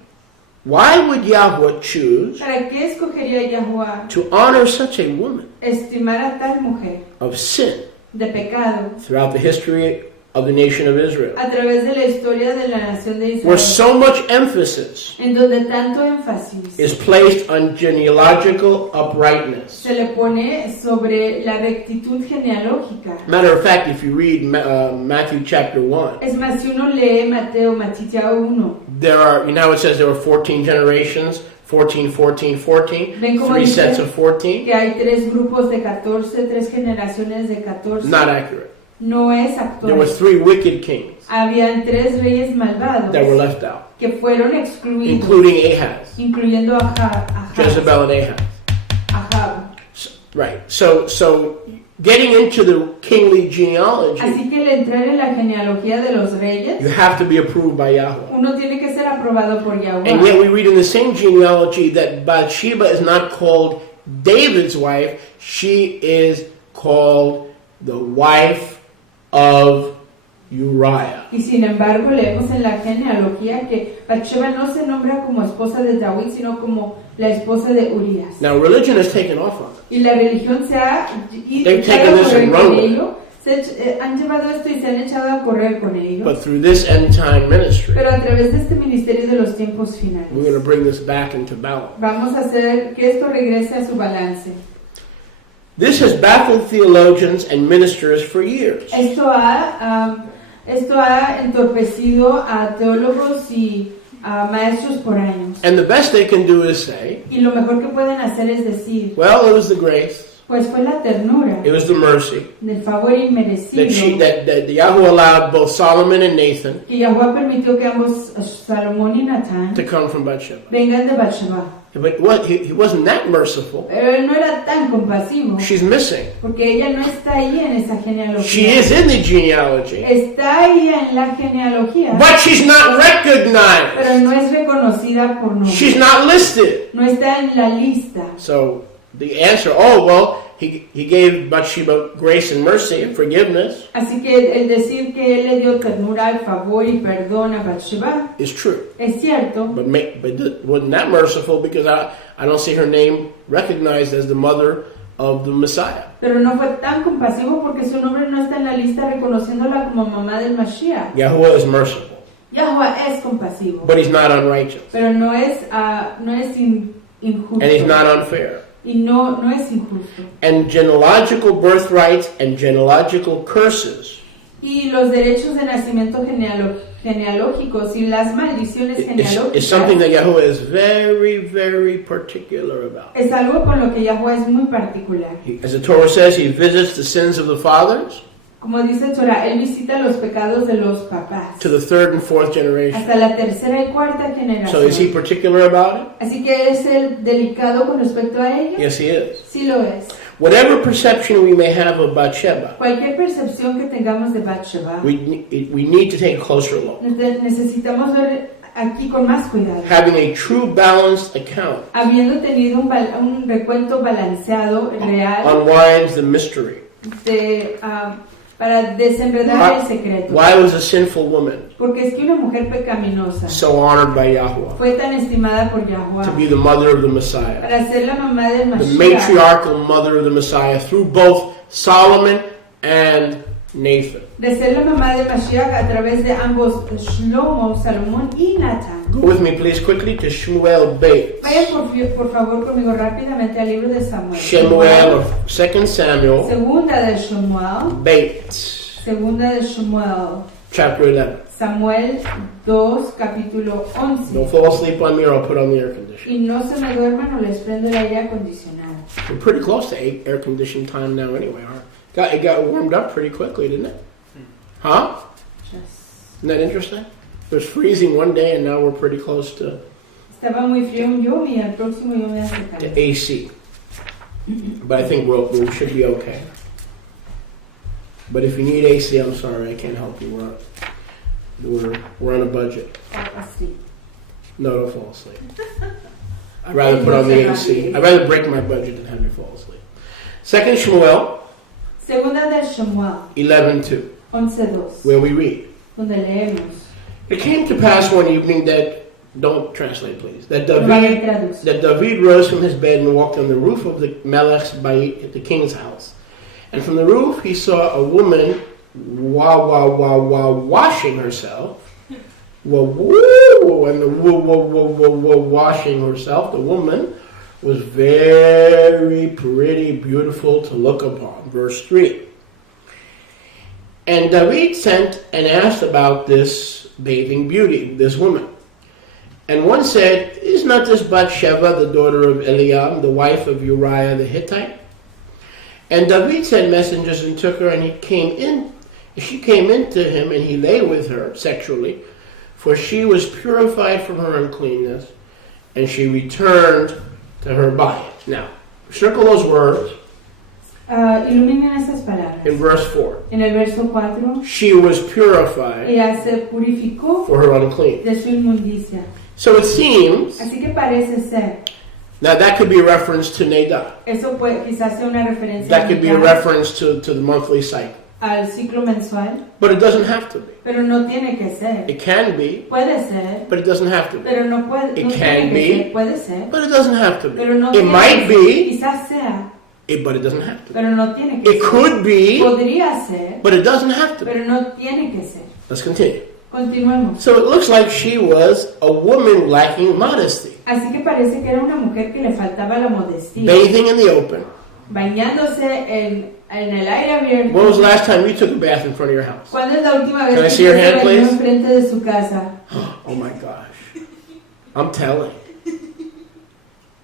Why would Yahweh choose ¿Para qué escogería Yahuwah to honor such a woman estimar a tal mujer of sin de pecado throughout the history of the nation of Israel, a través de la historia de la nación de where Israel, so much emphasis en donde tanto énfasis is placed on genealogical uprightness? se le pone sobre la rectitud genealógica? Matter of fact, if you read Matthew chapter 1, Es más, si uno lee Mateo 1, there are, it says there were 14 generations, 14, 14, 14, Ven como 3 dice sets of 14. que hay 3 grupos de 14, 3 generaciones de 14. Not accurate. No es There was actual. 3 wicked kings Habían 3 reyes malvados that were left out, que fueron excluidos, including Ahaz, incluyendo a Jezebel and Ahab. Right. So getting into the kingly genealogy, Así que al entrar en la genealogía de los reyes, you have to be approved by Yahweh. uno tiene que ser aprobado por And yet Yahuwah. we read in the same genealogy that Bathsheba is not called David's wife, she is called the wife of Uriah. Y sin embargo leemos en la genealogía que BaatSheva no se nombra como esposa de David, sino como la esposa de Urias. Now religion has taken off on it. Y la religión se ha They've taken this and run with it. han llevado esto y se han echado a correr con ello. But through this end time ministry, Pero a través de este ministerio de los tiempos finales, we're going to bring this back into balance. vamos a hacer que esto regrese a su balance. This has baffled theologians and ministers for years. Esto ha entorpecido a teólogos y a maestros por años. And the best they can do is say, Y lo mejor que pueden hacer es decir, well, it was the grace, pues fue la ternura, it was the mercy, del favor inmerecido, that Yahweh allowed both Solomon and Nathan que Yahweh permitió que ambos, Salomón y Natán, to come from BaatSheva. vengan de BaatSheva. But he wasn't that merciful. Pero él no era tan compasivo, She's missing. porque ella no está ahí en esa She genealogía. is in the genealogy, Está ahí en la genealogía, but she's not recognized. pero no es reconocida por nombre. She's not listed. No está en la lista. So the answer, oh, well, he gave BaatSheva grace and mercy and forgiveness Así que el decir que él le dio ternura, el favor y perdón a BaatSheva is true. es cierto, But wasn't that merciful because I don't see her name recognized as the mother of the Messiah. pero no fue tan compasivo porque su nombre no está en la lista reconociéndola como mamá del Mashiach. Yahweh is merciful, Yahweh es compasivo, but he's not unrighteous. pero no es injusto. And he's not unfair. Y no es injusto. And genealogical birthrights and genealogical curses Y los derechos de nacimiento genealógicos y las maldiciones is something genealógicas that Yahweh is very, very particular about. es algo con lo que Yahweh es muy particular. As the Torah says, he visits the sins of the fathers Como dice Torah, él visita los pecados de los papás to the third and fourth generation. hasta la tercera y cuarta So is he generación. particular about it? Así que es el delicado con respecto a ello. Yes, he is. Sí lo es. Whatever perception we may have of BaatSheva, Cualquier percepción que tengamos de BaatSheva, we need to take a closer look. necesitamos ver aquí con más cuidado. Having a true balanced account Habiendo tenido un recuento balanceado, real, unwinds the mystery. Para desenredar el secreto. Why was a sinful woman Porque es que una mujer pecaminosa so honored by Yahweh fue tan estimada por to Yahweh be the mother of the Messiah, para ser la mamá del the Mashiach, matriarchal mother of the Messiah through both Solomon and Nathan? de ser la mamá del Mashiach a través de ambos Shlomo, Salomón y Natán. Go with me, please, quickly to Shmuel Beit. Vayan por favor conmigo rápidamente al libro de Samuel. Shemuel of 2 Samuel, Segunda de Shmuel, Beit, segunda de Shmuel, chapter 11. Samuel 2, capítulo 11. Don't fall asleep on me or I'll put on the air conditioner. Y no se me duerman o les prendo el aire acondicionado. We're pretty close to air conditioned time now anyway. It got warmed up pretty quickly, didn't it? Huh? Isn't that interesting? It was freezing one day and now we're pretty close to Estaba muy frío un yom y al próximo yom me hace calor. AC. But I think we should be okay. But if you need AC, I'm sorry, I can't help you. We're on a budget. Así. No, don't fall asleep. I'd rather put on the AC. I'd rather break my budget than have you fall asleep. 2 Shmuel Segunda de Shmuel 11:2, 11:2, where we read, donde leemos. it came to pass one evening that, don't translate please, that No va a haber David traducción. rose from his bed and walked on the roof of the Melech's Bait at the king's house. And from the roof he saw a woman washing herself. And the washing herself, the woman was very pretty, beautiful to look upon. Verse 3. And David sent and asked about this bathing beauty, this woman. And one said, is not this BaatSheva, the daughter of Eliam, the wife of Uriah the Hittite? And David sent messengers and took her, and she came into him, and he lay with her sexually, for she was purified from her uncleanness, and she returned to her body. Now, circle those words Iluminen esas palabras. in verse 4. En el verso 4, She was purified ella se purificó for her uncleanness. de su inmundicia. So it seems, Así que parece ser, now that could be a reference to Nadab. eso puede quizás sea una referencia That could be a ya reference to the monthly cycle. al ciclo mensual, But it doesn't have to be. pero no tiene que ser. It can be, Puede ser, but it doesn't have to be. pero no puede. It No can tiene que be, ser. Puede ser, but it doesn't have to be. pero no It tiene might que ser. be, Quizás sea, But it doesn't have to. pero no tiene que It ser. could be, Podría ser, but it doesn't have to be. pero no tiene que ser. Let's continue. Continuemos. So it looks like she was a woman lacking modesty, Así que parece que era una mujer que le faltaba la modestia, bathing in the open. bañándose en el aire abierto. When was the last time you took a bath in front of your house? ¿Cuándo es la última vez Can I que see your usted se hand, bañó please? enfrente de su casa? Oh my gosh. I'm telling.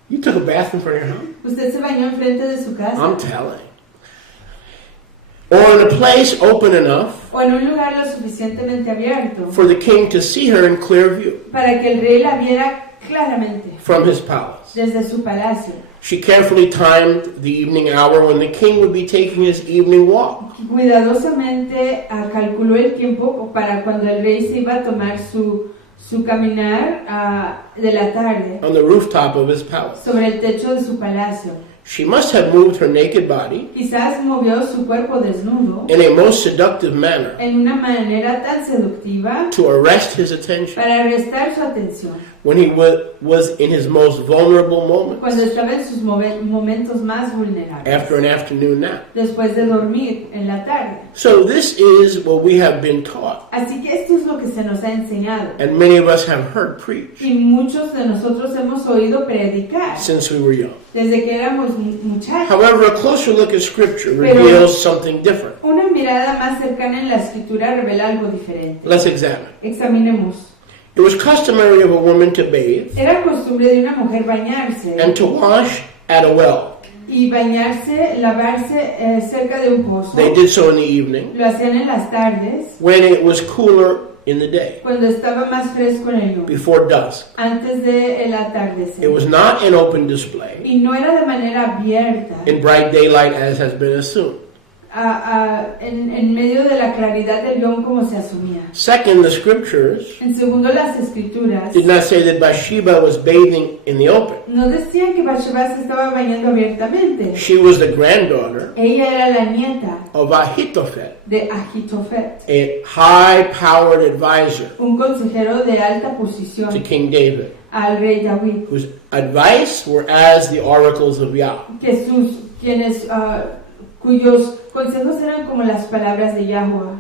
You took a bath in front of your house? ¿Usted se bañó enfrente de su casa? I'm telling. Or in a place open enough ¿O en un lugar lo suficientemente abierto for the king to see her in clear view para que el rey la viera claramente from his palace? desde su palacio? She carefully timed the evening hour when the king would be taking his evening walk. Cuidadosamente calculó el tiempo para cuando el rey se iba a tomar su caminar de la tarde On the rooftop of his palace. sobre el techo de su palacio. She must have moved her naked body Quizás movió su cuerpo desnudo in a most seductive manner en una manera tan seductiva to arrest his attention para arrestar su atención when he was in his most vulnerable moments cuando estaba en sus momentos más vulnerables, after an afternoon nap. después de dormir en la tarde. So this is what we have been taught, Así que esto es lo que se nos ha enseñado and many of us have heard preach y muchos de nosotros hemos oído predicar since we were young. desde que éramos muchachos. However, a closer look at Scripture Pero- reveals something different. Una mirada más cercana en la escritura revela algo diferente. Let's examine. Examinemos. It was customary of a woman to bathe Era costumbre de una mujer bañarse and to wash at a well. y bañarse, lavarse cerca de un pozo. They did so in the evening Lo hacían en las tardes, when it was cooler in the day, cuando estaba más fresco en el lugar, before dusk. antes del atardecer. It was not an open display Y no era de manera abierta, in bright daylight as has been assumed. en medio de la claridad del león como se asumía. Second, the Scriptures En segundo, las escrituras did not say that Bathsheba was bathing in the open. no decían que BaatSheva se estaba bañando abiertamente. She was the granddaughter Ella era la nieta of Ahithophel, de Ahitofet, a high-powered advisor un consejero de alta to posición King David, al rey David, whose advice were as the oracles of Yah. Cuyos consejos eran como las palabras de Yahweh.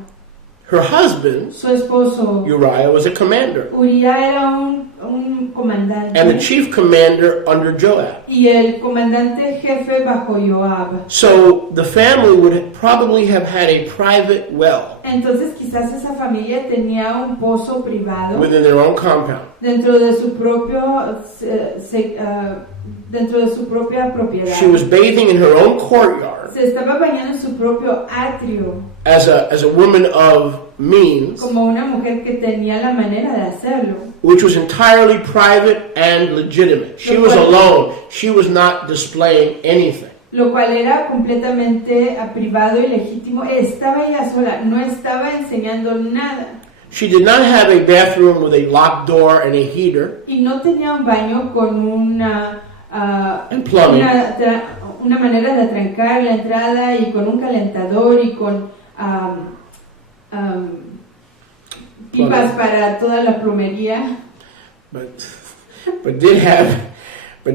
Her husband, Su esposo Uriah, was a commander, Uriah era un comandante and the chief commander under Joab. y el comandante jefe bajo Joab. So the family would probably have had a private well Entonces quizás esa familia tenía un pozo privado within their own compound. dentro de su propia propiedad. She was bathing in her own courtyard Se estaba bañando en su propio atrio as a woman of means, como una mujer que tenía la manera de hacerlo, which was entirely private and legitimate. She was alone. She was not displaying anything. lo cual era completamente privado y legítimo. Estaba ella sola, no estaba enseñando nada. She did not have a bathroom with a locked door and a heater Y no tenía un baño con and plumbing. una manera de trancar la entrada y con un calentador y con pipas para toda la plomería, But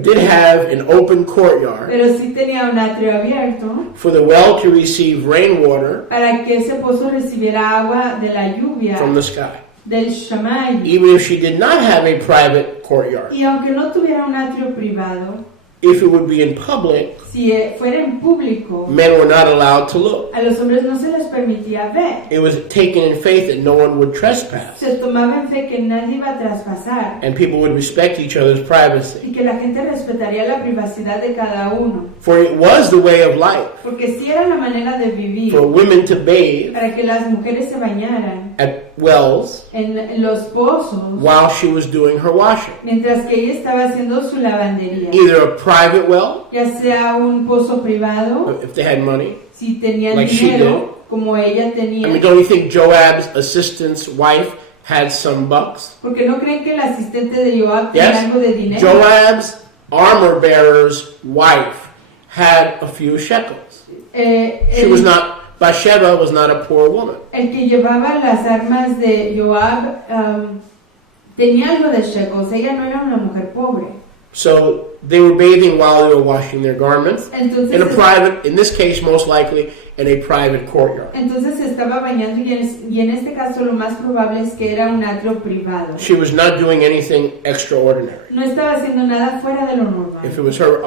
did have an open courtyard pero sí tenía un atrio abierto for the well to receive rainwater para que ese pozo recibiera agua de la lluvia from the sky. del Shammai. Even if she did not have a private courtyard, Y aunque no tuviera un atrio privado, if it would be in public, si fuera en público, men were not allowed to look. a los hombres no se les permitía ver. It was taken in faith that no one would trespass, Se tomaba en fe que nadie iba a traspasar and people would respect each other's privacy. y que la gente respetaría la privacidad de cada uno. For it was the way of life Porque si era la manera de vivir for women to bathe para que las mujeres se bañaran at wells en los pozos while she was doing her washing. mientras que ella estaba haciendo su lavandería. Either a private well, Ya sea un pozo privado, if they had money. si tenían Like she dinero, como ella I mean, tenía. don't you think Joab's assistant's wife had some bucks? Porque no creen que el asistente de Joab tenía Yes. algo de dinero. Joab's armor bearer's wife had a few shekels. She was not, Bathsheba was not a poor woman. El que llevaba las armas de Joab tenía algo de shekels. Ella no era una mujer pobre. So they were bathing while they were washing their garments Entonces, in a private, in this case, most likely in a private courtyard. entonces se estaba bañando y en este caso lo más probable es que era un atrio privado. She was not doing anything extraordinary. No estaba haciendo nada fuera de lo normal. If it was her,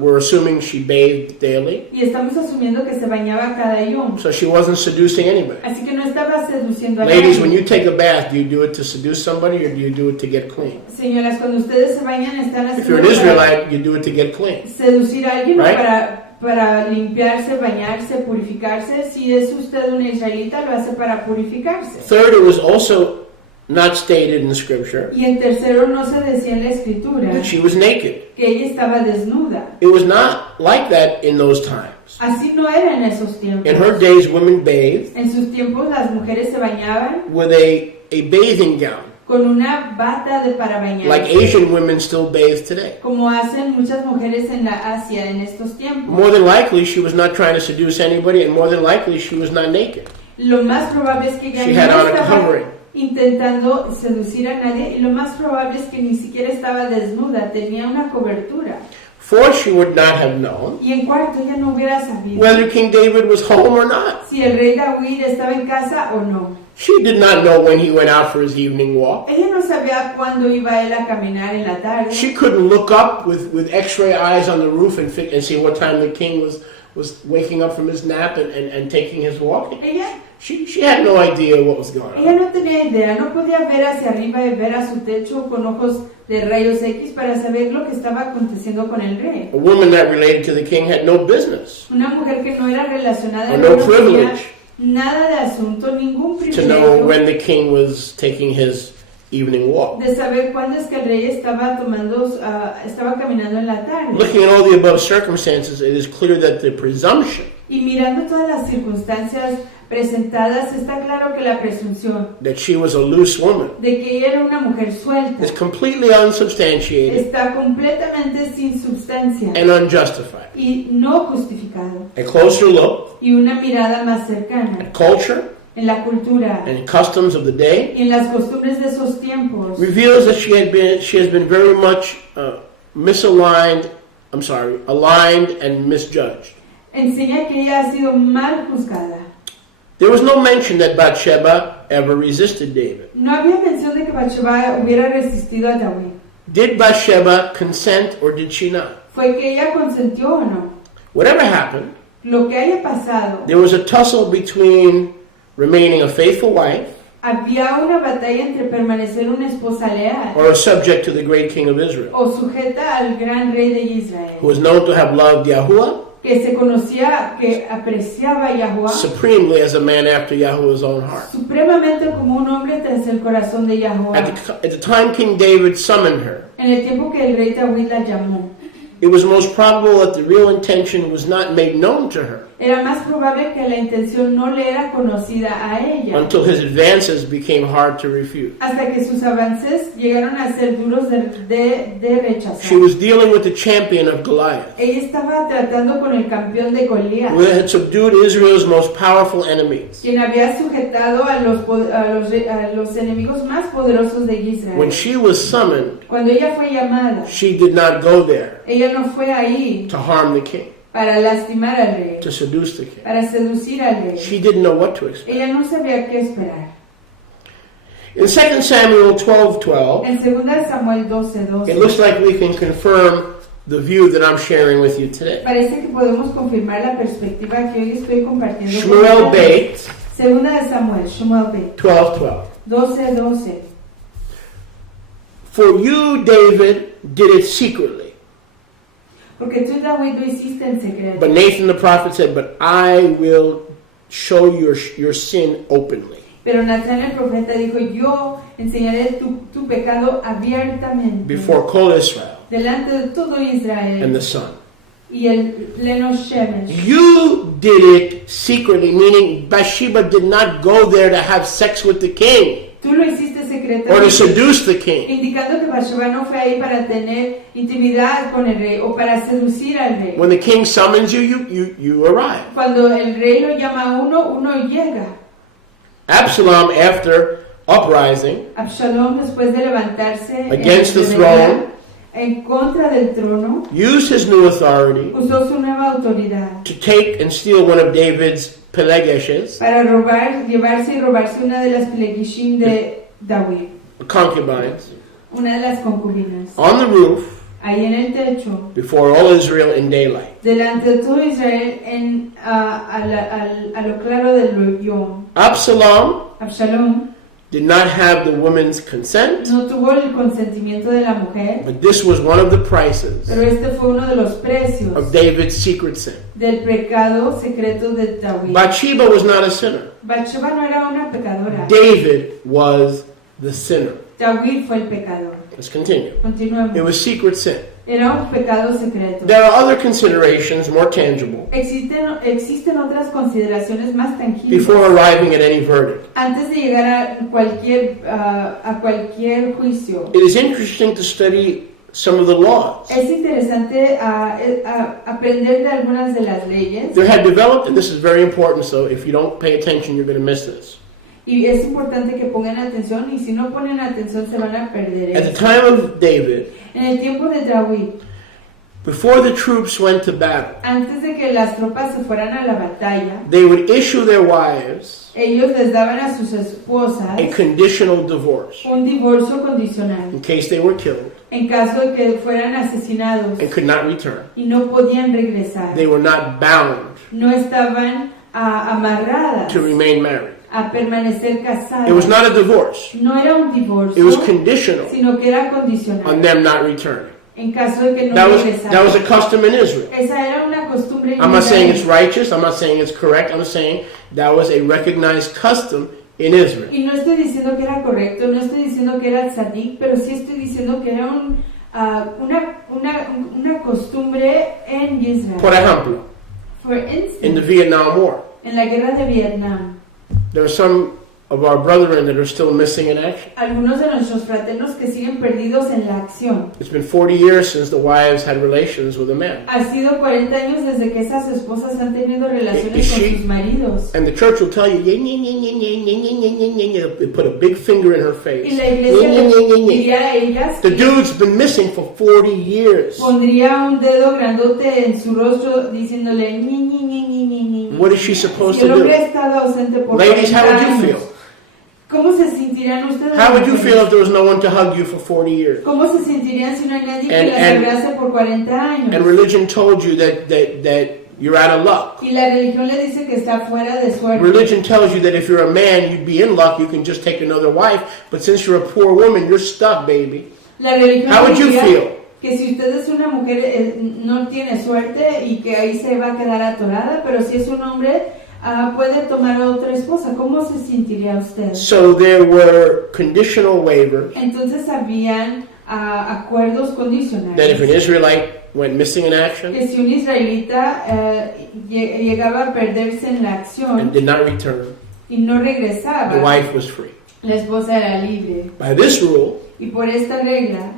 we're assuming she bathed daily, Y estamos asumiendo que se bañaba cada yom. so she wasn't seducing anybody. Así que no estaba seduciendo a Ladies, when nadie. you take a bath, do you do it to seduce somebody or do you do it to get clean? Señoras, cuando ustedes se bañan están If you're haciendo an para Israelite, you do it to get clean. seducir a alguien o Right? para limpiarse, bañarse, purificarse. Si es usted una israelita, lo hace para purificarse. Third, it was also not stated in the scripture Y en tercero, no se decía en la escritura that she was naked. que ella estaba desnuda. It was not like that in those times. Así no era en esos tiempos. In her days, women bathed En sus tiempos las mujeres se bañaban with a bathing gown, con una bata para bañarse. like Asian women still bathe today. Como hacen muchas mujeres en la Asia en estos tiempos. More than likely, she was not trying to seduce anybody, and more than likely, she was not naked. Lo más probable es que ella She no had on a estaba covering. intentando seducir a nadie y lo más probable es que ni siquiera estaba desnuda, tenía una cobertura. Fourth, she would not have known Y en cuarto, ella no hubiera sabido whether King David was home or not. si el rey David estaba en casa o no. She did not know when he went out for his evening walk. Ella no sabía cuándo iba él a caminar en la tarde. She couldn't look up with x-ray eyes on the roof and see what time the king was waking up from his nap and taking his walk. She had no idea what was going Ella on. no tenía idea, no podía ver hacia arriba y ver a su techo con ojos de rayos X para saber lo que estaba aconteciendo con el rey. A woman that related to the king had no business Una mujer que no era relacionada or al no rey no tenía privilege nada de asunto, ningún to know privilegio when the king was taking his evening walk. de saber cuándo es que el rey estaba estaba caminando en la tarde. Looking at all the above circumstances, it is clear that the presumption Y mirando todas las circunstancias presentadas, está claro que la presunción that she was a loose woman de que ella era una mujer suelta is completely unsubstantiated está completamente sin sustancia and unjustified. y no justificado. A closer look Y una mirada más cercana at culture en la cultura and customs of the day y en las costumbres de esos tiempos reveals that she has been very much aligned and misjudged. enseña que ella ha sido mal juzgada. There was no mention that Bathsheba ever resisted David. No había mención de que Bathsheba hubiera resistido a David. Did Bathsheba consent or did she not? ¿Fue que ella consentió o no? Whatever happened, Lo que haya pasado, there was a tussle between remaining a faithful wife había una batalla entre permanecer una esposa leal or a subject to the great king of Israel, o sujeta al gran rey de Israel, who was known to have loved Yahuwah que se conocía, que apreciaba a Yahuwah supremely as a man after Yahuwah's own heart. supremamente como un hombre tras el corazón de Yahuwah. At the time King David summoned her, En el tiempo que el rey David la llamó, it was most probable that the real intention was not made known to her era más probable que la intención no le era conocida a ella, until his advances became hard to refute. hasta que sus avances llegaron a ser duros de rechazar. She was dealing with the champion of Goliath, Ella estaba tratando con el campeón de Goliat, who had subdued Israel's most powerful enemies. quien había sujetado a los enemigos más poderosos de Israel. When she was summoned, Cuando ella fue llamada, she did not go there ella no fue ahí to harm the king, para lastimar al rey, to seduce the king. para seducir al rey. She didn't know what to expect. Ella no sabía qué esperar. In 2 Samuel 12:12, En 2 Samuel 12:12, it looks like we can confirm the view that I'm sharing with you today. parece que podemos confirmar la perspectiva que hoy estoy compartiendo con Shmuel ustedes. Beit 2 Samuel, Shmuel Beit 12:12. 12:12. For you, David, did it secretly. Porque tú, David, lo hiciste en secreto. But Nathan the prophet said, but I will show your sin openly. Pero Natán el profeta dijo, yo enseñaré tu pecado abiertamente Before Kol Israel delante de todo Israel and the sun. y el pleno Shemesh. You did it secretly, meaning Bathsheba did not go there to have sex with the king Tú lo hiciste or to secretamente, seduce the king. indicando que Bathsheba no fue ahí para tener intimidad con el rey o para seducir al rey. When the king summons you, you arrive. Cuando el rey lo llama a uno llega. Absalom, after uprising Absalom, después de levantarse against the en rebelión, throne en contra del trono, used his new authority usó su nueva autoridad to take and steal one of David's pelegeshes, para llevarse y robarse una de las Pelegishim de David, concubines, una de las concubinas, on the roof ahí en el techo, before all Israel in daylight. delante de todo Israel, a lo claro del yom. Absalom did not have the woman's consent, no tuvo el consentimiento de la mujer, but this was one of the prices pero este fue uno de los precios of David's secret sin. del pecado secreto de David. Bathsheba was not a sinner. Bathsheba no era una pecadora. David was the sinner. David fue el pecador. Let's continue. Continuemos. It was secret sin. Era un pecado secreto. There are other considerations more tangible Existen otras consideraciones más tangibles before arriving at any verdict. antes de llegar a cualquier juicio. It is interesting to study some of the laws. Es interesante aprender de algunas de las leyes. There had developed, and this is very important, so if you don't pay attention, you're going to miss this. Y es importante que pongan atención, y si no ponen atención se van a perder At the eso. time of David, En el tiempo de David, before the troops went to battle, antes de que las tropas se fueran a la batalla, they would issue their wives ellos les daban a sus esposas a conditional divorce un divorcio condicional in case they were killed en caso de que fueran asesinados and could not return. y no podían regresar. They were not bound No estaban amarradas to remain married. a permanecer casadas. It was not a divorce. No era un divorcio, It was conditional sino que era on condicional them not returning. en caso de que no That was regresaran. a custom in Israel. Esa era una costumbre en I'm not saying it's Israel. righteous. I'm not saying it's correct. I'm saying that was a recognized custom in Israel. Y no estoy diciendo que era correcto, no estoy diciendo que era tzadik, pero sí estoy diciendo que era una costumbre en Israel. Por ejemplo, For instance, in the Vietnam War, en la guerra de Vietnam, there are some of our brethren that are still missing in action. algunos de nuestros fraternos que siguen perdidos en la acción. It's been 40 years since the wives had relations with a man. Ha sido 40 años desde que esas esposas han tenido relaciones con sus maridos. And the church will tell you, they put a big finger in her face. Y la iglesia le diría a ellas The que dude's been missing for 40 years. pondría un dedo grandote en su rostro diciéndole ñi, ñi, ñi, ñi, ñi, ñi. What is she supposed Si el to hombre ha do? estado ausente por Ladies, 40 how would you años, feel? ¿cómo se sentirán ustedes? How would you mujeres? feel if there was no one to hug you for 40 years? ¿Cómo se sentirían si no hay nadie que And- las and- abrace por 40 años? And religion told you that you're out of luck. Y la religión le dice que está fuera de suerte. Religion tells you that if you're a man, you'd be in luck, you can just take another wife. But since you're a poor woman, you're stuck, baby. La religión How would you diría feel? que si usted es una mujer no tiene suerte y que ahí se va a quedar atorada, pero si es un hombre puede tomar otra esposa. ¿Cómo se sentiría usted? So there were conditional waivers Entonces habían acuerdos condicionales. that if an Israelite went missing in action Que si un israelita llegaba a perderse en la and acción did not return, y no the regresaba, wife was free. la esposa era libre. By this rule, Y por esta regla,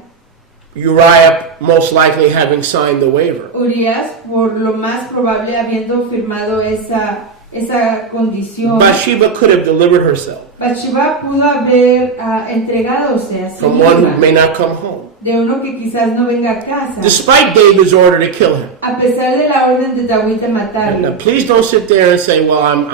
Uriah most likely having signed the waiver, Urias, por lo más probable habiendo firmado esa condición, Bathsheba could have delivered herself Bathsheba pudo haber entregadose a sí from one who misma may not come home, de uno que quizás no venga a casa, despite David's order to kill him. a pesar de la orden de David de Now, matarlo. please don't sit there and say, "Well, I'm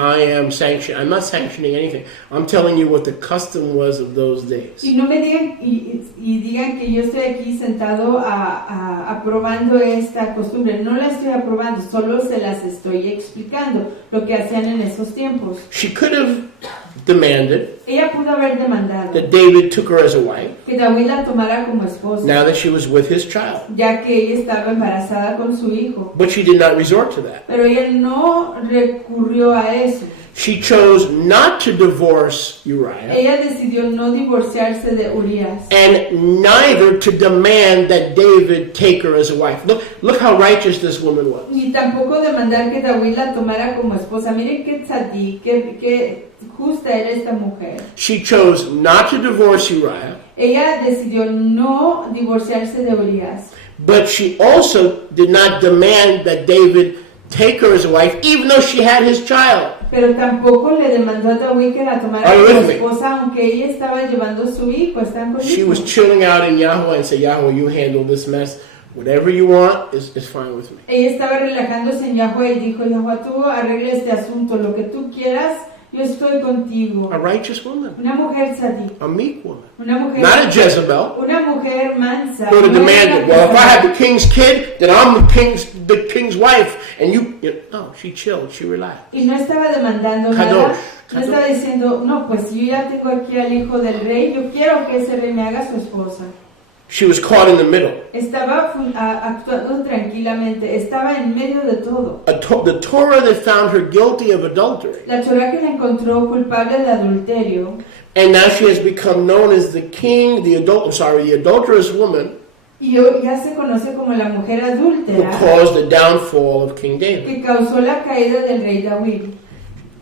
not sanctioning anything. I'm telling you what the custom was of those days." Y no me digan y digan que yo estoy aquí sentado aprobando esta costumbre. No la estoy aprobando, solo se las estoy explicando lo que hacían en esos tiempos. She could have demanded Ella pudo haber demandado that David took her as a wife que David la tomara como esposa, now that she was with his child, ya que ella estaba embarazada con su hijo. but she did not resort to that. Pero ella no recurrió a eso. She chose not to divorce Uriah Ella decidió no divorciarse de Urias. and neither to demand that David take her as a wife. Look how righteous this woman was. Ni tampoco demandar que David la tomara como esposa. Miren qué tzadí, qué justa era esta mujer. She chose not to divorce Uriah, Ella decidió no divorciarse de Urias, but she also did not demand that David take her as a wife, even though she had his child. Pero tampoco le demandó a David que la tomara Are you como with me? esposa, aunque ella estaba llevando su hijo. ¿Están She conmigo? was chilling out in Yahweh and said, Yahweh, you handle this mess. Whatever you want is fine with me. Ella estaba relajándose en Yahweh y dijo, Yahweh, tú arregla este asunto, lo que tú quieras, yo estoy contigo. A righteous woman, Una mujer sadí, a meek woman, una mujer, not a Jezebel. una mujer mansa. Go to no demand era it. Well, if I have pesada. the king's kid, then I'm the king's wife. And no, she chilled, she relaxed. Y no estaba demandando Kadosh, nada. No Kadosh. estaba diciendo, no, pues yo ya tengo aquí al hijo del rey, yo quiero que ese rey me haga su esposa. She was caught in the middle. Estaba actuando tranquilamente, estaba en medio de todo. The Torah that found her guilty of adultery. La Torah que la encontró culpable de adulterio, And now she has become known as the the adulterous woman y ya se conoce como la mujer who adúltera caused the downfall of King David. que causó la caída del rey David.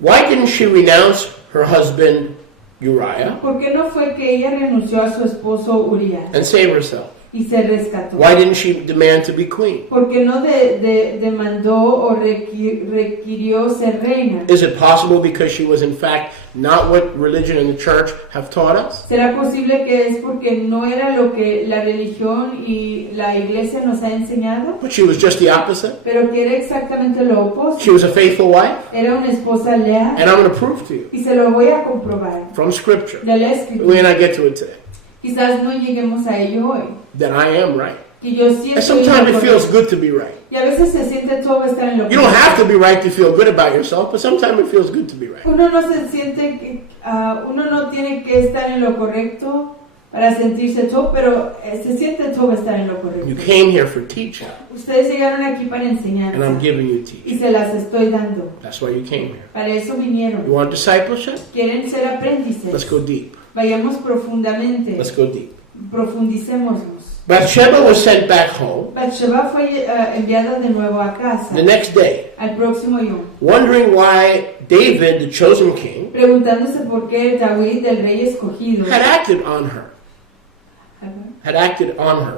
Why didn't she renounce her husband Uriah ¿Por qué no fue que ella renunció a su esposo Urias and save herself? y se rescató? Why didn't she demand to be queen? ¿Por qué no demandó o requirió ser reina? Is it possible because she was in fact not what religion and the church have taught us? ¿Será posible que es porque no era lo que la religión y la iglesia nos ha enseñado? But she was just the opposite. Pero que era exactamente lo She opuesto. was a faithful wife. Era una esposa leal. And I'm going to prove to you Y se lo voy a comprobar from Scripture, de la we may escritura. not get to it today, Quizás no lleguemos a ello hoy. that I am right. Que yo sí And estoy en sometimes lo it feels correcto. good to be right. Y a veces se siente todo estar en lo You don't correcto. have to be right to feel good about yourself, but sometimes it feels good to be right. Uno no se siente que, uno no tiene que estar en lo correcto para sentirse todo, pero se siente todo estar en lo You correcto. came here for teaching, Ustedes llegaron aquí para enseñar and I'm giving you teaching. y se las estoy dando. That's why you came here. Para eso You vinieron. want discipleship? Quieren ser Let's aprendices. go deep. Vayamos profundamente. Let's go deep. Profundicémonos. BaatSheva was sent back home BaatSheva fue enviada de nuevo a casa the next day, al próximo yom, wondering why David, the chosen king, preguntándose por qué David, el rey escogido, had acted on her.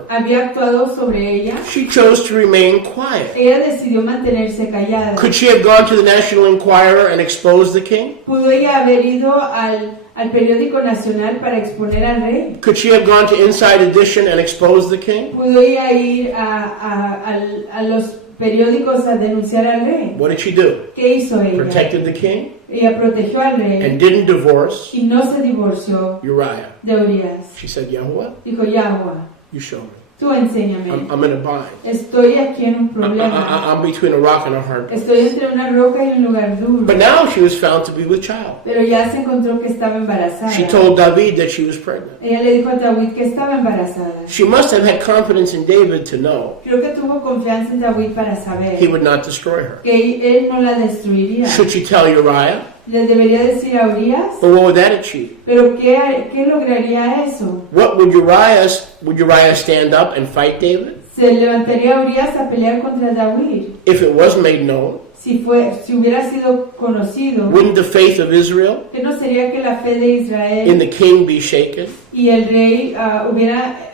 había actuado sobre ella. She chose to remain quiet. Ella decidió mantenerse callada. Could she have gone to the National Enquirer and exposed the king? ¿Pudo ella haber ido al periódico nacional para exponer al rey? Could she have gone to Inside Edition and exposed the king? ¿Pudo ella ir a los periódicos a denunciar al rey? What did she do? ¿Qué hizo ella? Protected the king Ella protegió al rey and didn't divorce y no se divorció Uriah. de Urias. She said, Yahweh, Dijo, Yahweh, you show me. tú enséñame. I'm in a bind. Estoy aquí en un problema. I'm between a rock and a hard place. Estoy entre una roca y un lugar duro. But now she was found to be with child. Pero ya se encontró que estaba embarazada. She told David that she was pregnant. Ella le dijo a David que estaba embarazada. She must have had confidence in David to know Creo que tuvo confianza en David para saber he would not destroy her. que él no la destruiría. Should she tell Uriah? Le debería decir a Urias, But what would that achieve? pero ¿qué lograría eso? What would Uriah stand up and fight David? Se levantaría Urias a pelear contra David. If it was made known, Si hubiera sido conocido, wouldn't the faith of Israel ¿que no sería que la fe de in Israel the king be shaken? y el rey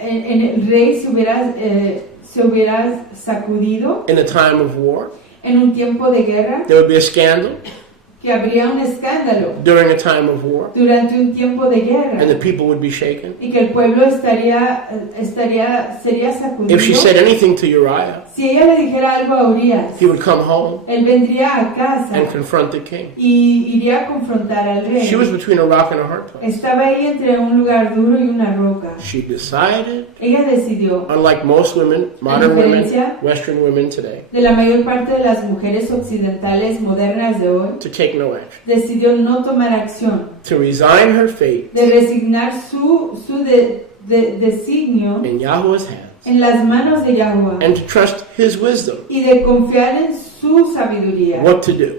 el rey se hubiera sacudido In a time of war, en un tiempo de guerra? there would be a scandal Que habría un escándalo during a time of war, durante un tiempo de guerra and the people would be shaken. y que el pueblo sería sacudido. If she said anything to Uriah, Si ella le dijera algo a Urias, he would come home él vendría a casa and confront the king. y iría a confrontar al rey. She was between a rock and a hard place. Estaba ahí entre un lugar duro y una roca. She decided, Ella decidió, unlike most women, modern women, diferencia Western women today, de la mayor parte de las mujeres occidentales modernas de hoy, to take no action, decidió no tomar acción, to resign her fate de resignar su designio in Yahweh's hands, en las manos de Yahweh and to trust his wisdom, y de confiar en su sabiduría what to do.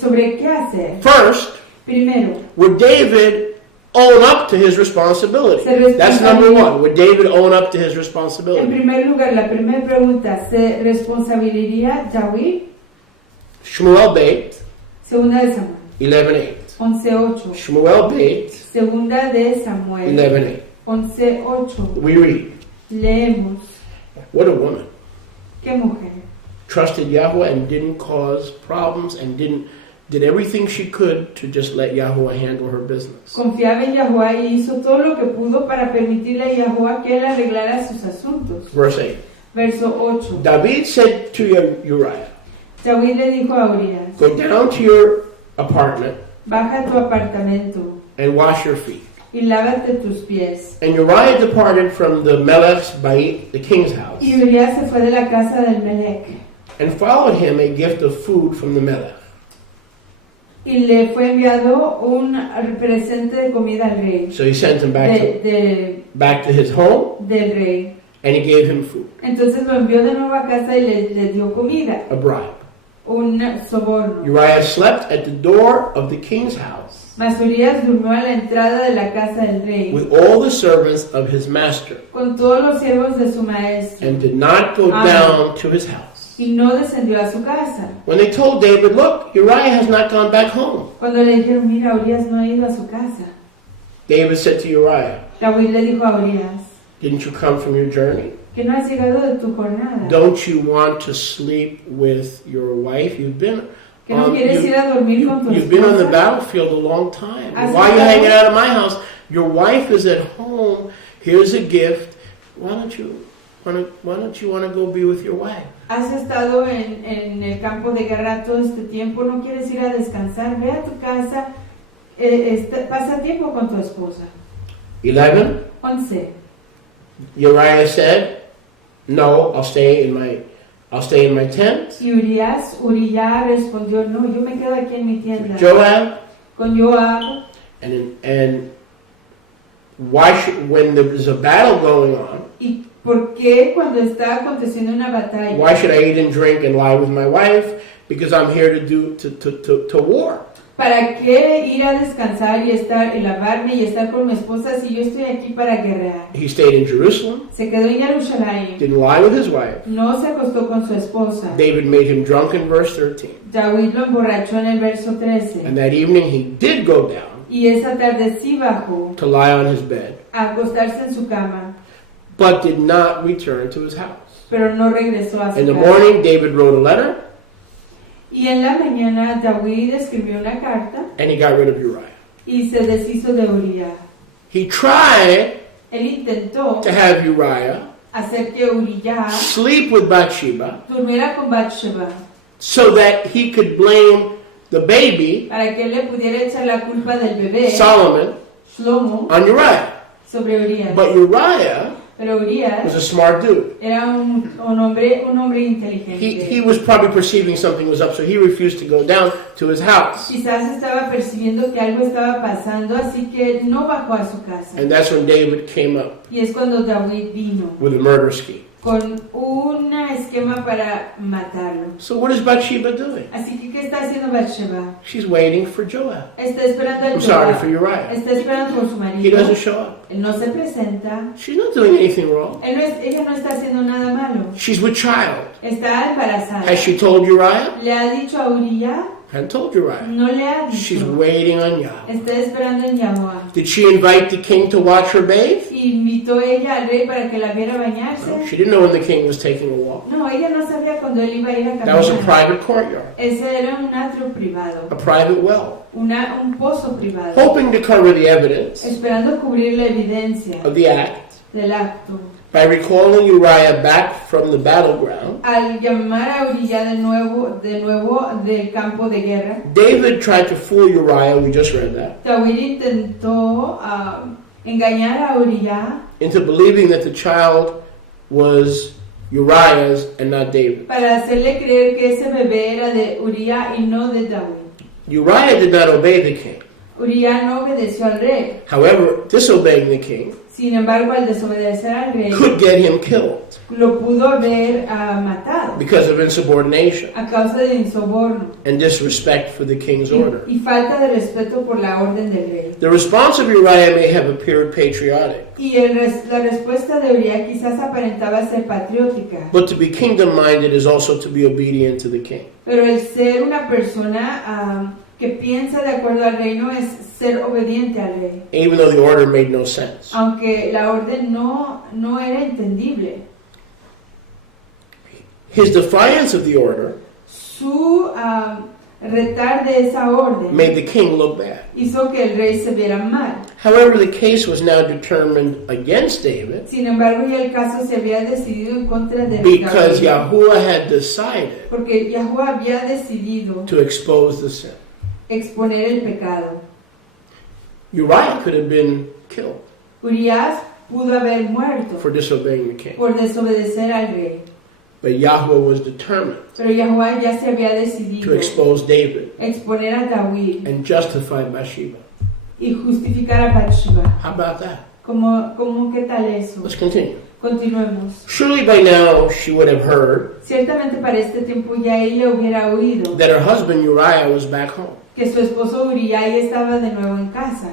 sobre qué hacer. First, Primero, would David own up to his responsibility? That's number one. Would David own up to his en responsibility? primer lugar, la primera pregunta, ¿se responsabilizaría David? Shmuel Beit, Segunda de Samuel 11:8. 11:8. Shmuel Beit, Segunda de Samuel 11:8. 11:8. We read, Leemos, what a woman. qué mujer. trusted Yahweh and didn't cause problems and did everything she could to just let Yahweh handle her business. Confiaba en Yahweh y hizo todo lo que pudo para permitirle a Yahweh que él arreglara sus asuntos. Verse 8. Verso 8. David said to Uriah, David le dijo a Urias, go down to your apartment baja a tu apartamento and wash your feet. y lávate tus pies. And Uriah departed from the Melech's Bait, the king's house, Y Urias se fue de la casa del Melech and followed him a gift of food from the Melech. y le fue enviado un presente de comida al rey, So he sent him back to his home, del rey. and he gave him food, Entonces lo envió de nuevo a casa y le dio comida, a bribe. un soborno. Uriah slept at the door of the king's house Mas Urias durmió a la entrada de la casa del rey, with all the servants of his master, con todos los siervos de su maestro, and did not go down to his house. y no descendió a su casa. When they told David, look, Uriah has not gone back home, Cuando le dijeron, mira, Urias no ha ido a su casa, David said to Uriah, David le dijo a Urias, didn't you come from your journey? que no has llegado de tu jornada, Don't you want to sleep with your wife? You've been que no quieres ir a dormir con tu you've been on the esposa. battlefield a long time. Has Why are you estado- hanging out at my house? Your wife is at home. Here's a gift. Why don't you want to go be with your wife? Has estado en el campo de guerra todo este tiempo, no quieres ir a descansar, ve a tu casa, pasa tiempo con tu esposa. 11. 11. Uriah said, "No, I'll stay in my tent." Y Urias respondió, no, yo me quedo aquí en mi tienda. Joab, Con Joab, and why should, when there's a battle going on, ¿y por qué cuando está aconteciendo una batalla? why should I eat and drink and lie with my wife? Because I'm here to war. ¿Para qué ir a descansar y lavarme y estar con mi esposa si yo estoy aquí para guerrear? He stayed in Jerusalem, Se quedó en Jerusalén, didn't lie with his wife. no se acostó con su esposa. David made him drunk in verse 13. David lo emborrachó en el verso 13. And that evening he did go down Y esa tarde sí bajó to lie on his bed, a acostarse en su cama, but did not return to his house. pero no regresó a su In the casa. morning, David wrote a letter, Y en la mañana David escribió una carta and he got rid of Uriah. y se deshizo de Uriah. He tried Él intentó to have Uriah hacer que Uriah sleep with Bathsheba durmiera con BaatSheva so that he could blame the baby, para que él le pudiera echar la culpa del bebé Solomon, Shlomo on Uriah. sobre Uriah. But Uriah Pero Uriah was a smart dude. era un hombre inteligente. He was probably perceiving something was up, so he refused to go down to his house. Quizás estaba percibiendo que algo estaba pasando, así que no bajó a su casa. And that's when David came up Y es cuando David vino with a murder scheme. con un esquema para matarlo. So what is Bathsheba doing? Así que, ¿qué está haciendo BaatSheva? She's waiting for Joab. Está esperando al I'm sorry, Joab. for Uriah. Está esperando por su He marido. doesn't show up. Él no se presenta. She's not doing anything wrong. Ella no está haciendo nada malo. She's with child. Está embarazada. Has she told Uriah? ¿Le ha dicho a Uriah? Hadn't told Uriah. No le ha She's dicho. waiting on Yah. Está esperando en Yahweh. Did she invite the king to watch her bathe? Invitó ella al rey para que la viera bañarse. No, she didn't know when the king was taking a walk. No, ella no sabía cuando él iba a ir a That was a caminar. private courtyard, Ese era un atrio privado, a private well, un pozo privado, hoping to cover the evidence esperando cubrir la evidencia of the act del acto. by recalling Uriah back from the battleground. Al llamar a Uriah de nuevo del campo de guerra, David tried to fool Uriah, we just read that, David intentó engañar a Uriah into believing that the child was Uriah's and not David. para hacerle creer que ese bebé era de Uriah y no de David. Uriah did not obey the king. Uriah no obedeció al rey. However, disobeying the king Sin embargo, al desobedecer al rey, could get him killed lo pudo haber matado because of insubordination a causa de insoborno and disrespect for the king's order. y falta de respeto por la orden del rey. The response of Uriah may have appeared patriotic, Y la respuesta de Uriah quizás aparentaba ser patriótica, but to be kingdom-minded is also to be obedient to the king. pero el ser una persona que piensa de acuerdo al reino es ser obediente al rey, Even though the order made no sense. aunque la orden no era entendible. His defiance of the order Su retar de esa orden made the king look bad. hizo que el rey se viera mal. However, the case was now determined against David Sin embargo, ya el caso se había decidido en contra de because David, Yahuwah had decided porque Yahweh había decidido to expose the sin. exponer el pecado. Uriah could have been killed Urias pudo haber muerto for disobeying the king, por desobedecer al rey, but Yahweh was determined pero Yahweh ya se había to decidido expose David exponer a David and justify Bathsheba. y justificar a BaatSheva. How about that? ¿Cómo qué tal eso? Let's continue. Continuemos. Surely by now she would have heard Ciertamente para este tiempo ya ella hubiera oído that her husband Uriah was back home. que su esposo Uriah estaba de nuevo en casa.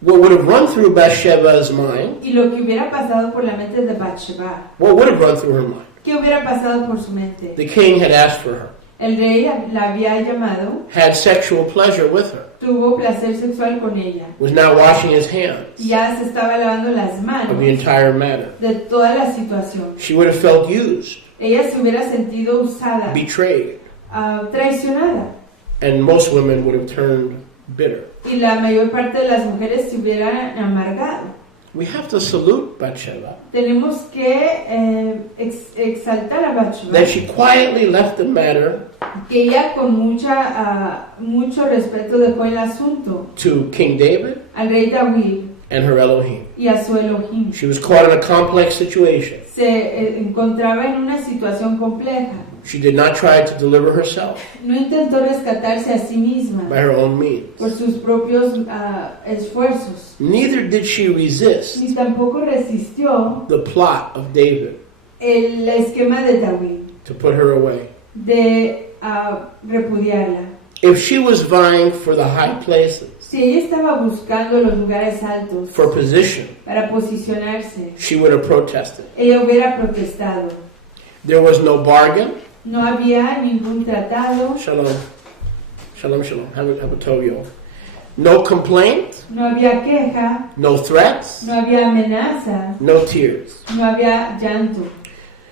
What would have run through Bathsheba's mind? Y lo que hubiera pasado por la mente de BaatSheva, What would have run through her mind? ¿qué hubiera pasado por su mente? The king had asked for her, El rey la había llamado, had sexual pleasure with her, tuvo placer sexual con ella, was now washing his hands y ya se estaba lavando las of the manos entire matter. de toda la situación. She would have felt used, Ella se hubiera sentido usada, betrayed, traicionada, and most women would have turned bitter. y la mayor parte de las mujeres se hubieran amargado. We have to salute Bathsheba Tenemos que exaltar a BaatSheva, that she quietly left the matter que ella con mucho respeto dejó el asunto to King David al rey David and her Elohim. y a su Elohim. She was caught in a complex situation. Se encontraba en una situación compleja. She did not try to deliver herself No intentó rescatarse a sí misma by her own means. por sus propios esfuerzos, Neither did she resist ni tampoco resistió the plot of David el esquema de David to put her away. de repudiarla. If she was vying for the high places, Si ella estaba buscando los lugares altos for position, para posicionarse, she would have protested. ella hubiera protestado. There was no bargain. No había ningún tratado, Shalom. Shalom, shalom. Have a tovio. No complaint, no había queja, no threats, no había amenaza, no tears. no había llanto.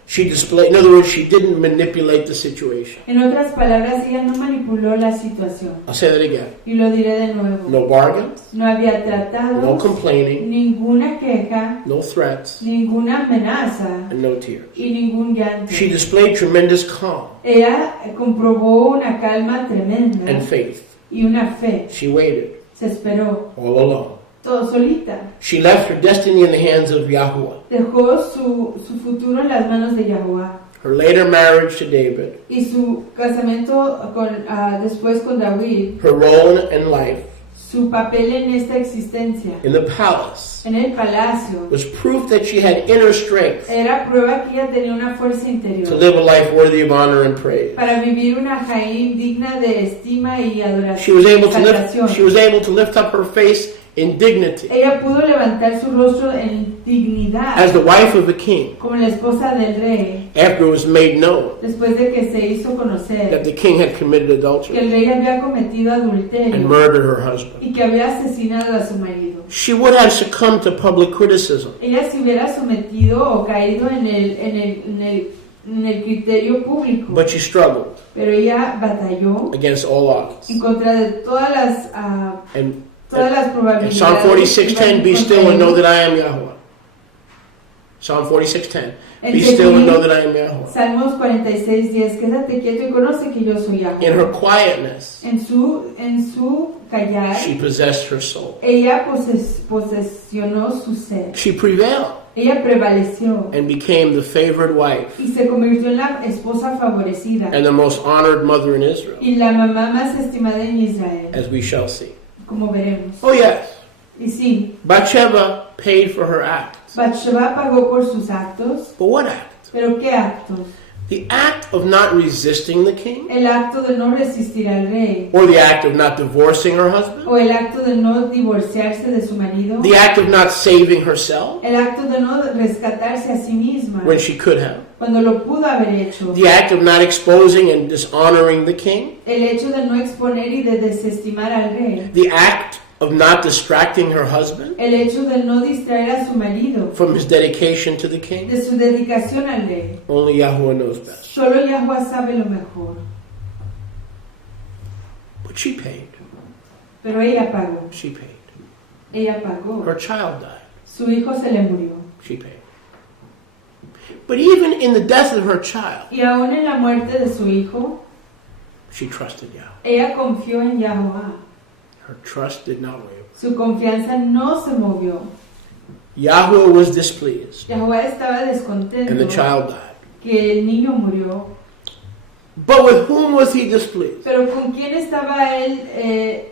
She displayed, in other words, she didn't manipulate the situation. En otras palabras, ella no manipuló la situación. I'll say that again. Y lo diré de nuevo. No bargains, No había tratados, no complaining, ninguna queja, no threats, ninguna amenaza and no tears. y ningún llanto. She displayed tremendous calm Ella comprobó una calma tremenda and faith. y una fe. She waited Se esperó, all alone. todo solita. She left her destiny in the hands of Yahuwah. Dejó su futuro en las manos de Yahweh. Her later marriage to David, Y su casamiento después con David, her role in life su papel en esta existencia, in the palace, en el palacio, was proof that she had inner strength era prueba que ella tenía una fuerza to interior live a life worthy of honor and praise. para vivir una Jaín digna de estima y She was adoración. able to lift up her face in dignity Ella pudo levantar su rostro en dignidad as the wife of a king como la esposa del rey, after it was made known después de que se hizo that conocer the king had committed que el adultery rey había cometido and adulterio murdered her husband. y que había asesinado a su marido. She would have succumbed to public criticism, Ella se hubiera sometido o caído en el criterio público, but she struggled pero ella batalló against all odds. en contra de todas las And probabilidades. Psalm 46:10, be still and know contra that I am Yahweh. Psalm 46:10, be ella. still and know that I am Yahweh. Salmos 46:10, quédate quieto y conoce que yo soy In Yahweh. her quietness, En su callar, she possessed her soul. ella posesionó su ser. She prevailed Ella prevaleció and became the favored wife y se convirtió en la esposa favorecida and the most honored mother in Israel, y la mamá más estimada en Israel, as we shall see. como veremos. Oh yes, Y sí, Bathsheba paid for her acts. BaatSheva pagó por sus actos, But what act? pero ¿qué actos? The act of not resisting the king? El acto de no resistir al rey, Or the act of not divorcing her husband? o el acto de no divorciarse de su marido, The act of not saving herself el acto de no rescatarse a sí misma when she could have? cuando lo pudo haber hecho, The act of not exposing and dishonoring the king? el hecho de no exponer y de desestimar al rey, The act of not distracting her husband El hecho de no distraer a su marido from his dedication to the king? de su dedicación al rey. Only Yahweh knows best. Solo Yahweh sabe lo mejor. But she paid. Pero ella pagó. She paid. Ella pagó. Her child died. Su hijo se le murió. She paid. But even in the death of her child, Y aún en la muerte de su hijo, she trusted Yahweh. ella confió en Yahweh. Her trust did not waver. Su confianza no se movió. Yahweh was displeased, Yahweh estaba and the descontento child died. que el niño murió. But with whom was he displeased? Pero ¿con quién estaba él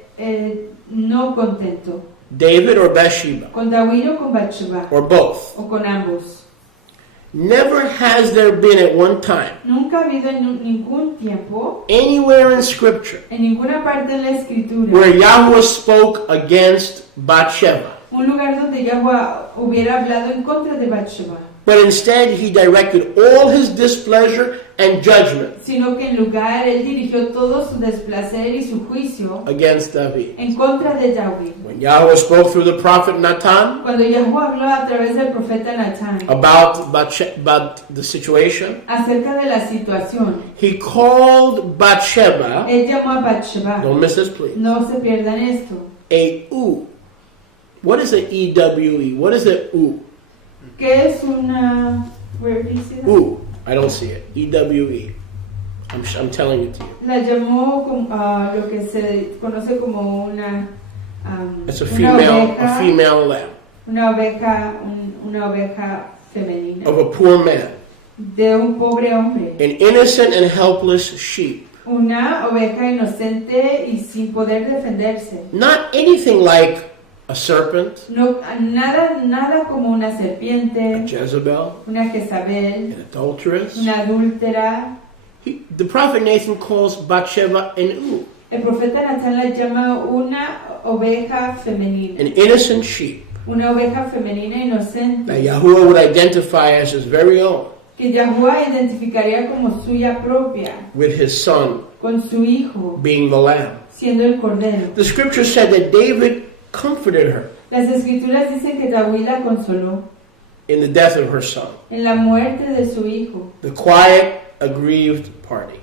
no contento? David or Bathsheba? ¿Con David o con Baatsheva? Or both? ¿O con ambos? Never has there been at one time, Nunca ha habido en ningún tiempo, anywhere in Scripture, en ninguna parte de la escritura, where Yahweh spoke against Bathsheba. un lugar donde Yahweh hubiera hablado en contra de Baatsheva, But instead, he directed all his displeasure and judgment sino que en lugar él dirigió todo su desplacer y su juicio against David. en contra de David. When Yahweh spoke through the prophet Nathan Cuando Yahweh habló a través del profeta Natán about the situation, acerca de la situación, he called Bathsheba, él llamó a Baatsheva. don't miss this please, No se pierdan esto. a U. What is a E-W-E? What is a U? ¿Qué es una... Where do you see that? U. I don't see it. E-W-E. I'm telling it to you. La llamó como, lo que se conoce como una... It's a una female lamb una oveja femenina of a poor man. de un pobre hombre. An innocent and helpless sheep. Una oveja inocente y sin poder defenderse. Not anything like a serpent, No, nada como una a serpiente, Jezebel, una Jezabel, an adulteress. una adúltera. The prophet Nathan calls Bathsheba an U, El profeta Natán la llama una oveja femenina. an innocent sheep Una oveja femenina inocente that Yahuwah would identify as his very own que Yahweh identificaría como suya propia, with his son con su hijo, being the lamb. siendo el cordero. The scripture said that David comforted her Las escrituras dicen que David la consoló in the death of her son, en la muerte de su hijo, the quiet, aggrieved party.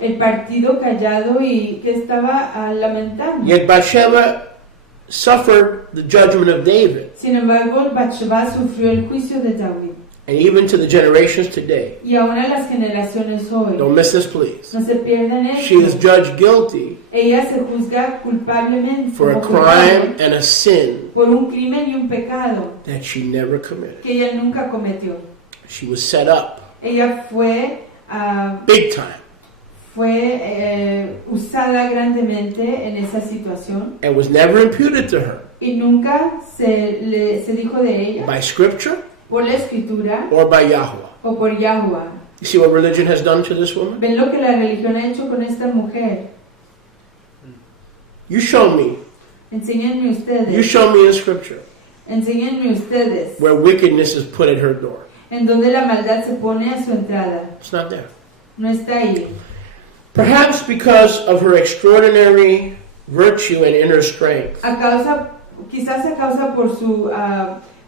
el partido callado y que estaba lamentando. Yet Bathsheba suffered the judgment of David, Sin embargo, Baatsheva sufrió el juicio de David. and even to the generations today. Y aún a las generaciones hoy, Don't miss this, please. no se pierdan She is esto. judged guilty Ella se juzga culpablemente for a como crime culpable and a sin por un crimen y un pecado that she never committed. que ella nunca cometió. She was set up Ella fue big time usada grandemente en esa situación and was never imputed to her y nunca se dijo de ella by scripture por la escritura or by Yahweh. o por Yahweh. You see what religion has done to this woman? ¿Ven lo que la religión ha hecho con esta mujer? You show me. Enséñenme You ustedes. show me in scripture Enséñenme ustedes where wickedness is put at her door. en donde la maldad se pone a su entrada. It's not there. No está ahí. Perhaps because of her extraordinary virtue and inner strength. Quizás a causa por su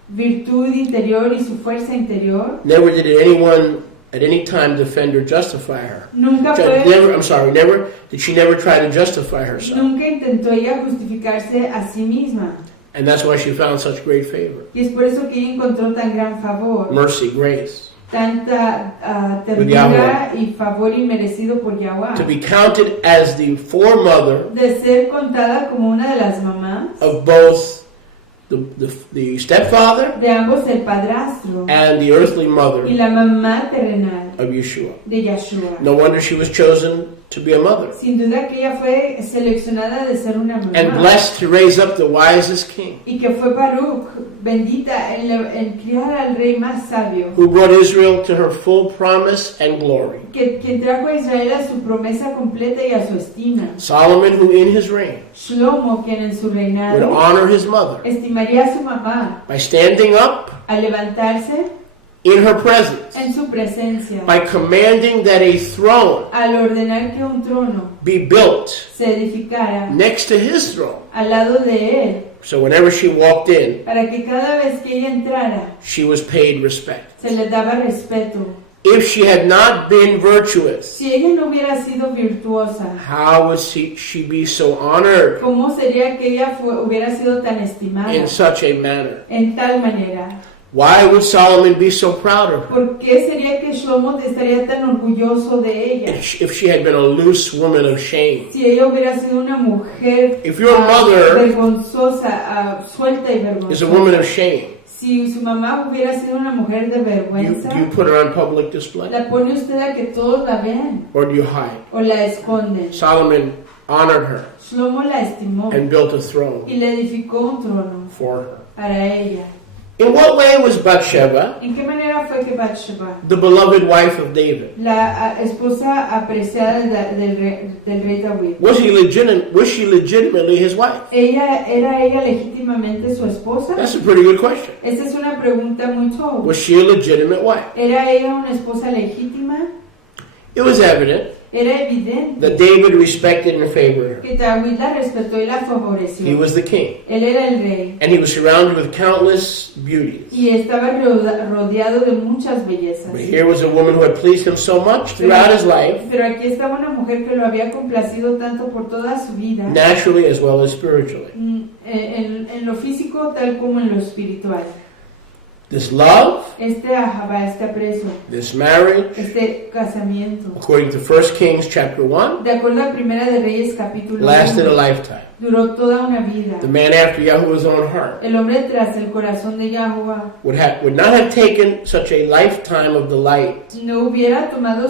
virtud interior y su fuerza interior. Never did anyone at any time defend or justify her. Nunca Never did she never try to justify herself. Nunca intentó ella justificarse a sí misma. And that's why she found such great favor. Y es por eso que ella encontró tan gran favor, Mercy, grace. tanta ternura y favor inmerecido por To Yahweh. be counted as the foremother De ser contada como una de las mamás of both the stepfather de ambos, el padrastro and the earthly mother y la mamá terrenal of Yeshua. de Yahshua. No wonder she was chosen to be a mother Sin duda que ella fue seleccionada de ser una and mamá. blessed to raise up the wisest king Y que fue Baruch, bendita, en criar al rey más sabio, who brought Israel to her full promise and glory. quien trajo a Israel a su promesa completa y a su estima. Solomon, who in his reign Shlomo, quien en su would reinado honor his mother estimaría a su mamá by standing up al levantarse in her presence en su presencia, by commanding that a throne al ordenar que un trono be built se edificara next to his throne. al lado de él, So whenever she walked in, para que cada vez que ella entrara she was paid respect. se le daba respeto. If she had not been virtuous, Si ella no hubiera sido virtuosa, how would she be so honored ¿cómo sería que ella hubiera sido tan estimada in such a manner? en tal manera? Why would Solomon be so proud of her? ¿Por qué sería que Shlomo estaría tan orgulloso de ella? If she had been a loose woman of shame. Si ella hubiera sido una mujer If your mother vergonzosa, suelta y is a woman vergonzosa. of shame, Si su mamá hubiera sido una mujer de do vergüenza, you put her on public display? la pone usted a que todos la vean Or do you hide? o la esconden. Solomon honored her Shlomo la estimó and built a throne y le edificó un trono for her. para ella. In what way was Bathsheba ¿En qué manera fue que BaatSheva, the beloved wife of David? la esposa apreciada del rey David, Was she legitimately his wife? era ella legítimamente su esposa? That's a pretty good question. Esa es una pregunta muy top. Was she a legitimate wife? ¿Era ella una esposa legítima? It was evident Era evidente that David respected and favored her. que David la respetó y la He favoreció. was the king, Él era el rey and he was surrounded with countless beauties. y estaba rodeado de muchas bellezas. But here was a woman who had pleased him so much throughout his life, Pero aquí estaba una mujer que lo había complacido tanto por toda su vida, naturally as well as spiritually. en lo físico tal como en lo espiritual. This love, Este ahaba, este aprecio, this marriage, este casamiento, according to 1 Kings chapter 1, de acuerdo a Primera de Reyes capítulo lasted a 1, lifetime. duró toda una vida. The man after Yahuwah's own heart El hombre tras el corazón de Yahuwah would not have taken such a lifetime of delight no hubiera tomado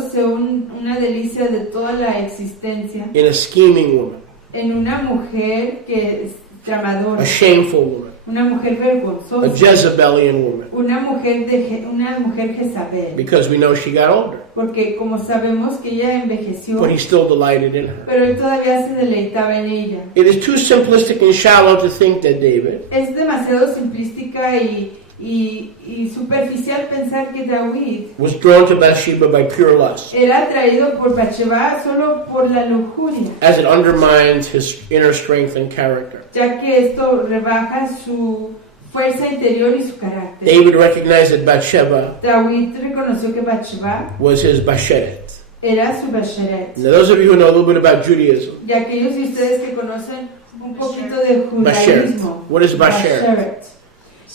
una delicia de toda la existencia in a scheming woman, en una mujer que es tramadora, a shameful woman, una mujer a vergonzosa, Jezebelian woman, una mujer Jezabel, because we know she got older, porque como sabemos que ella envejeció, but he still delighted in her. pero él todavía se deleitaba en ella. It is too simplistic and shallow to think that David, Es demasiado simplística y superficial pensar que David was drawn to Bathsheba by pure lust, era atraído por BaatSheva solo por la lujuria, as it undermines his inner strength and character. ya que esto rebaja su fuerza interior y su carácter. David recognized that Bathsheba David reconoció que BaatSheva was his Basheret. era su Basheret. Now, those of you who know a little bit about Judaism, Y aquellos de ustedes que conocen un poquito de Basheret. judaísmo, What is Basheret?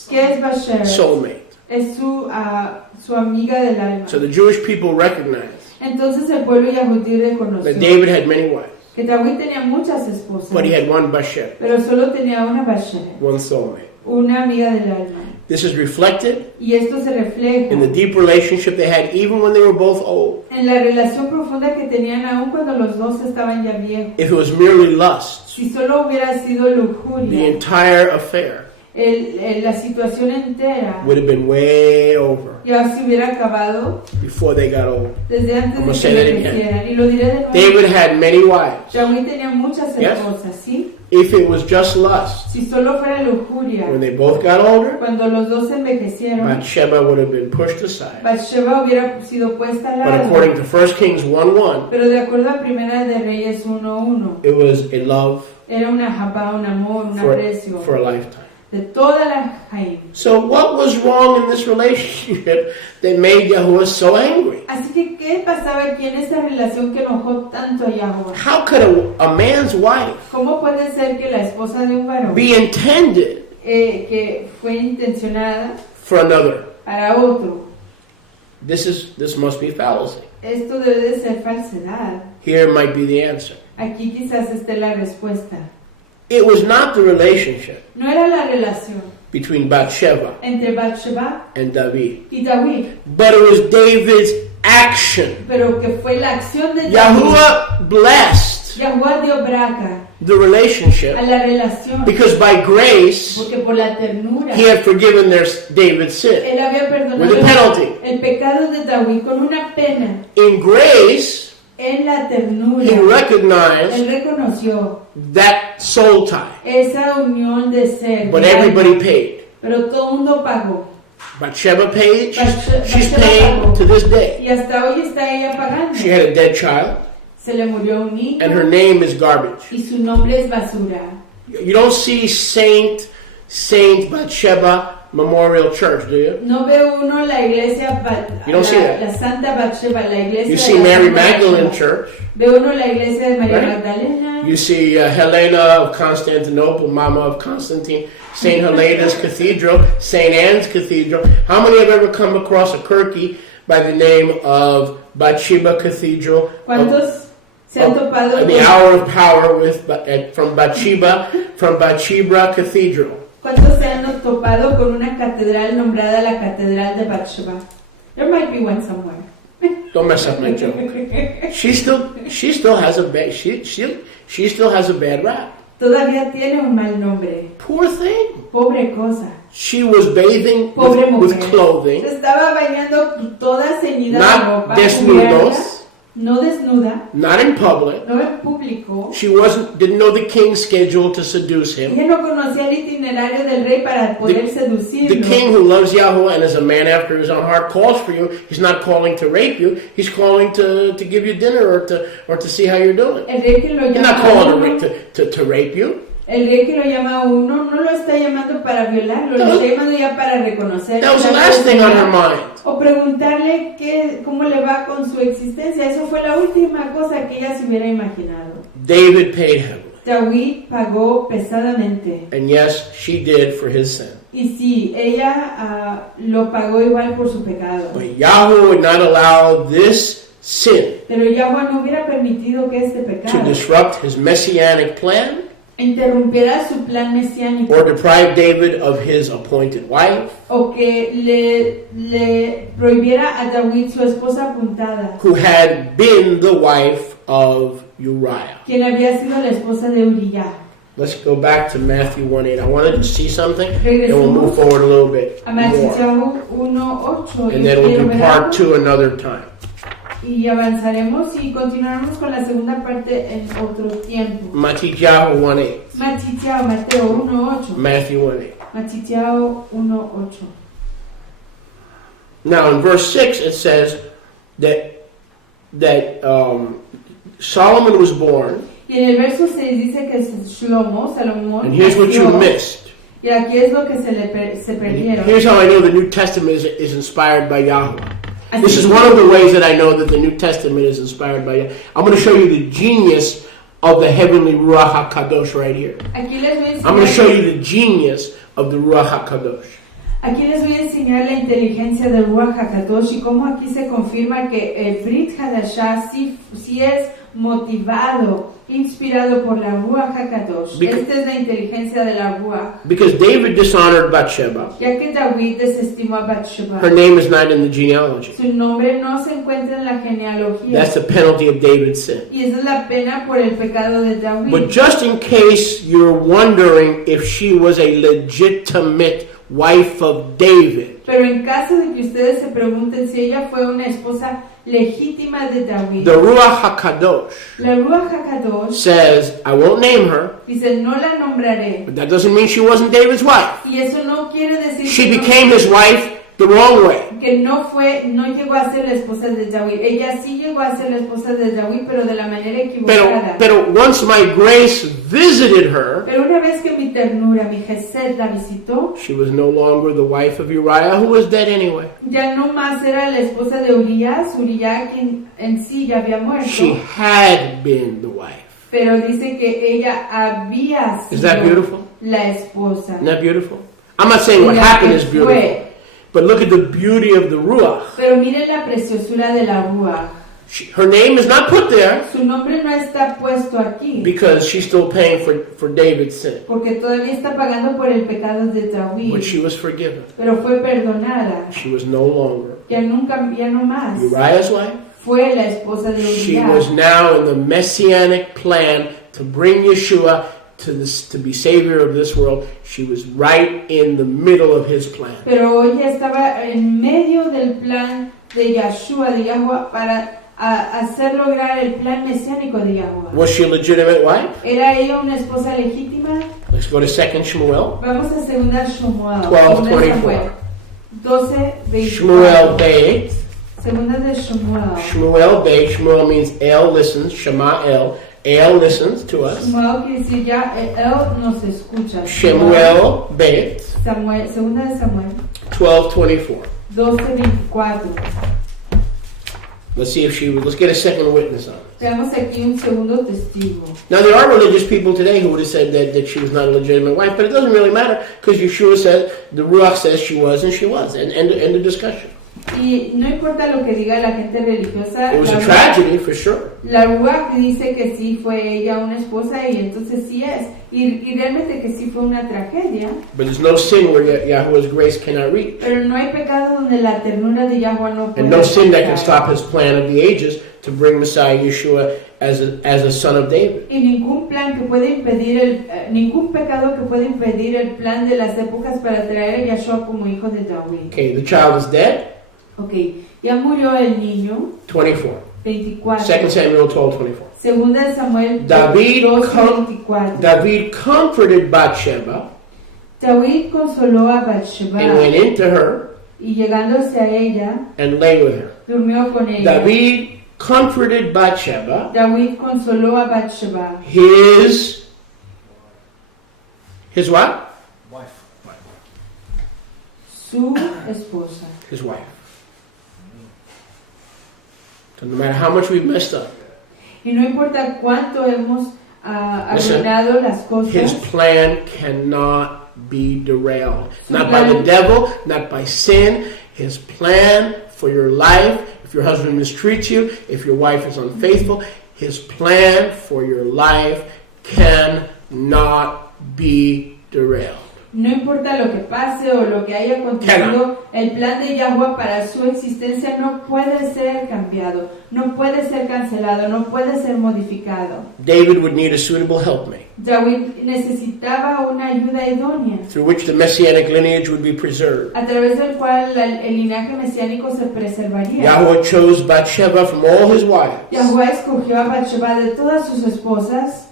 ¿Qué es Basheret? Soulmate. Es su amiga del alma. So the Jewish people recognized Entonces el pueblo yahudí that reconoció David had many wives, que David tenía muchas esposas, but he had one Basheret, pero solo tenía una Basheret, one soulmate. una amiga del alma. This is reflected Y esto se refleja in the deep relationship they had even when they were both old. en la relación profunda que tenían aún cuando los dos estaban ya viejos. If it was merely lust, Si solo hubiera sido the lujuria, entire affair la situación entera would have been way over ya se hubiera acabado before they got old. desde I'm antes gonna de say que that envejecieran. Y lo diré de nuevo. David had many wives. David tenía muchas Yes. esposas, ¿sí? If it was just lust, Si solo fuera lujuria, when they both got older, cuando los dos envejecieron, Bathsheba would have been pushed aside. BaatSheva hubiera sido puesta al But lado. according to 1 Kings 1:1, Pero de acuerdo a Primera de Reyes 1:1, it was a love era una jabá, un amor, un aprecio for a lifetime. de toda la Jaim. So what was wrong in this relationship that made Yahuwah so angry? Así que, ¿qué pasaba aquí en esa relación que enojó tanto a Yahuwah? How could a man's wife ¿Cómo puede ser que la esposa de un varón, be intended que fue intencionada for another? para otro? This must be fallacy. Esto debe de ser falsedad. Here might be the answer. Aquí quizás esté la respuesta. It was not the relationship No era la relación between Bathsheba entre BaatSheva and David, y David, but it was David's action. pero que fue la acción de David. Yahuwah blessed Yahuwah dio braca the relationship a la relación, because by grace porque por la ternura he had forgiven David's sin. él había perdonado With a penalty. el pecado de David con una pena. In grace, En la ternura he recognized él reconoció that soul tie, esa unión de ser, but de alma, everybody paid. pero todo el mundo pagó. BaatSheva paid. She's Bathsheba paying pagó. to this day. Y hasta hoy está ella pagando. She had a dead child, Se le murió un hijo and her name is garbage. y su nombre es basura. You don't see Saint BaatSheva Memorial Church, do you? No ve uno la iglesia, You don't see that. la Santa Bathsheba, la iglesia You de see la Mary Santa Magdalene Bathsheba. Church. Ve uno la iglesia de María Right. Magdalena. You see Helena of Constantinople, Mama of Constantine, St. Helena's Cathedral, St. Anne's Cathedral. How many have ever come across a Kirky by the name of BaatSheva Cathedral? ¿Cuántos se han topado The Hour of Power from BaatSheva Cathedral. ¿Cuántos se han topado con una catedral nombrada la Catedral de Bathsheba? There might be one somewhere. Don't mess up my joke. She still has a bad she still has a bad rap. Todavía tiene un mal nombre. Poor thing. Pobre cosa. She was bathing Pobre with mujer. clothing, Se estaba bañando toda ceñida de not ropa, desnudos, cubierta, no desnuda, not in public. no en público. She didn't know the king's schedule to seduce him. Ella no conocía el itinerario del rey para poder The seducirlo. king who loves Yahweh and is a man after his own heart calls for you. He's not calling to rape you. He's calling to give you dinner or to see how you're doing. El rey que lo He's not llama a calling uno, to rape you. el rey que lo llama a uno no lo está llamando para violarlo, lo está llamando ya para reconocer. That was the last thing on her mind. O preguntarle cómo le va con su existencia. Eso fue la última cosa que ella se hubiera imaginado. David paid heavily. David pagó pesadamente. And yes, she did for his sin. Y sí, ella lo pagó igual por su pecado. But Yahweh would not allow this sin Pero Yahweh no hubiera permitido que este to pecado disrupt his messianic plan interrumpiera su plan mesiánico or deprive David of his appointed wife, o que le prohibiera a David su esposa apuntada, who had been the wife of Uriah. quien había sido la esposa de Uriah. Let's go back to Matthew 1:8. I wanted to see something, and we'll move Regresemos forward a little bit a more. Matthew 1:8 And then we'll quiero do ver part algo, 2 another time. y avanzaremos y continuaremos con la segunda parte en otro tiempo. Matthew 1:8. Mateo 1:8. Matthew 1:8. Mateo 1:8. Now in verse 6 it says that Solomon was born, Y en el verso 6 dice que Salomón and here's what you nació. missed. Y aquí es lo que se perdieron. Here's how I know the New Testament is inspired by Yahweh. Así This is que- one of the ways that I know that the New Testament is inspired by Yahweh. I'm going to show you the genius of the heavenly Ruach HaKadosh right here. Aquí les voy a I'm going to show enseñar, you the genius of the Ruach HaKadosh. aquí les voy a enseñar la inteligencia del Ruach HaKadosh y cómo aquí se confirma que el Brit Hadashah sí es motivado, inspirado por la Ruach HaKadosh. Because- Esta es la inteligencia de la Ruach. Because David dishonored Bathsheba. Ya que David desestimó a Bathsheba, Her name is not in the genealogy. su nombre no se encuentra en la genealogía. That's the penalty of David's sin. Y esa es la pena por el pecado de David. But just in case you're wondering if she was a legitimate wife of David, Pero en caso de que ustedes se pregunten si ella fue una esposa legítima de David, the Ruach HaKadosh la Ruach HaKadosh says, I won't name her, dice, no la nombraré. but that doesn't mean she wasn't David's wife. Y eso no quiere decir She que, became his wife the wrong way. no llegó a ser la esposa de David. Ella sí llegó a ser la esposa de David, pero de la manera equivocada. Pero once my grace visited her, Pero una vez que mi ternura, mi Gesed la visitó, she was no longer the wife of Uriah, who was dead anyway. ya no más era la esposa de Uriah quien en sí ya había muerto. She had been the wife. Pero dice que ella había Is that sido beautiful? la esposa. Isn't that beautiful? I'm not saying what La happened que is beautiful, fue. but look at the beauty of the Ruach. Pero miren la preciosura de la Ruach. Her name is not put there Su nombre no está puesto aquí, because she's still paying for David's sin, porque todavía está pagando por el pecado de David, but she was forgiven. pero fue perdonada. She was no longer Ya no más. Uriah's wife. Fue la esposa de She Uriah. was now in the messianic plan to bring Yeshua to be savior of this world. She was right in the middle of his plan. Pero ella estaba en medio del plan de Yahshua, de Yahweh, para hacer lograr el plan mesiánico de Yahweh. Was she a legitimate wife? ¿Era ella una esposa legítima? Let's go to 2 Shmuel. Vamos a segunda Shmuel, 12:24. Samuel 12:24. Shmuel Beit. Segunda de Shmuel. Shmuel Beit. Shmuel means El listens. Shema El. El listens to us. Shmuel quiere decir ya, él nos escucha. Shemuel Beit. Samuel, segunda de Samuel. 12:24. 12:24. Let's see if let's get a second witness on it. Veamos aquí un segundo testigo. Now, there are religious people today who would have said that she was not a legitimate wife, but it doesn't really matter because Yeshua said, the Ruach says she was, and she was. End of discussion. Y no importa lo que diga la gente religiosa, It was a tragedy, for sure. la Ruach dice que sí fue ella una esposa y entonces sí es. Y realmente que sí fue una tragedia. But there's no sin where Yahweh's grace cannot reach. Pero no hay pecado donde la ternura de Yahweh no puede And no sin that can llegar. stop his plan of the ages to bring Messiah Yeshua as a son of David. Y ningún plan que puede impedir ningún pecado que puede impedir el plan de las épocas para traer a Yahshua como hijo de David. Okay, the child is dead. Okay, ya murió el niño. 24. 24. 2 Samuel 12:24. Segunda de Samuel David 12:24. David comforted Bathsheba David consoló a Baatsheba and went into her y llegándose a ella and lay with her. durmió con ella. David comforted Bathsheba, David consoló a Baatsheba, his what? su esposa. His wife. So no matter how much we've messed up, Y no importa cuánto hemos Listen, arruinado las his cosas, plan cannot be derailed. Not by the devil, not by sin. His plan for your life, if your husband mistreats you, if your wife is unfaithful, his plan for your life cannot be derailed. no importa lo que pase o lo que haya acontecido, el plan de Yahweh para su existencia no puede ser cambiado, no puede ser cancelado, no puede ser modificado. David would need a suitable helpmate, David necesitaba una ayuda idónea, through which the messianic lineage would be preserved. a través del cual el linaje mesiánico se preservaría. Yahweh chose Bathsheba from all his wives Yahweh escogió a Baatsheba de todas sus esposas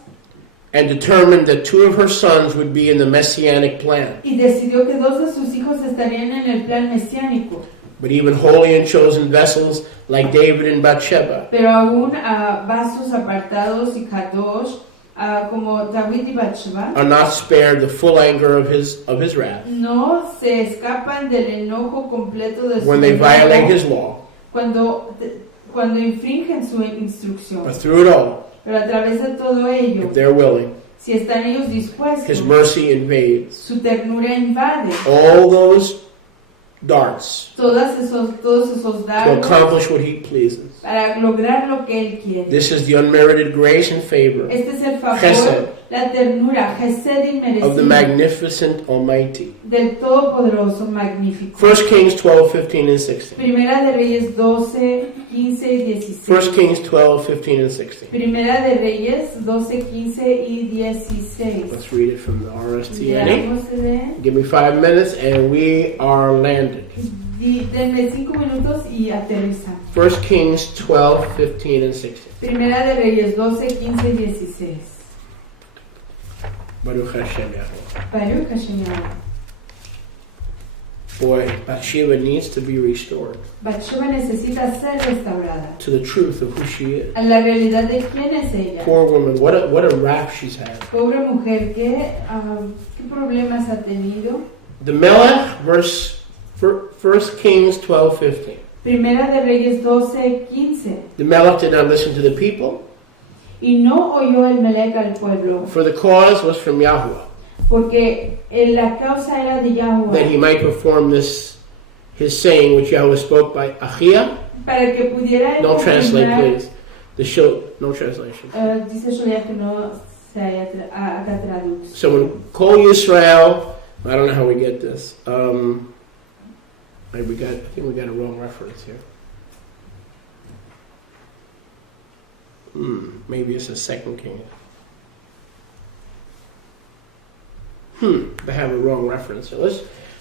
and determined that 2 of her sons would be in the messianic plan. y decidió que 2 de sus hijos estarían en el plan mesiánico. But even holy and chosen vessels like David and Bathsheba Pero aún a vasos apartados y kadosh, como David y Baatsheba, are not spared the full anger of his wrath no se escapan del enojo completo de su when they violate enojo his law. cuando infringen su instrucción. But through it all, Pero a través de todo ello, if they're willing, si están ellos dispuestos, his mercy invades su ternura invade all those darts todos esos to dardos accomplish what he pleases. para lograr lo que él quiere. This is the unmerited grace and favor Este es el favor, Chesed. la ternura, Gesed of the inmerecido magnificent Almighty. del Todopoderoso Magnífico. 1 Kings 12:15 and 16. Primera de Reyes 12, 15 y 16. 1 Kings 12:15 and 16. Primera de Reyes 12, 15 y 16. Let's read it from the RSTNA. Leamos de, Give me 5 minutes and we are landed. denme 5 minutos y aterrizamos. 1 Kings 12:15 and 16. Primera de Reyes 12, 15 y 16. Baruch Hashem Yahweh. Baruch Hashem Yahweh. Boy, Bathsheba needs to be restored Baatsheba necesita ser restaurada to the truth of who she is. a la realidad de quién es ella. Poor woman, what a rap she's had. Pobre mujer, ¿qué problemas ha tenido? The Melech, verse 1 Kings 12:15. Primera de Reyes 12, 15. The Melech did not listen to the people, Y no oyó el Melech al pueblo, for the cause was from Yahweh, porque la causa era de that Yahweh, he might perform his saying which Yahweh spoke by Achia. para que pudiera Don't translate, confirmar, please. The show, no translation. dice Sholia que no se haga traducción. So when Kol Yisrael, I don't know how we get this. I think we got a wrong reference here. Maybe it's a 2 King. I have a wrong reference. So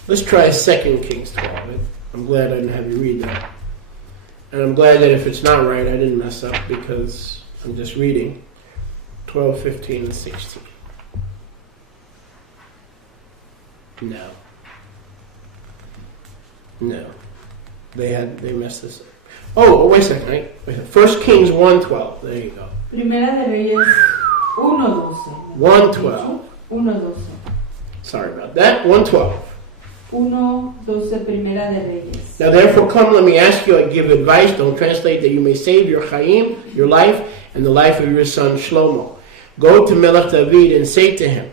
let's try 2 Kings 12. I'm glad I didn't have you read that. And I'm glad that if it's not right, I didn't mess up because I'm just reading 12, 15, and 16. No. No. They messed this up. Oh, wait a second. Wait a second. 1 Kings 1:12. There you go. Primera de Reyes 1:12. 1:12. 1:12. Sorry about that. 1:12. 1:12, Primera de Reyes. Now therefore come, let me ask you, I give advice, don't translate, that you may save your Chaim, your life, and the life of your son Shlomo. Go to Melech David and say to him,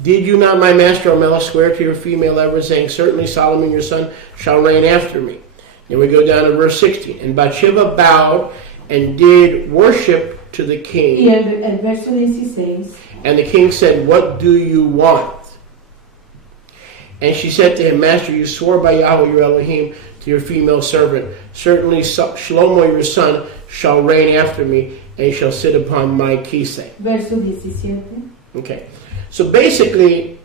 did you not, my master O Melech, swear to your female lover, saying, certainly Solomon your son shall reign after me? Then we go down to verse 16. And BaatSheva bowed and did worship to the Y king. el verso 16. And the king said, what do you want? And she said to him, Master, you swore by Yahweh your Elohim to your female servant, certainly Shlomo your son shall reign after me and shall sit upon my kisei. Verso 17. Okay. So basically,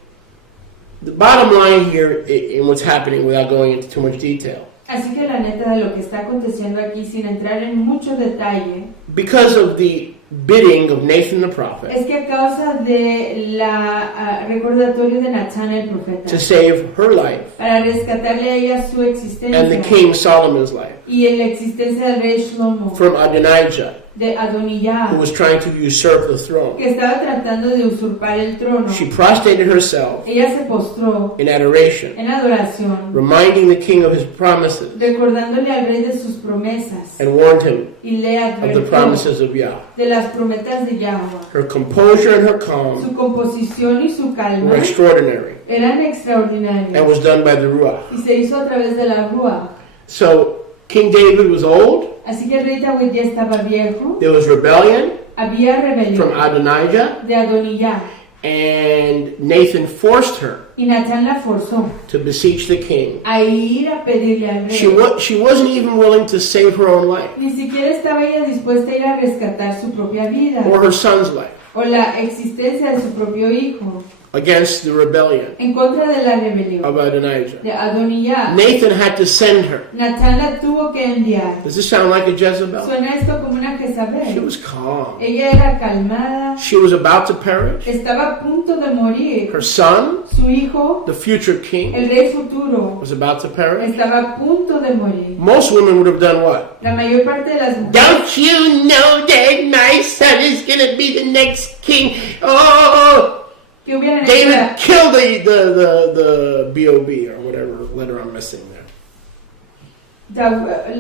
the bottom line here in what's happening, without going into too much detail, Así que la neta de lo que está aconteciendo aquí, sin entrar en mucho detalle, because of the bidding of Nathan the prophet es que a causa de la recordatorio de Natán el profeta, to save her life para rescatarle a ella su existencia and the king Solomon's life y en la existencia del rey Shlomo, from Adonijah, de Adonijah, who was trying to usurp the throne, que estaba tratando de usurpar el trono, she prostrated herself ella se postró in adoration, en adoración, reminding the king of his promises, recordándole al rey de sus promesas, and warned him y le of the advirtió promises of Yah. de las promesas de Yahweh. Her composure and her calm Su composición y su calma were extraordinary eran and extraordinarias was done by the Ruach. y se hizo a través de la Ruach. So King David was old, Así que el rey David ya estaba viejo, there was rebellion había from rebelión Adonijah, de Adonijah and Nathan forced her y Natán la forzó to beseech the king. a ir a pedirle al She rey. wasn't even willing to save her own life Ni siquiera estaba ella dispuesta a ir a rescatar su propia vida or her son's life o la existencia de su propio hijo against the rebellion en contra de la rebelión of Adonijah. de Adonijah. Nathan had to send her. Natán la tuvo que enviar. Does this sound like a Jezebel? Suena esto como una She Jezabel. was calm. Ella era calmada, She was about to perish. estaba a punto de morir. Her son, Su hijo, the future king, el rey futuro, was about to perish. estaba a punto de morir. Most women would have done what? La mayor parte de las mujeres, Don't you know that my son is going to be the next king? Oh, que hubieran hecho David killed the B.O.B. or whatever letter I'm missing there.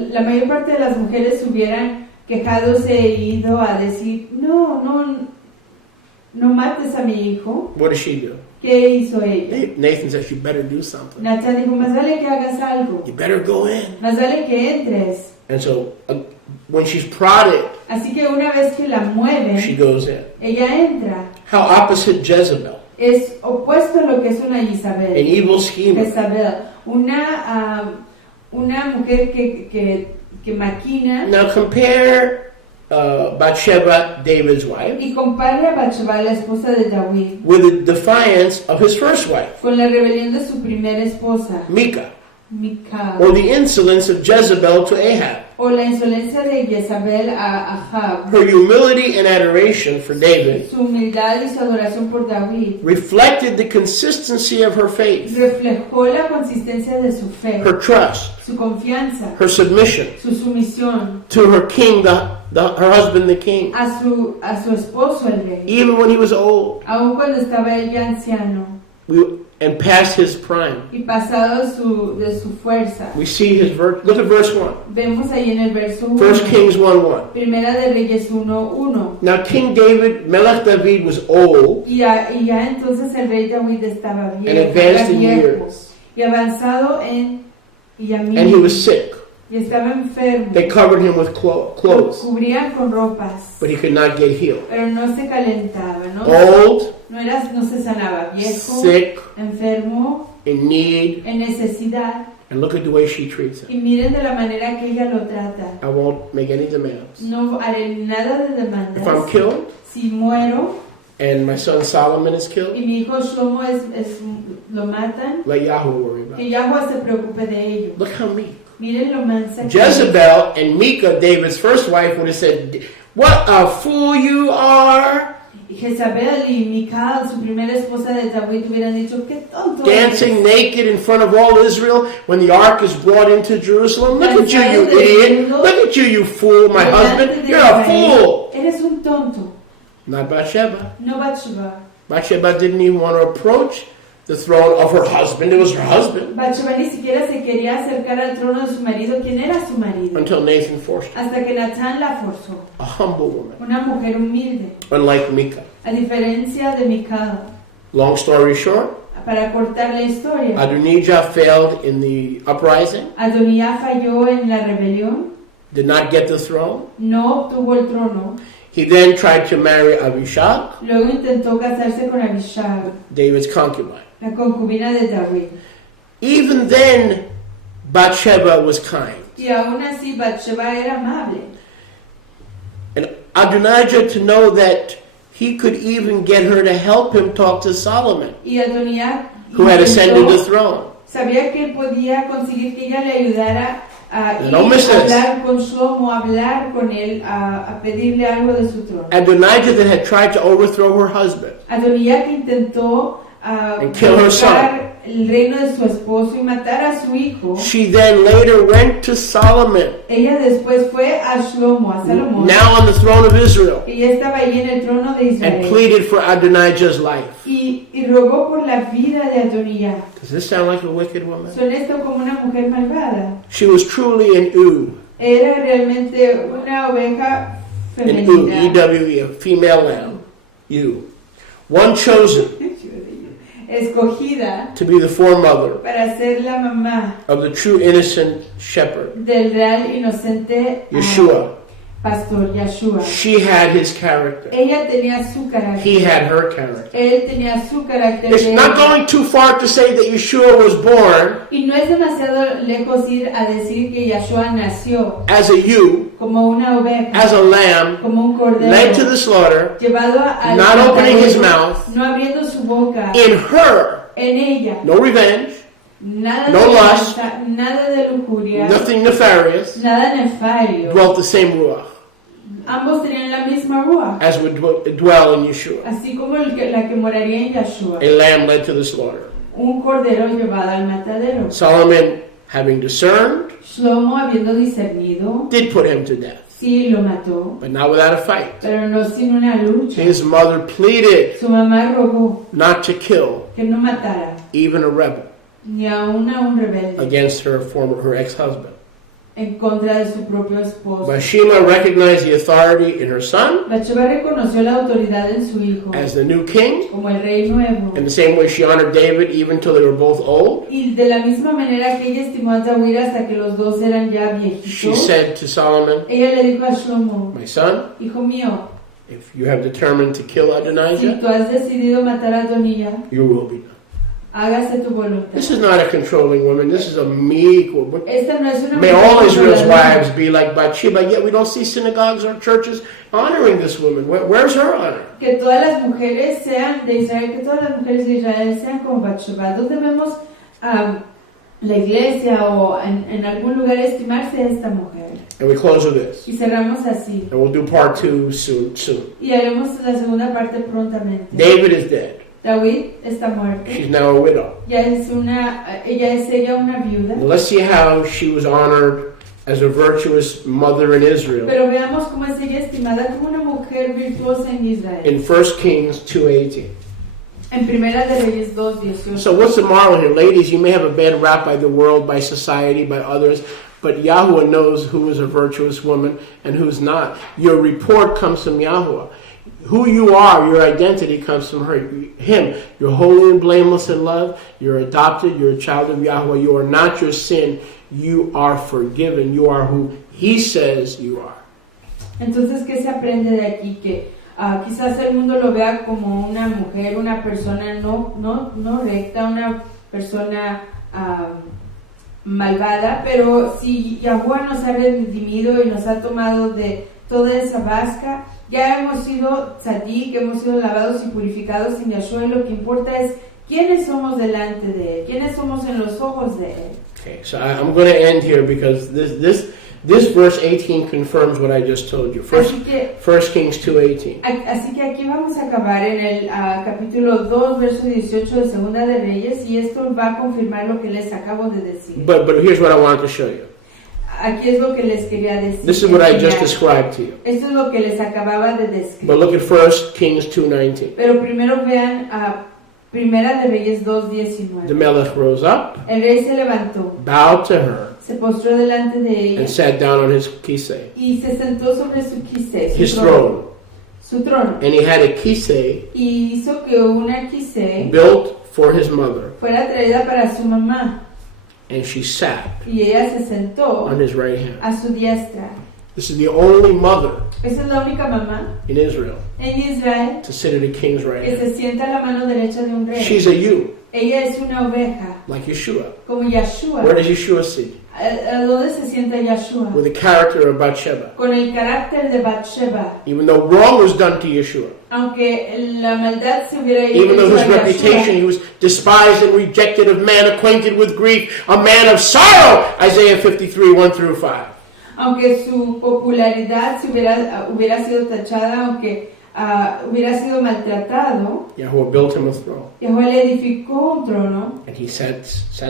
la mayor parte de las mujeres hubieran quejadose e ido a decir, no mates a mi hijo. What does she do? ¿Qué hizo ella? Nathan says, you better do something. Natán dijo, más vale que hagas algo, You better go in. más vale que entres. And so when she's prodded, Así que una vez que la mueven, she goes in. ella entra. How opposite Jezebel, Es opuesto a lo que es una an Isabel. evil schemer. Jezabel, una mujer que maquina. Now compare BaatSheva, David's wife, Y compare a BaatSheva, la esposa de David, with the defiance of his first wife, con la rebelión de su primera esposa, Micah, Mica, or the insolence of Jezebel to Ahab. o la insolencia de Jezabel a Ahab. Her humility and adoration for David Su humildad y su adoración por David reflected the consistency of her faith, reflejó la consistencia de su fe, her trust, su confianza, her submission su sumisión to her king, her husband, the king, a su esposo el rey, even when he was old aun cuando estaba él ya anciano and past his prime. y pasado de su fuerza. We see his verse. Look at verse 1. Vemos ahí en el verso 1, 1 Kings 1:1. Primera de Reyes 1:1. Now King David, Melech David, was old Y ya entonces el rey David estaba and viejo, advanced era in viejo years, y avanzado y and he was sick. y estaba enfermo. They covered him with clothes, Cubrían con ropas, but he could not get healed. pero no se calentaba, Old, no se sanaba, viejo, sick, enfermo, in need, en necesidad. and look at the way she treats him. Y miren de la manera que ella lo trata. I won't make any demands. No haré nada de If I'm demandas. killed Si muero and my son Solomon is killed, y mi hijo Shlomo lo matan, let Yahweh worry about que it. Yahweh se preocupe de ello. Look how meek. Miren lo mansa que es. Jezebel and Micah, David's first wife, would have said, "What a fool you are! Y Jezabel y Mical, su primera esposa de David, hubieran dicho, qué tonto Dancing eres. naked in front of all Israel when the ark is brought into Jerusalem. Look at you, you idiot. Look at you, you fool, my husband. You're a fool. Eres un tonto. Not Bathsheba. No BaatSheva. Bathsheba didn't even want to approach the throne of her husband. It was her husband. BaatSheva ni siquiera se quería acercar al trono de su marido, quien era su marido. Until Nathan forced her. Hasta que Natán la forzó. A humble woman. Una mujer humilde. Unlike Micah. A diferencia de Mical. Long story short, Para cortar la historia, Adonijah failed in the uprising. Adonía falló en la rebelión. Did not get the throne. No obtuvo el trono. He then tried to marry Abishag, Luego intentó casarse con Abishag, David's concubine. la concubina de David. Even then, Bathsheba was kind. Y aún así BaatSheva era amable. And Adonijah to know that he could even get her to help him talk to Solomon, Y Adonía who had ascended the throne. sabía que podía conseguir que ella le ayudara a ir No, Mrs. a hablar con Shlomo, a hablar con él, a pedirle algo de su trono. Adonijah that had tried to overthrow her husband. Adonía que intentó And kill her son. buscar el reino de su esposo y matar a su hijo. She then later went to Solomon, Ella después fue a Shlomo, a Salomón. now on the throne of Israel, Ella estaba allí en el trono de and Israel. pleaded for Adonijah's life. Y rogó por la vida de Adonía. Does this sound like a wicked woman? Son esto como una mujer malvada. She was truly an ewe, Era realmente una oveja an ewe, femenina. E-W-E, a female lamb, ewe. One chosen Escogida to be the foremother para ser la mamá of the true innocent shepherd, del real inocente Yeshua. pastor Yeshua. She had his character. Ella tenía su He carácter. had her character. Él tenía su carácter. It's de not ella. going too far to say that Yeshua was born Y no es demasiado lejos ir a decir que Yeshua nació as a ewe, como una oveja, as a lamb, como un cordero, led to the slaughter, llevado al not opening his matadero, mouth. no abriendo su boca, In her, en ella, no revenge, nada no de lust, venganza, nada de lujuria, nothing nefarious, nada nefario. dwelt the same ruach Ambos tenían la misma ruach, as would dwell in Yeshua. así como la que moraría en Yeshua, A lamb led to the slaughter. un cordero llevado al matadero. Solomon, having discerned, Shlomo, habiendo discernido, did put him to death, sí lo mató, but not without a fight. pero no sin una lucha. His mother pleaded Su mamá rogó not to kill que no matara even a rebel ni aún a un rebelde against her ex-husband. en contra de su propio esposo. Bathsheba recognized the authority in her son BaatSheva reconoció la autoridad en su hijo as the new king. como el rey nuevo. In the same way she honored David even till they were both old. Y de la misma manera que ella estimó a David hasta que los dos eran ya She viejitos, said to Solomon, ella le dijo a Shlomo, my son, hijo mío, if you have determined to kill si Adonijah, tú has decidido matar a Adonía, your will be done. hágase tu voluntad. This is not a controlling woman. This is a meek woman. Esta no es una May mujer all Israel's controladora. wives be like Bathsheba, yet we don't see synagogues or churches honoring this woman. Where's her honor? Que todas las mujeres sean de Israel, que todas las mujeres de Israel sean como BaatSheva. ¿Dónde vemos la iglesia o en algún lugar estimarse a esta mujer? And we close with this. Y cerramos así. And we'll do part 2 soon. Y haremos la segunda parte prontamente. David is dead. David está muerto. She's now a widow. Ella es ella una viuda. And let's see how she was honored as a virtuous mother in Israel. Pero veamos cómo es ella estimada como una mujer virtuosa en Israel. In 1 Kings 2:18. En Primera de Reyes 2:18. So what's the moral here? Ladies, you may have a bad rap by the world, by society, by others, but Yahweh knows who is a virtuous woman and who's not. Your report comes from Yahweh. Who you are, your identity comes from him. You're holy and blameless in love. You're adopted. You're a child of Yahweh. You are not your sin. You are forgiven. You are who he says you are. Entonces, ¿qué se aprende de aquí? Que quizás el mundo lo vea como una mujer, una persona no recta, una persona malvada, pero si Yahweh nos ha redimido y nos ha tomado de toda esa vasca, ya hemos sido tzadik, hemos sido lavados y purificados en Yahshua, y lo que importa es quiénes somos delante de Él, quiénes somos en los ojos de Él. Okay, so I'm going to end here because this This verse 18 confirms what I just told you. First Kings 2:18. Así que aquí vamos a acabar en el capítulo 2, verso 18 de Segunda de Reyes, y esto va a confirmar lo que les acabo de decir. But here's what I wanted to show you. Aquí es lo que les quería decir. This is what I just described to you. Esto es lo que les acababa de describir. But look at 1 Kings 2:19. Pero primero vean Primera de Reyes The 2:19. Melech rose up, El rey se levantó, bowed to her, se postró delante de ella and sat down on his kisei, y se sentó sobre su quise, his throne. su trono, And he had a kisei y hizo que una quise built for his mother, fuera traída para su mamá, and she sat y ella se sentó on his right hand. a su diestra. This is the only mother Esa es la única mamá in Israel en Israel to sit at a king's right que hand. se sienta a la mano derecha de un rey. She's a ewe, Ella es una oveja, like Yeshua. como Yeshua. Where does Yeshua sit? ¿A dónde se sienta Yeshua? With the character of BaatSheva. Con el carácter de BaatSheva. Even though wrong was done to Yeshua, Aunque la maldad se hubiera even though hecho his a reputation, he Yeshua, was despised and rejected of man, acquainted with grief, a man of sorrow, Isaiah 53, 1-5. aunque su popularidad se hubiera sido tachada, aunque hubiera sido maltratado, Yahweh built him a throne, Yahweh le edificó un trono and he sat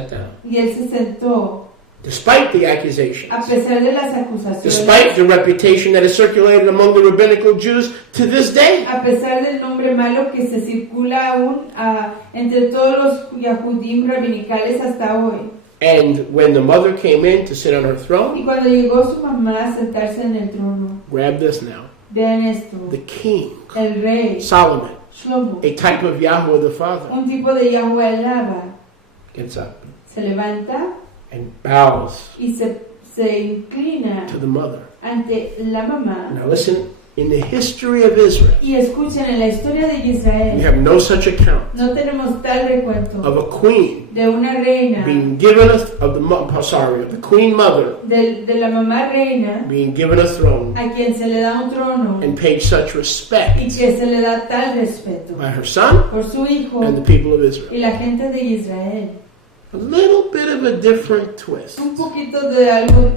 down. y él se sentó Despite the accusations, a pesar de las acusaciones, despite the reputation that is circulated among the rabbinical Jews to this day. a pesar del nombre malo que se circula aún entre todos los Yahudim rabinicales hasta hoy. And when the mother came in to sit on her Y throne, cuando llegó su mamá a sentarse en el trono, grab this now, vean esto, the king, el rey Solomon, Shlomo, a type of Yahweh the Father, un tipo de Yahweh alaba, gets up se levanta and bows y se inclina to the mother. ante la mamá. Now listen, in the history of Israel, Y escuchen, en la historia de we Israel have no such account no tenemos tal recuento of a queen de una reina, being given of the queen mother de la mamá reina, being given a throne a quien se le da un trono and paid such respect y que se le da tal respeto by her son por su hijo and the people of Israel. y la gente de Israel. A little bit of a different twist Un poquito de algo,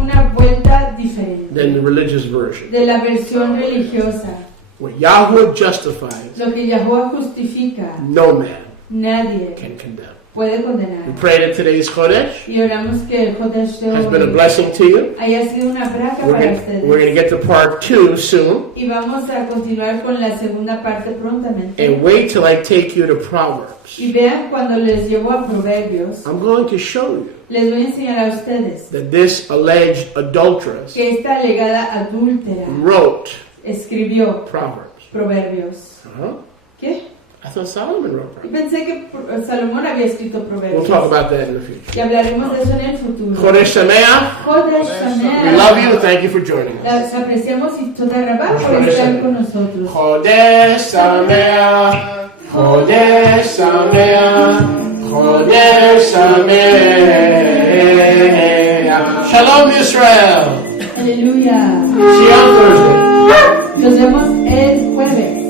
una vuelta diferente than the religious version. de la versión religiosa. What Yahweh justifies, Lo que Yahweh justifica, no man nadie can condemn. puede We condenar. pray that today's Chodesh Y oramos que el Jodesh de has been a hoy blessing to you. haya sido una braca We're para going ustedes. to get to part 2 soon. Y vamos a continuar con la segunda parte prontamente. And wait till I take you to Proverbs. Y vean cuando les llevo a Proverbios, I'm going to show you les voy a enseñar a ustedes that this alleged adulteress que esta alegada adúltera wrote escribió Proverbs. Proverbios. Huh? ¿Qué? I thought Solomon wrote Y Proverbs. pensé que Salomón había escrito We'll Proverbios. talk about that in the future. Y hablaremos de eso en el futuro. Chodesh Sameach. Jodesh We Sameach. love you. Thank you for joining us. Las apreciamos y toda rabá por estar con nosotros. Chodesh Sameach. Chodesh Sameach. Chodesh Sameach. Shalom Israel. Aleluya. See you on Thursday. Nos vemos el jueves.